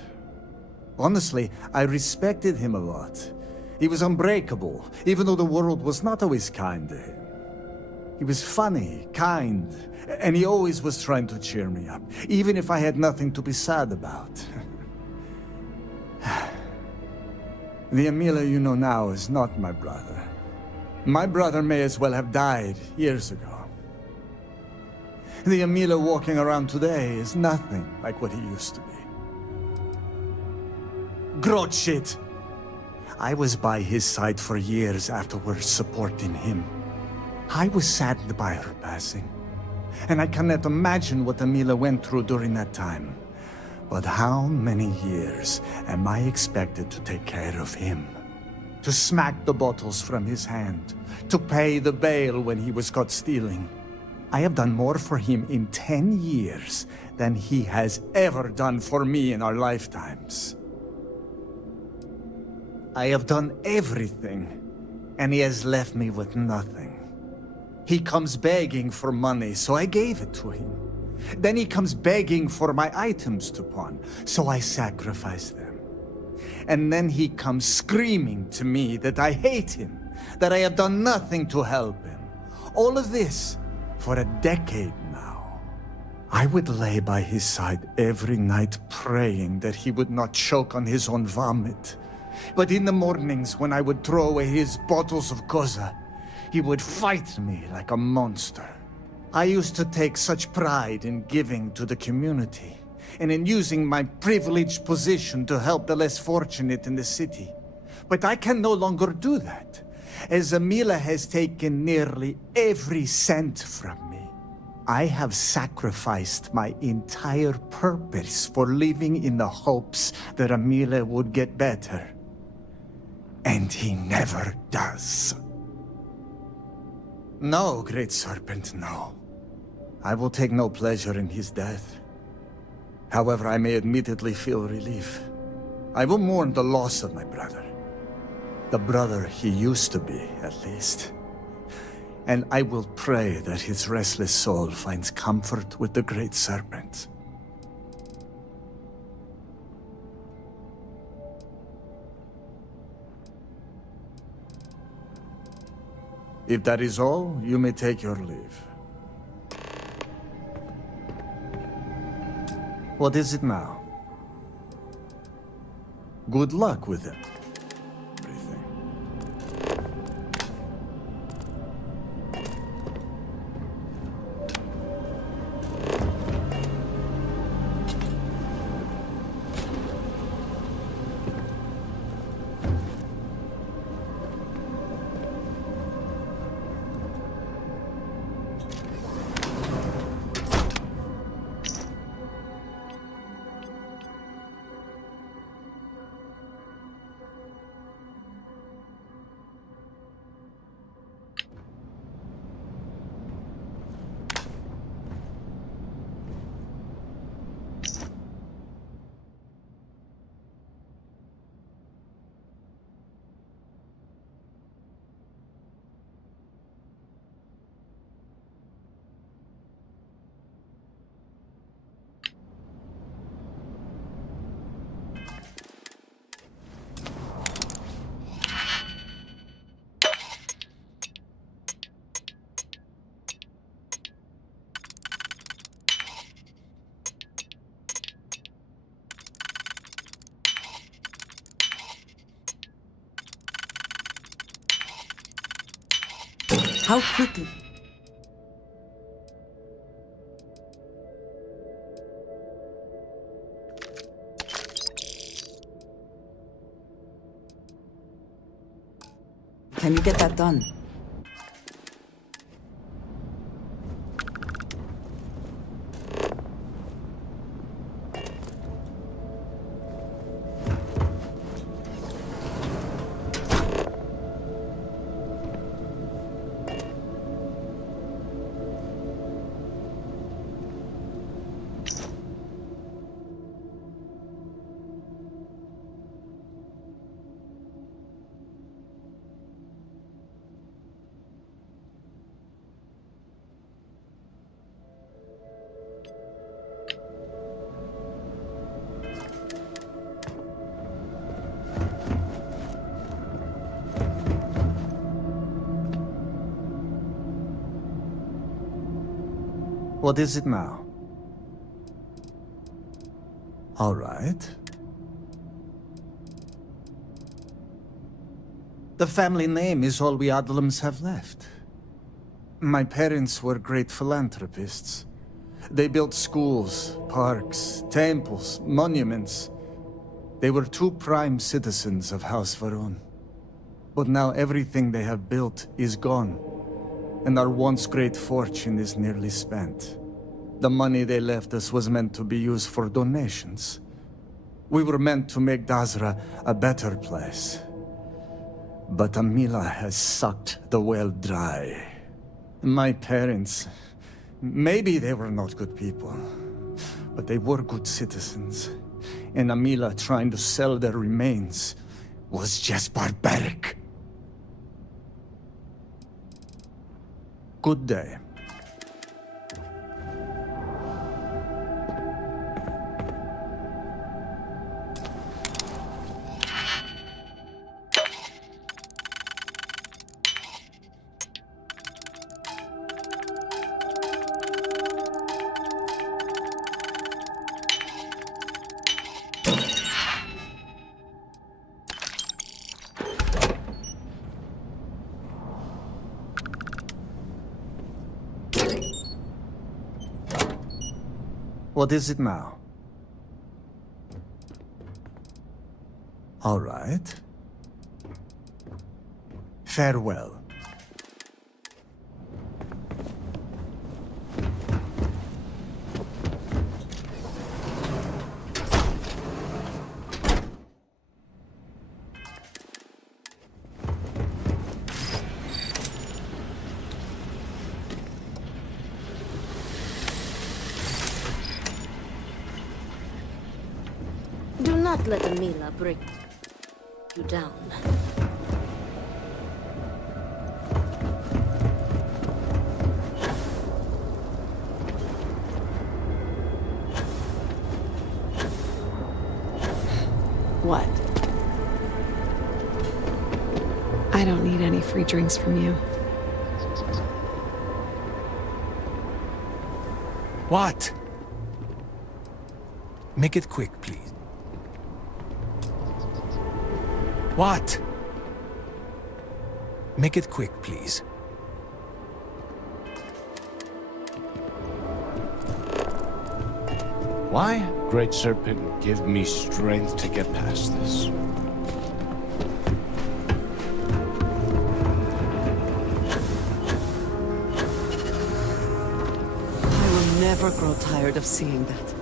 Honestly, I respected him a lot. He was unbreakable, even though the world was not always kind to him. He was funny, kind, and he always was trying to cheer me up, even if I had nothing to be sad about. The Amila you know now is not my brother. My brother may as well have died years ago. The Amila walking around today is nothing like what he used to be. Grot shit! I was by his side for years afterwards, supporting him. I was saddened by her passing, and I cannot imagine what Amila went through during that time. But how many years am I expected to take care of him? To smack the bottles from his hand, to pay the bail when he was caught stealing, I have done more for him in 10 years than he has ever done for me in our lifetimes. I have done everything, and he has left me with nothing. He comes begging for money, so I gave it to him. Then he comes begging for my items to pawn, so I sacrifice them. And then he comes screaming to me that I hate him, that I have done nothing to help him. All of this for a decade now. I would lay by his side every night praying that he would not choke on his own vomit. But in the mornings when I would throw away his bottles of Koza, he would fight me like a monster. I used to take such pride in giving to the community, and in using my privileged position to help the less fortunate in the city. But I can no longer do that, as Amila has taken nearly every cent from me. I have sacrificed my entire purpose for living in the hopes that Amila would get better. And he never does. No, Great Serpent, no. I will take no pleasure in his death. However, I may admittedly feel relief. I will mourn the loss of my brother. The brother he used to be, at least. And I will pray that his restless soul finds comfort with the Great Serpent. If that is all, you may take your leave. What is it now? Good luck with it. How quickly? Can you get that done? What is it now? All right. The family name is all we Adlams have left. My parents were great philanthropists. They built schools, parks, temples, monuments. They were true prime citizens of House Varun. But now everything they have built is gone, and our once great fortune is nearly spent. The money they left us was meant to be used for donations. We were meant to make Dazra a better place. But Amila has sucked the well dry. My parents, Maybe they were not good people, but they were good citizens. And Amila trying to sell their remains was just barbaric. Good day. What is it now? All right. Farewell. Do not let Amila break you down. What? I don't need any free drinks from you. What? Make it quick, please. What? Make it quick, please. Why, Great Serpent, give me strength to get past this? I will never grow tired of seeing that.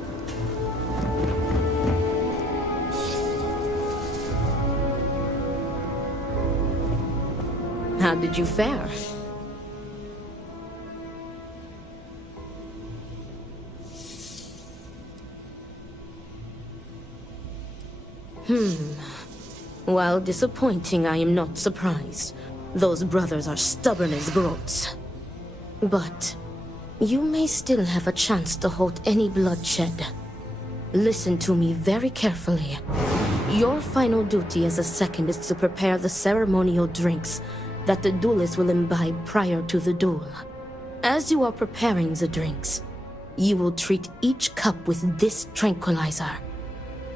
How did you fare? While disappointing, I am not surprised. Those brothers are stubborn as goats. But you may still have a chance to halt any bloodshed. Listen to me very carefully. Your final duty as a second is to prepare the ceremonial drinks that the duelist will imbibe prior to the duel. As you are preparing the drinks, you will treat each cup with this tranquilizer.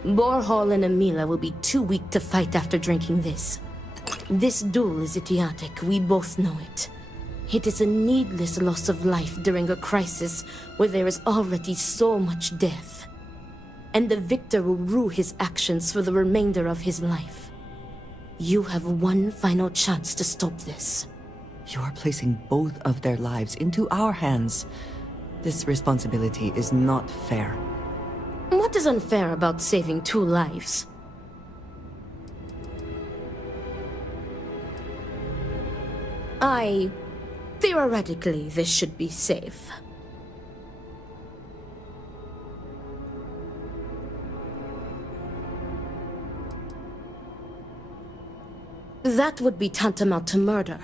Borhall and Amila will be too weak to fight after drinking this. This duel is idiotic, we both know it. It is a needless loss of life during a crisis where there is already so much death. And the victor will rue his actions for the remainder of his life. You have one final chance to stop this. You are placing both of their lives into our hands. This responsibility is not fair. What is unfair about saving 2 lives? Theoretically, this should be safe. That would be tantamount to murder.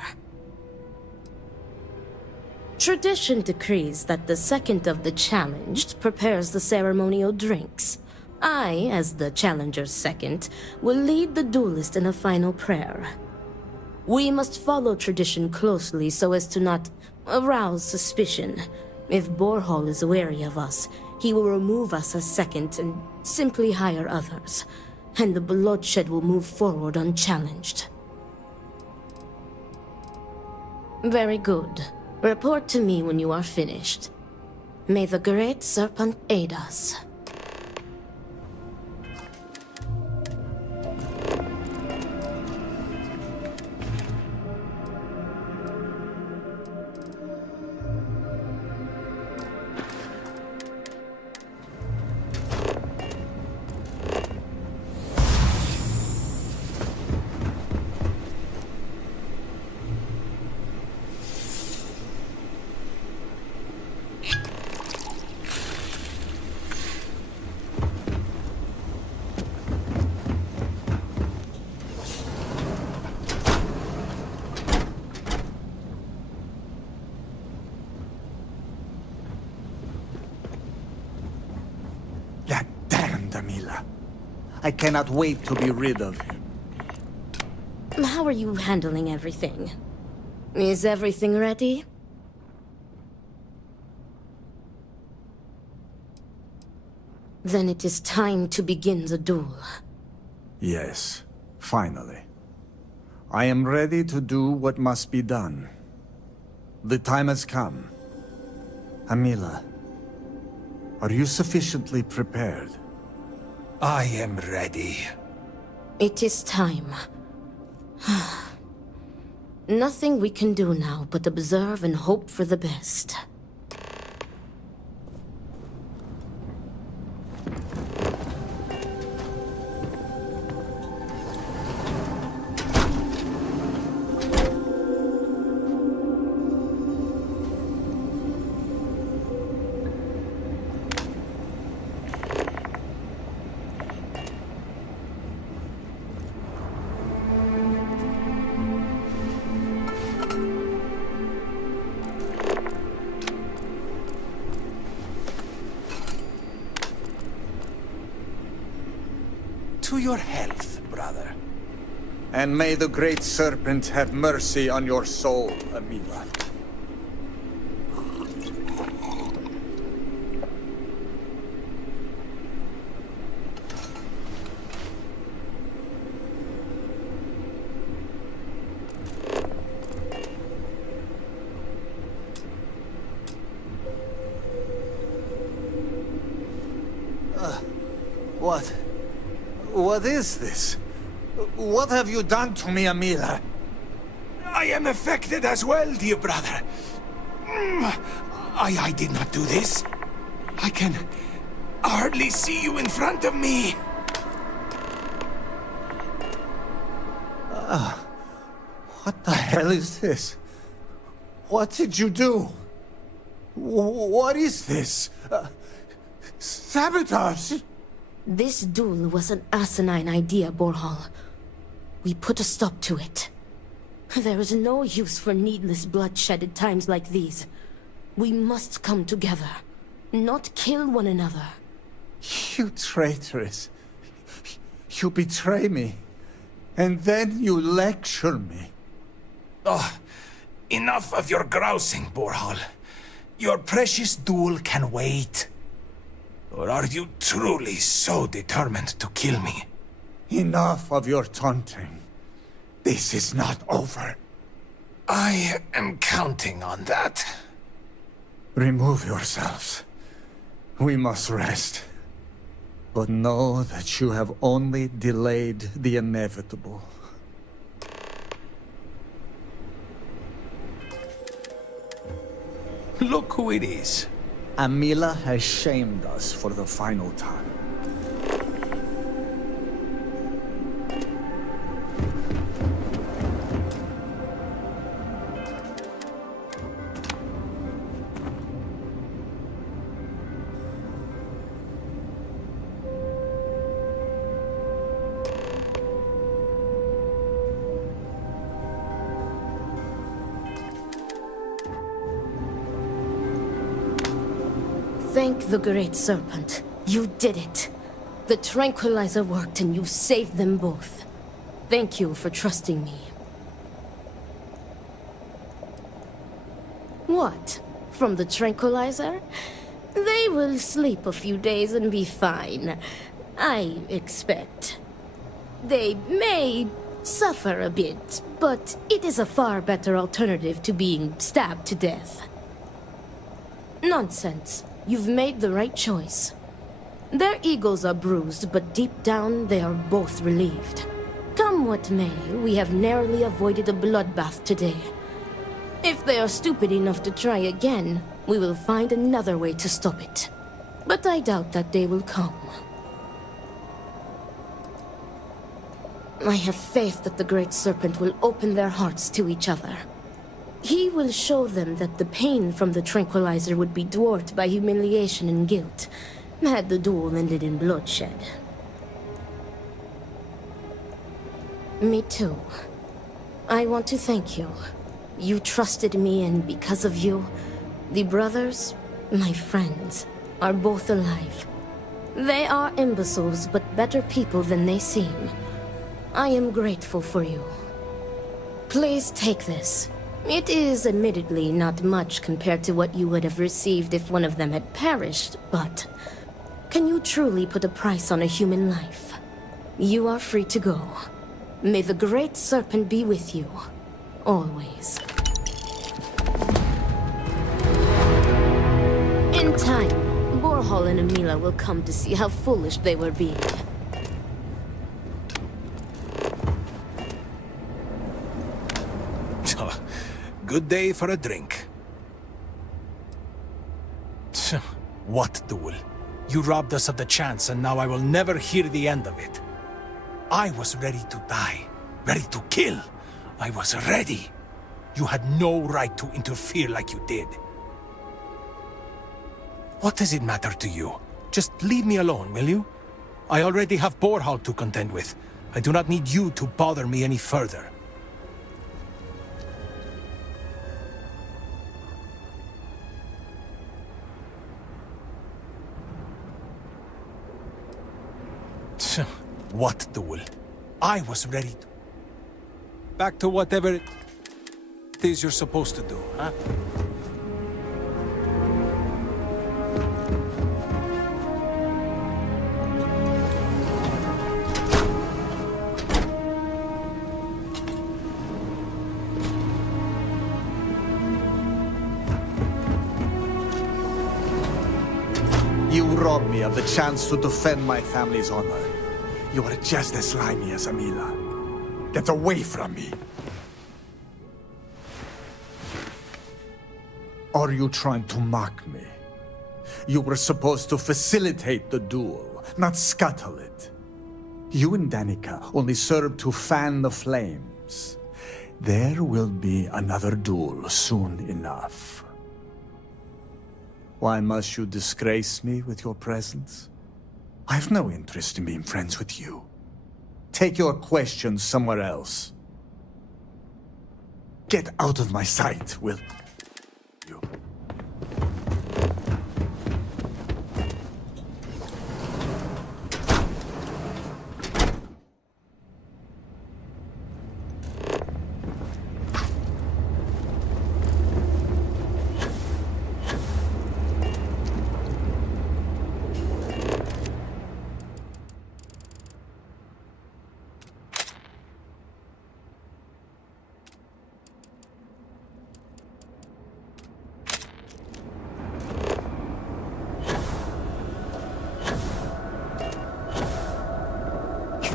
Tradition decrees that the second of the challenged prepares the ceremonial drinks. I, as the challenger's second, will lead the duelist in a final prayer. We must follow tradition closely so as to not arouse suspicion. If Borhall is wary of us, he will remove us as second and simply hire others, and the bloodshed will move forward unchallenged. Very good. Report to me when you are finished. May the Great Serpent aid us. I cannot wait to be rid of him. How are you handling everything? Is everything ready? Then it is time to begin the duel. Yes, finally. I am ready to do what must be done. The time has come. Amila, are you sufficiently prepared? I am ready. It is time. Nothing we can do now but observe and hope for the best. To your health, brother. And may the Great Serpent have mercy on your soul, Amila. What is this? What have you done to me, Amila? I am affected as well, dear brother. I did not do this. I can hardly see you in front of me. What the hell is this? What did you do? What is this? Sabotage! This duel was an asinine idea, Borhal. We put a stop to it. There is no use for needless bloodshed at times like these. We must come together, not kill one another. You traitoress. You betray me. And then you lecture me. Oh, enough of your grousing, Borhal. Your precious duel can wait. Or are you truly so determined to kill me? Enough of your taunting. This is not over. I am counting on that. Remove yourselves. We must rest. But know that you have only delayed the inevitable. Look who it is. Amila has shamed us for the final time. Thank the Great Serpent. You did it. The tranquilizer worked and you saved them both. Thank you for trusting me. What? From the tranquilizer? They will sleep a few days and be fine. I expect. They may suffer a bit, but it is a far better alternative to being stabbed to death. Nonsense. You've made the right choice. Their egos are bruised, but deep down they are both relieved. Come what may, we have narrowly avoided a bloodbath today. If they are stupid enough to try again, we will find another way to stop it. But I doubt that day will come. I have faith that the Great Serpent will open their hearts to each other. He will show them that the pain from the tranquilizer would be dwarfed by humiliation and guilt, had the duel ended in bloodshed. Me too. I want to thank you. You trusted me, and because of you, the brothers, my friends, are both alive. They are imbeciles, but better people than they seem. I am grateful for you. Please take this. It is admittedly not much compared to what you would have received if one of them had perished, but can you truly put a price on a human life? You are free to go. May the Great Serpent be with you. Always. In time, Borhall and Amila will come to see how foolish they were being. Good day for a drink. What duel? You robbed us of the chance, and now I will never hear the end of it. I was ready to die, ready to kill. I was ready. You had no right to interfere like you did. What does it matter to you? Just leave me alone, will you? I already have Borhall to contend with. I do not need you to bother me any further. What duel? I was ready to... Back to whatever it is you're supposed to do, huh? You robbed me of the chance to defend my family's honor. You are just as slimy as Amila. Get away from me! Are you trying to mock me? You were supposed to facilitate the duel, not scuttle it. You and Danica only served to fan the flames. There will be another duel soon enough. Why must you disgrace me with your presence? I have no interest in being friends with you. Take your questions somewhere else. Get out of my sight, will you?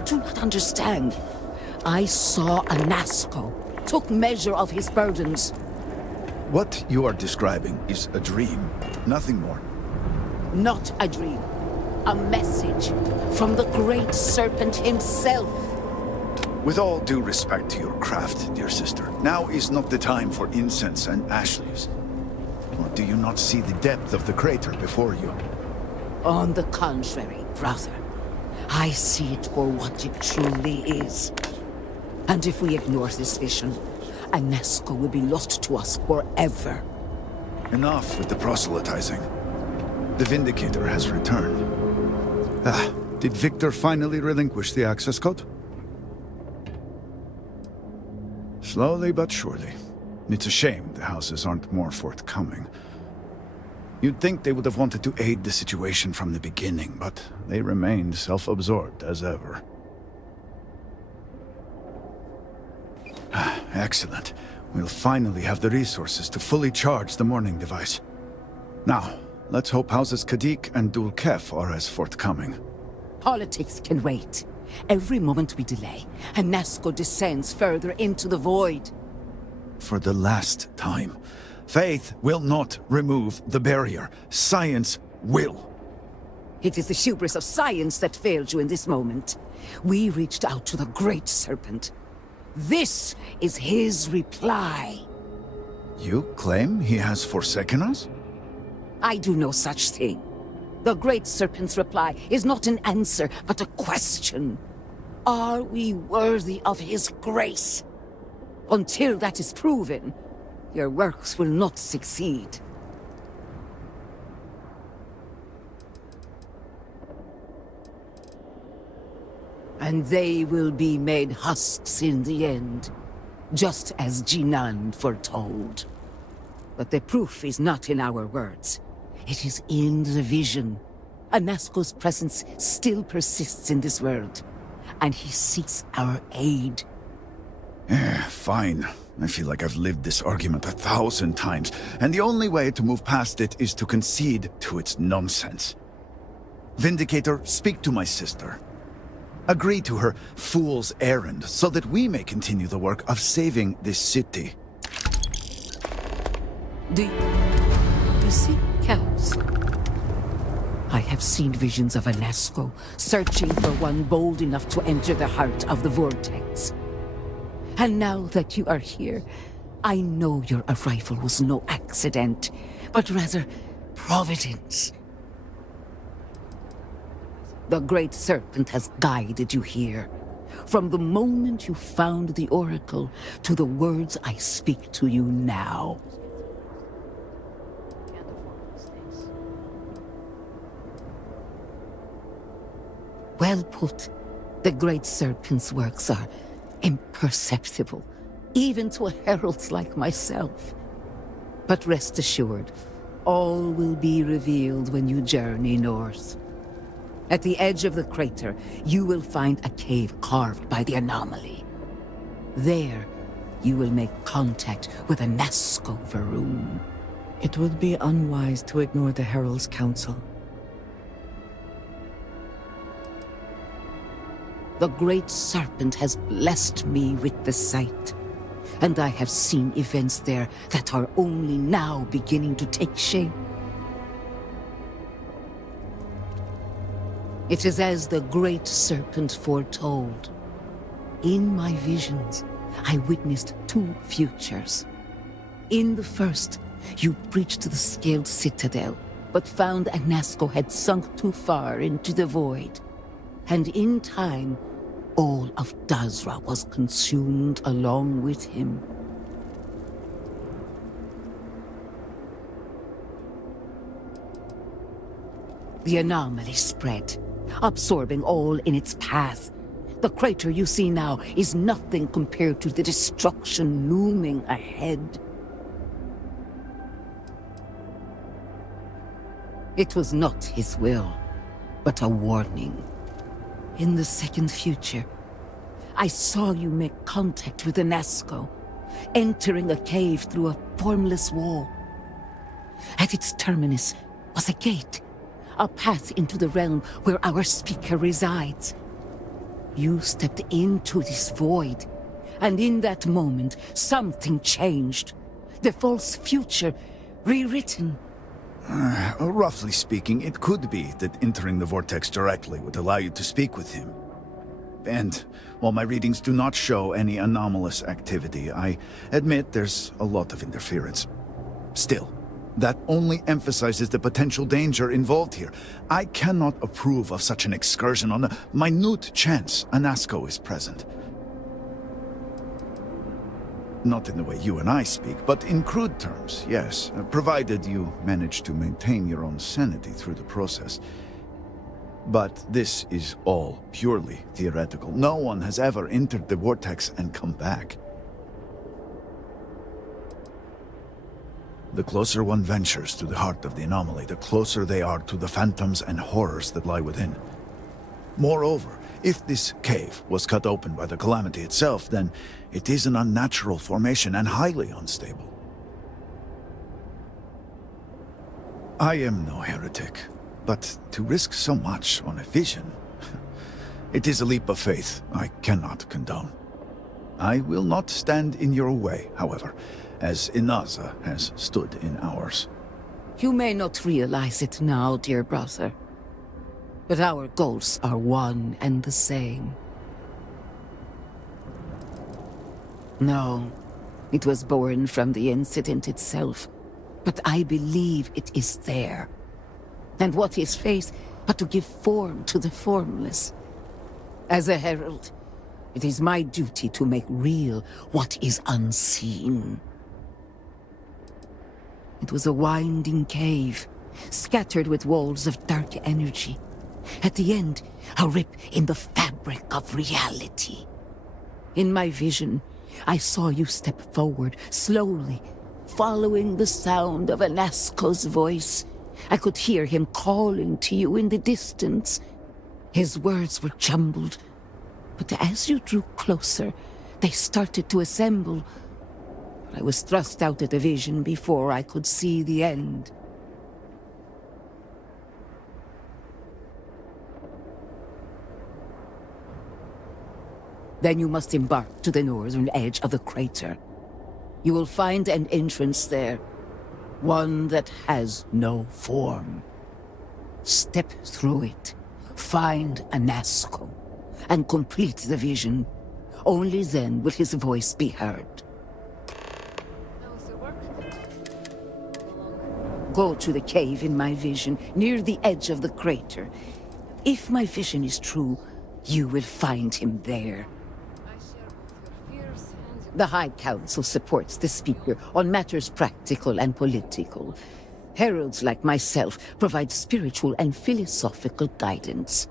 Do not understand. I saw Anasco, took measure of his burdens. What you are describing is a dream, nothing more. Not a dream. A message from the Great Serpent himself. With all due respect to your craft, dear sister, now is not the time for incense and ash leaves. Or do you not see the depth of the crater before you? On the contrary, brother. I see it for what it truly is. And if we ignore this vision, Anasco will be lost to us forever. Enough with the proselytizing. The Vindicator has returned. Did Victor finally relinquish the access code? Slowly but surely. It's a shame the houses aren't more forthcoming. You'd think they would have wanted to aid the situation from the beginning, but they remained self-absorbed as ever. Excellent. We'll finally have the resources to fully charge the morning device. Now, let's hope Houses Kadik and Dul Kef are as forthcoming. Politics can wait. Every moment we delay, Anasco descends further into the void. For the last time. Faith will not remove the barrier. Science will. It is the hubris of science that failed you in this moment. We reached out to the Great Serpent. This is his reply. You claim he has forsaken us? I do no such thing. The Great Serpent's reply is not an answer, but a question. Are we worthy of his grace? Until that is proven, your works will not succeed. And they will be made husks in the end, just as Jinan foretold. But the proof is not in our words. It is in the vision. Anasco's presence still persists in this world, and he seeks our aid. Fine. I feel like I've lived this argument 1,000 times, and the only way to move past it is to concede to its nonsense. Vindicator, speak to my sister. Agree to her fool's errand so that we may continue the work of saving this city. Do you see cows? I have seen visions of Anasco searching for one bold enough to enter the heart of the vortex. And now that you are here, I know your arrival was no accident, but rather providence. The Great Serpent has guided you here. From the moment you found the Oracle to the words I speak to you now. Well put. The Great Serpent's works are imperceptible, even to heralds like myself. But rest assured, all will be revealed when you journey north. At the edge of the crater, you will find a cave carved by the anomaly. There, you will make contact with a Nazco Varun. It would be unwise to ignore the Herald's counsel. The Great Serpent has blessed me with the sight, and I have seen events there that are only now beginning to take shape. It is as the Great Serpent foretold. In my visions, I witnessed 2 futures. In the first, you breached the scaled citadel, but found Anasco had sunk too far into the void. And in time, all of Dazra was consumed along with him. The anomaly spread, absorbing all in its path. The crater you see now is nothing compared to the destruction looming ahead. It was not his will, but a warning. In the second future, I saw you make contact with Anasco, entering a cave through a formless wall. At its terminus was a gate, a path into the realm where our speaker resides. You stepped into this void, and in that moment, something changed. The false future rewritten. Roughly speaking, it could be that entering the vortex directly would allow you to speak with him. And while my readings do not show any anomalous activity, I admit there's a lot of interference. Still, that only emphasizes the potential danger involved here. I cannot approve of such an excursion on the minute chance Anasco is present. Not in the way you and I speak, but in crude terms, yes, provided you manage to maintain your own sanity through the process. But this is all purely theoretical. No one has ever entered the vortex and come back. The closer one ventures to the heart of the anomaly, the closer they are to the phantoms and horrors that lie within. Moreover, if this cave was cut open by the calamity itself, then it is an unnatural formation and highly unstable. I am no heretic, but to risk so much on a vision, it is a leap of faith I cannot condone. I will not stand in your way, however, as Inaza has stood in ours. You may not realize it now, dear brother, but our goals are one and the same. No, it was born from the incident itself, but I believe it is there. And what is faith but to give form to the formless? As a herald, it is my duty to make real what is unseen. It was a winding cave, scattered with walls of dark energy. At the end, a rip in the fabric of reality. In my vision, I saw you step forward, slowly, following the sound of Anasco's voice. I could hear him calling to you in the distance. His words were jumbled, but as you drew closer, they started to assemble. I was thrust out of the vision before I could see the end. Then you must embark to the northern edge of the crater. You will find an entrance there, one that has no form. Step through it, find Anasco, and complete the vision. Only then will his voice be heard. Go to the cave in my vision, near the edge of the crater. If my vision is true, you will find him there. The High Council supports the Speaker on matters practical and political. Heralds like myself provide spiritual and philosophical guidance.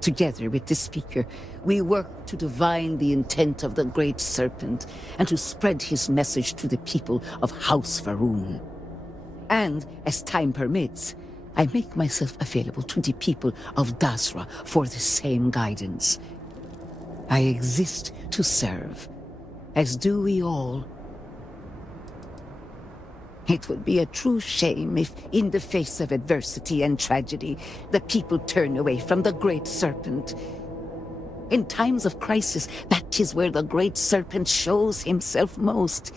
Together with the Speaker, we work to divine the intent of the Great Serpent and to spread his message to the people of House Varun. And, as time permits, I make myself available to the people of Dazra for the same guidance. I exist to serve, as do we all. It would be a true shame if, in the face of adversity and tragedy, the people turn away from the Great Serpent. In times of crisis, that is where the Great Serpent shows himself most.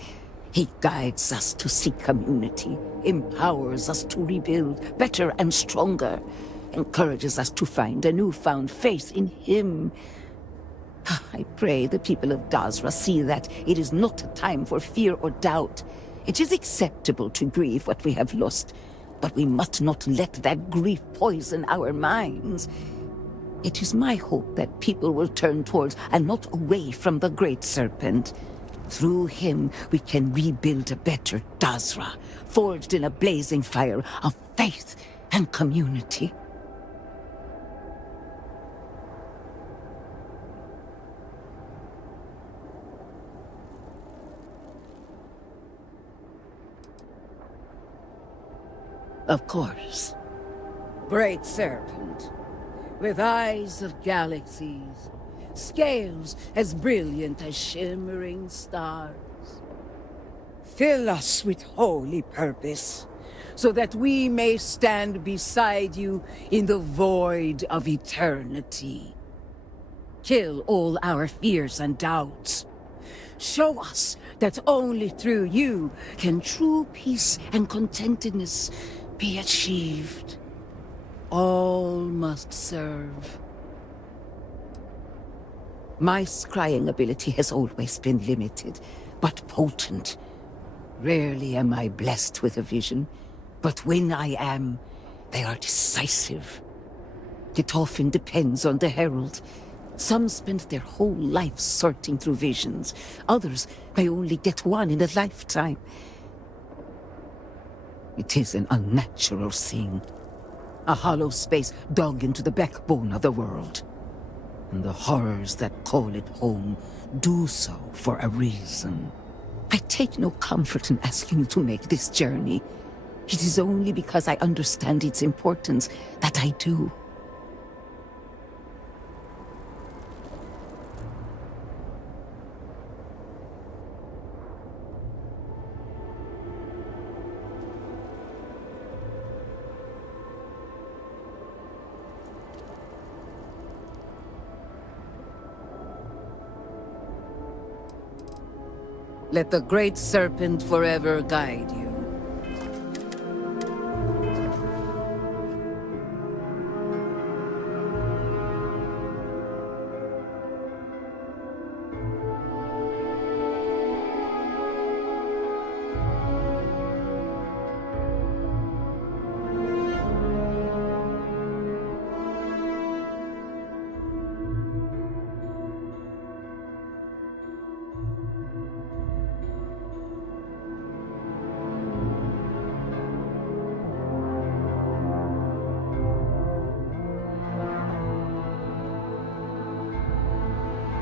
He guides us to seek community, empowers us to rebuild better and stronger, encourages us to find a newfound faith in him. I pray the people of Dazra see that it is not a time for fear or doubt. It is acceptable to grieve what we have lost, but we must not let that grief poison our minds. It is my hope that people will turn towards and not away from the Great Serpent. Through him, we can rebuild a better Dazra, forged in a blazing fire of faith and community. Of course. Great Serpent, with eyes of galaxies, scales as brilliant as shimmering stars. Fill us with holy purpose, so that we may stand beside you in the void of eternity. Kill all our fears and doubts. Show us that only through you can true peace and contentedness be achieved. All must serve. My scrying ability has always been limited, but potent. Rarely am I blessed with a vision, but when I am, they are decisive. It often depends on the herald. Some spend their whole life sorting through visions. Others may only get one in a lifetime. It is an unnatural thing. A hollow space dug into the backbone of the world. And the horrors that call it home do so for a reason. I take no comfort in asking you to make this journey. It is only because I understand its importance that I do. Let the Great Serpent forever guide you.